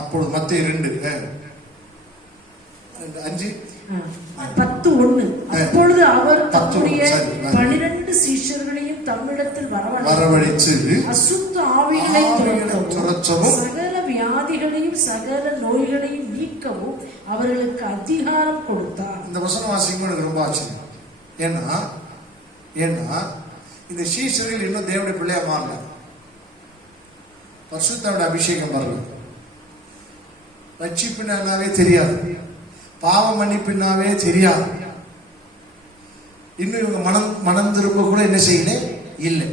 அப்பொழுது மத்தேயு 2:5-10:1. அப்பொழுது அவர் தம்முடைய 12 சீஷர்களையும் தம்மிடத்தில் வரவழைத்து அசுத்த ஆவிகளை துரத்தவும் சகல வியாதிகளையும் சகல நோய்களையும் நீக்கவும் அவர்களுக்கு அதிகாரம் கொடுத்தார். இந்த வசனம் வாசிக்கும் எனக்கு ரொம்ப ஆச்சரியம். ஏன்னா இந்த சீஷர்கள் இன்னும் தேவனுடைய பிள்ளையா மாறல, பரிசுத்தாவின் அபிஷேகம் வரல, ரட்சிப்பினாவே தெரியாது, பாவ மன்னிப்பினாவே தெரியாது, இன்னும் இவங்க மனம் திரும்ப கூட என்ன செய்யல இல்லை,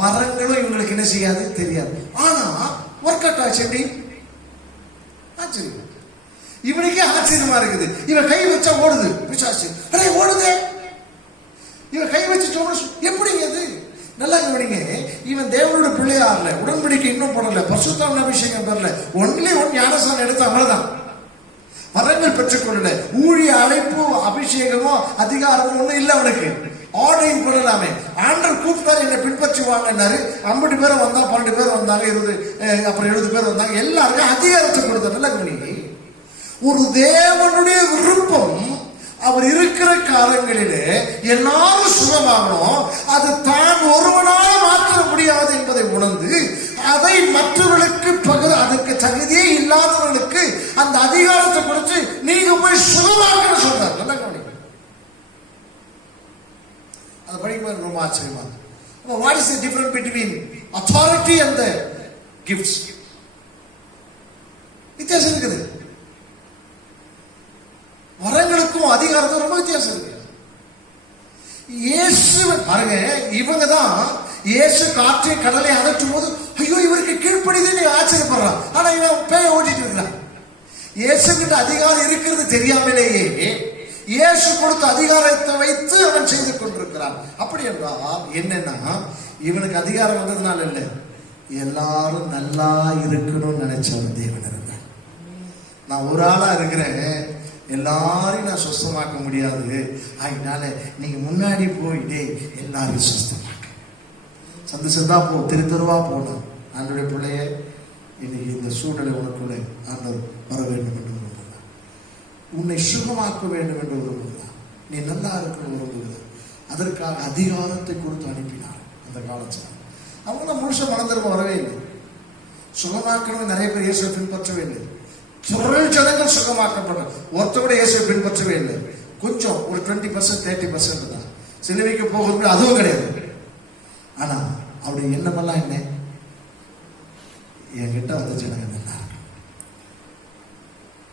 வரங்களும் இவங்களுக்கு என்ன செய்யாது தெரியாது. ஆனா ஒர்க் அவுட் ஆச்சு. எப்படி ஆச்சரியம். இவனுக்கே ஆச்சரியமா இருக்குது. இவன் கை வச்சா ஓடுது பிசாசு, அடே ஓடுதே. இவன் கை வச்சு எப்படிங்க இது? நல்லா கவனிங்க, இவன் தேவனோட பிள்ளையார்ல, உடன்படிக்கை இன்னும் போடல, பரிசுத்தாவின் அபிஷேகம் பெறல, ஒன்லி ஞானஸ்நானம் எடுத்த அவ்வளவுதான், வரங்கள் பெற்றுக்கொள்ளல, ஊழிய அழைப்போ அபிஷேகமோ அதிகாரமோ ஒண்ணும் இல்லை அவனுக்கு. ஆர்டரிங் பண்ணலாமே. ஆண்டவர் கூப்பிட்டாரு, என்னை பின்பற்றி வாங்கினாரு. 50 பேர் வந்தாங்க, 12 பேர் வந்தாங்க, 20 அப்புறம் 70 பேர் வந்தாங்க. எல்லாருக்கும் அதிகாரத்தை கொடுத்தார். நல்ல கவனிங்க, ஒரு தேவனுடைய விருப்பம் அவர் இருக்கிற காலங்களிலே எல்லாரும் சுகமாகணும். அது தான் ஒருவனால் மாற்ற முடியாது என்பதை உணர்ந்து அதை மற்றவர்களுக்கு அதற்கு தகுதியே இல்லாதவர்களுக்கு அந்த அதிகாரத்தை கொடுத்து நீங்க போய் சுகமாக சொன்னார். நல்ல கவனிங்க, அதை படிக்கும்போது ரொம்ப ஆச்சரியமா. What is the difference between authority and the gifts? வித்தியாசம் இருக்குது. வரங்களுக்கும் அதிகாரத்துக்கும் ரொம்ப வித்தியாசம் இருக்கு. இயேசு பாருங்க, இவங்க தான் இயேசு காற்றை கடலை அகற்றும் போது ஐயோ இவருக்கு கீழ்ப்படிதுன்னு ஆச்சரியப்படுறான். ஆனா இவன் பேய ஓட்டிட்டு இருக்கிறான். இயேசு கிட்ட அதிகாரம் இருக்கிறது தெரியாமலேயே இயேசு கொடுத்த அதிகாரத்தை வைத்து அவன் செய்து கொண்டிருக்கிறான். அப்படி என்றால் என்னன்னா, இவனுக்கு அதிகாரம் வந்ததுனால இல்ல, எல்லாரும் நல்லா இருக்கணும்னு நினைச்சவன் தேவன் இருந்தான். நான் ஒரு ஆளா இருக்கிறேன், எல்லாரையும் நான் சுத்தமாக்க முடியாது, அதனால நீங்க முன்னாடி போயிட்டே எல்லாரையும் சுத்தமாக்க சந்து சந்தா போ, தெருவா போன ஆண்டோடைய பிள்ளைய இன்னைக்கு இந்த சூழ்நிலை உனக்குள்ளே ஆண்டவர் வர வேண்டும் என்று விரும்புகிறார். உன்னை சுகமாக்க வேண்டும் என்று விரும்புகிறார். நீ நல்லா இருக்கணும் விரும்புகிறார். அதற்காக அதிகாரத்தை கொடுத்து அனுப்பினார். அந்த காலத்தில் அவங்க முழுச மனதிற்கு வரவே இல்லை. சுகமாக்கணும் நிறைய பேர் இயேசுவை பின்பற்றவே இல்லை. தொழில் ஜனங்கள் சுகமாக்கப்பட்ட ஒருத்தோட இயேசுவை பின்பற்றவே இல்லை. கொஞ்சம் ஒரு 20%, 30% தான் சிலுவைக்கு போகிறது, அதுவும் கிடையாது. ஆனா அவருடைய எண்ணமெல்லாம் என்ன? என்கிட்ட வந்த ஜனங்கள் என்ன?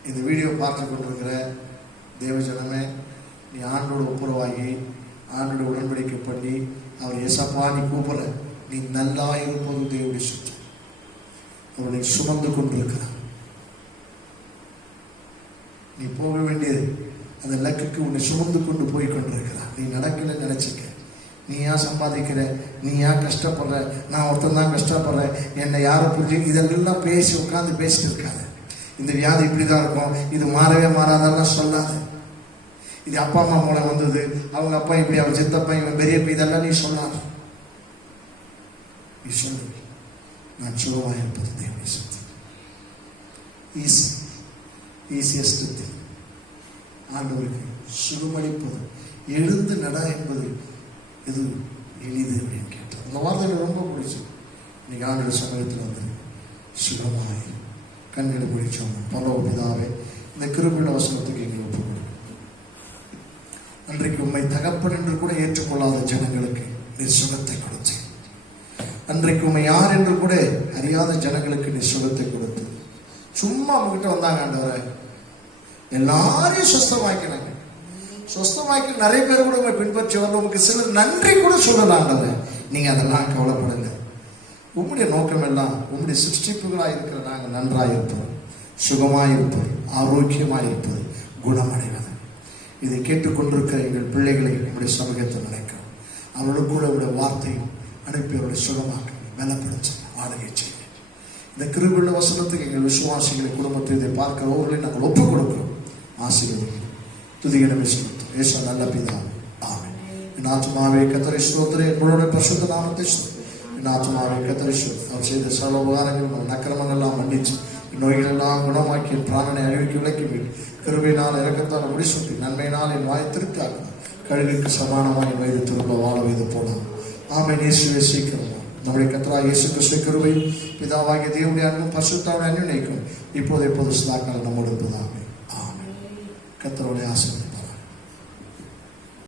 இந்த வீடியோ பார்த்து கொண்டிருக்கிற தேவ ஜனமே, நீ ஆண்டோட ஒப்புரவாகி ஆண்டோட உடன்படிக்கை பண்ணி அவர் ஏசப்பா நீ கூப்பிட, நீ நல்லா இருப்பது தேவனுடைய சுத்தம். அவனை சுமந்து கொண்டிருக்கிறான். நீ போக வேண்டியது அந்த லக்குக்கு உன்னை சுமந்து கொண்டு போய் கொண்டிருக்கிறான். நீ நடக்கல நினைச்சுக்க, நீ ஏன் சம்பாதிக்கிற, நீ ஏன் கஷ்டப்படுற, நான் ஒருத்தன் தான் கஷ்டப்படுறேன், என்னை யாரும் புரிஞ்சு இதெல்லாம் பேசி உட்காந்து பேசிட்டு இருக்காது. இந்த வியாதி இப்படிதான் இருக்கும், இது மாறவே மாறாதெல்லாம் சொல்லாது. இது அப்பா அம்மா மூலம் வந்தது, அவங்க அப்பா இப்படி, அவன் சித்தப்பா, இவன் பெரியப்பா, இதெல்லாம் நீ சொல்லாது. நீ சொல்லு, நான் சுகமாக இருப்பது தேவனை சுத்தி. ஈஸியஸ்ட் திங் ஆண்டவருக்கு சுகமளிப்பது, எழுந்து நட என்பது இது எளிது அப்படின்னு கேட்டார். அந்த வார்த்தைகள் ரொம்ப பிடிச்சது. இன்னைக்கு ஆண்டோட சமயத்தில் வந்து சுகமாய் கண்களை பிடிச்சோம். பரலோக பிதாவே, இந்த கிருபையுள்ள வசனத்துக்கு எங்களை ஒப்புக் கொடுக்கும். அன்றைக்கு உண்மை தகப்பன் என்று கூட ஏற்றுக்கொள்ளாத ஜனங்களுக்கு நீ சுகத்தை கொடுத்து, அன்றைக்கு உண்மை யார் என்று கூட அறியாத ஜனங்களுக்கு நீ சுகத்தை கொடுத்து, சும்மா அவங்ககிட்ட வந்தாங்க ஆண்டவரை, எல்லாரையும் சுஸ்தமாக்கினாங்க. சுஸ்தமாக்கி நிறைய பேர் கூட உங்களை பின்பற்றி வரல. உங்களுக்கு சிலர் நன்றி கூட சொல்லலாண்டவரை. நீங்க அதெல்லாம் கவலைப்படுங்க. உங்களுடைய நோக்கம் எல்லாம் உங்களுடைய சிருஷ்டிப்புகளாக இருக்கிற நாங்கள் நன்றாக இருப்போம், சுகமாக இருப்பது, ஆரோக்கியமாக இருப்பது, குணமடைவது. இதை கேட்டுக்கொண்டிருக்கிற எங்கள் பிள்ளைகளை நம்முடைய சமூகத்தை நினைக்கிறோம். அவர்களுக்கு கூட அவருடைய வார்த்தையும் அனுப்பி அவருடைய சுகமாக்க பலப்படுத்த ஆளுகை செய்ய. இந்த கிருபையுள்ள வசனத்துக்கு எங்கள் விசுவாசிகளை குடும்பத்தை இதை பார்க்கிறவர்களை நாங்கள் ஒப்புக் கொடுக்கிறோம். ஆசீர்வதிக்கிறோம். துதிகளை சொல்லுவோம். ஏசா நல்ல பிதா, ஆமென். என் ஆத்துமாவே கர்த்தரை ஸ்தோத்திரி, என்னுடைய பரிசுத்த நாமத்தை ஸ்தோத்திரி. என் ஆத்துமாவே கர்த்தரை ஸ்தோத்திரி. அவர் செய்த சகல உபகாரங்கள் அக்கிரமங்கள் எல்லாம் மன்னிச்சு, நோய்கள் எல்லாம் குணமாக்கி, பிராணனை அழிவுக்கு விலக்கி விட்டு, கிருபையினால் இரக்கத்தால் முடிசூட்டி, நன்மையினால் என் வாயை திருப்தியாக்கணும். கழுகுக்கு சமானமாக என் வயது திரும்ப வாழ வைத்து போனான். ஆமென். இயேசுவே சீக்கிரம் நம்முடைய கர்த்தராகிய இயேசு கிறிஸ்துவின் கிருபையும் பிதாவாகிய தேவனுடைய அன்பும் பரிசுத்தாவின் அன்பினைக்கும் இப்போது எப்போது சதாகாலம் நம்மோடு இருப்பதாக. ஆமென். கர்த்தருடைய ஆசீர்வாதம்.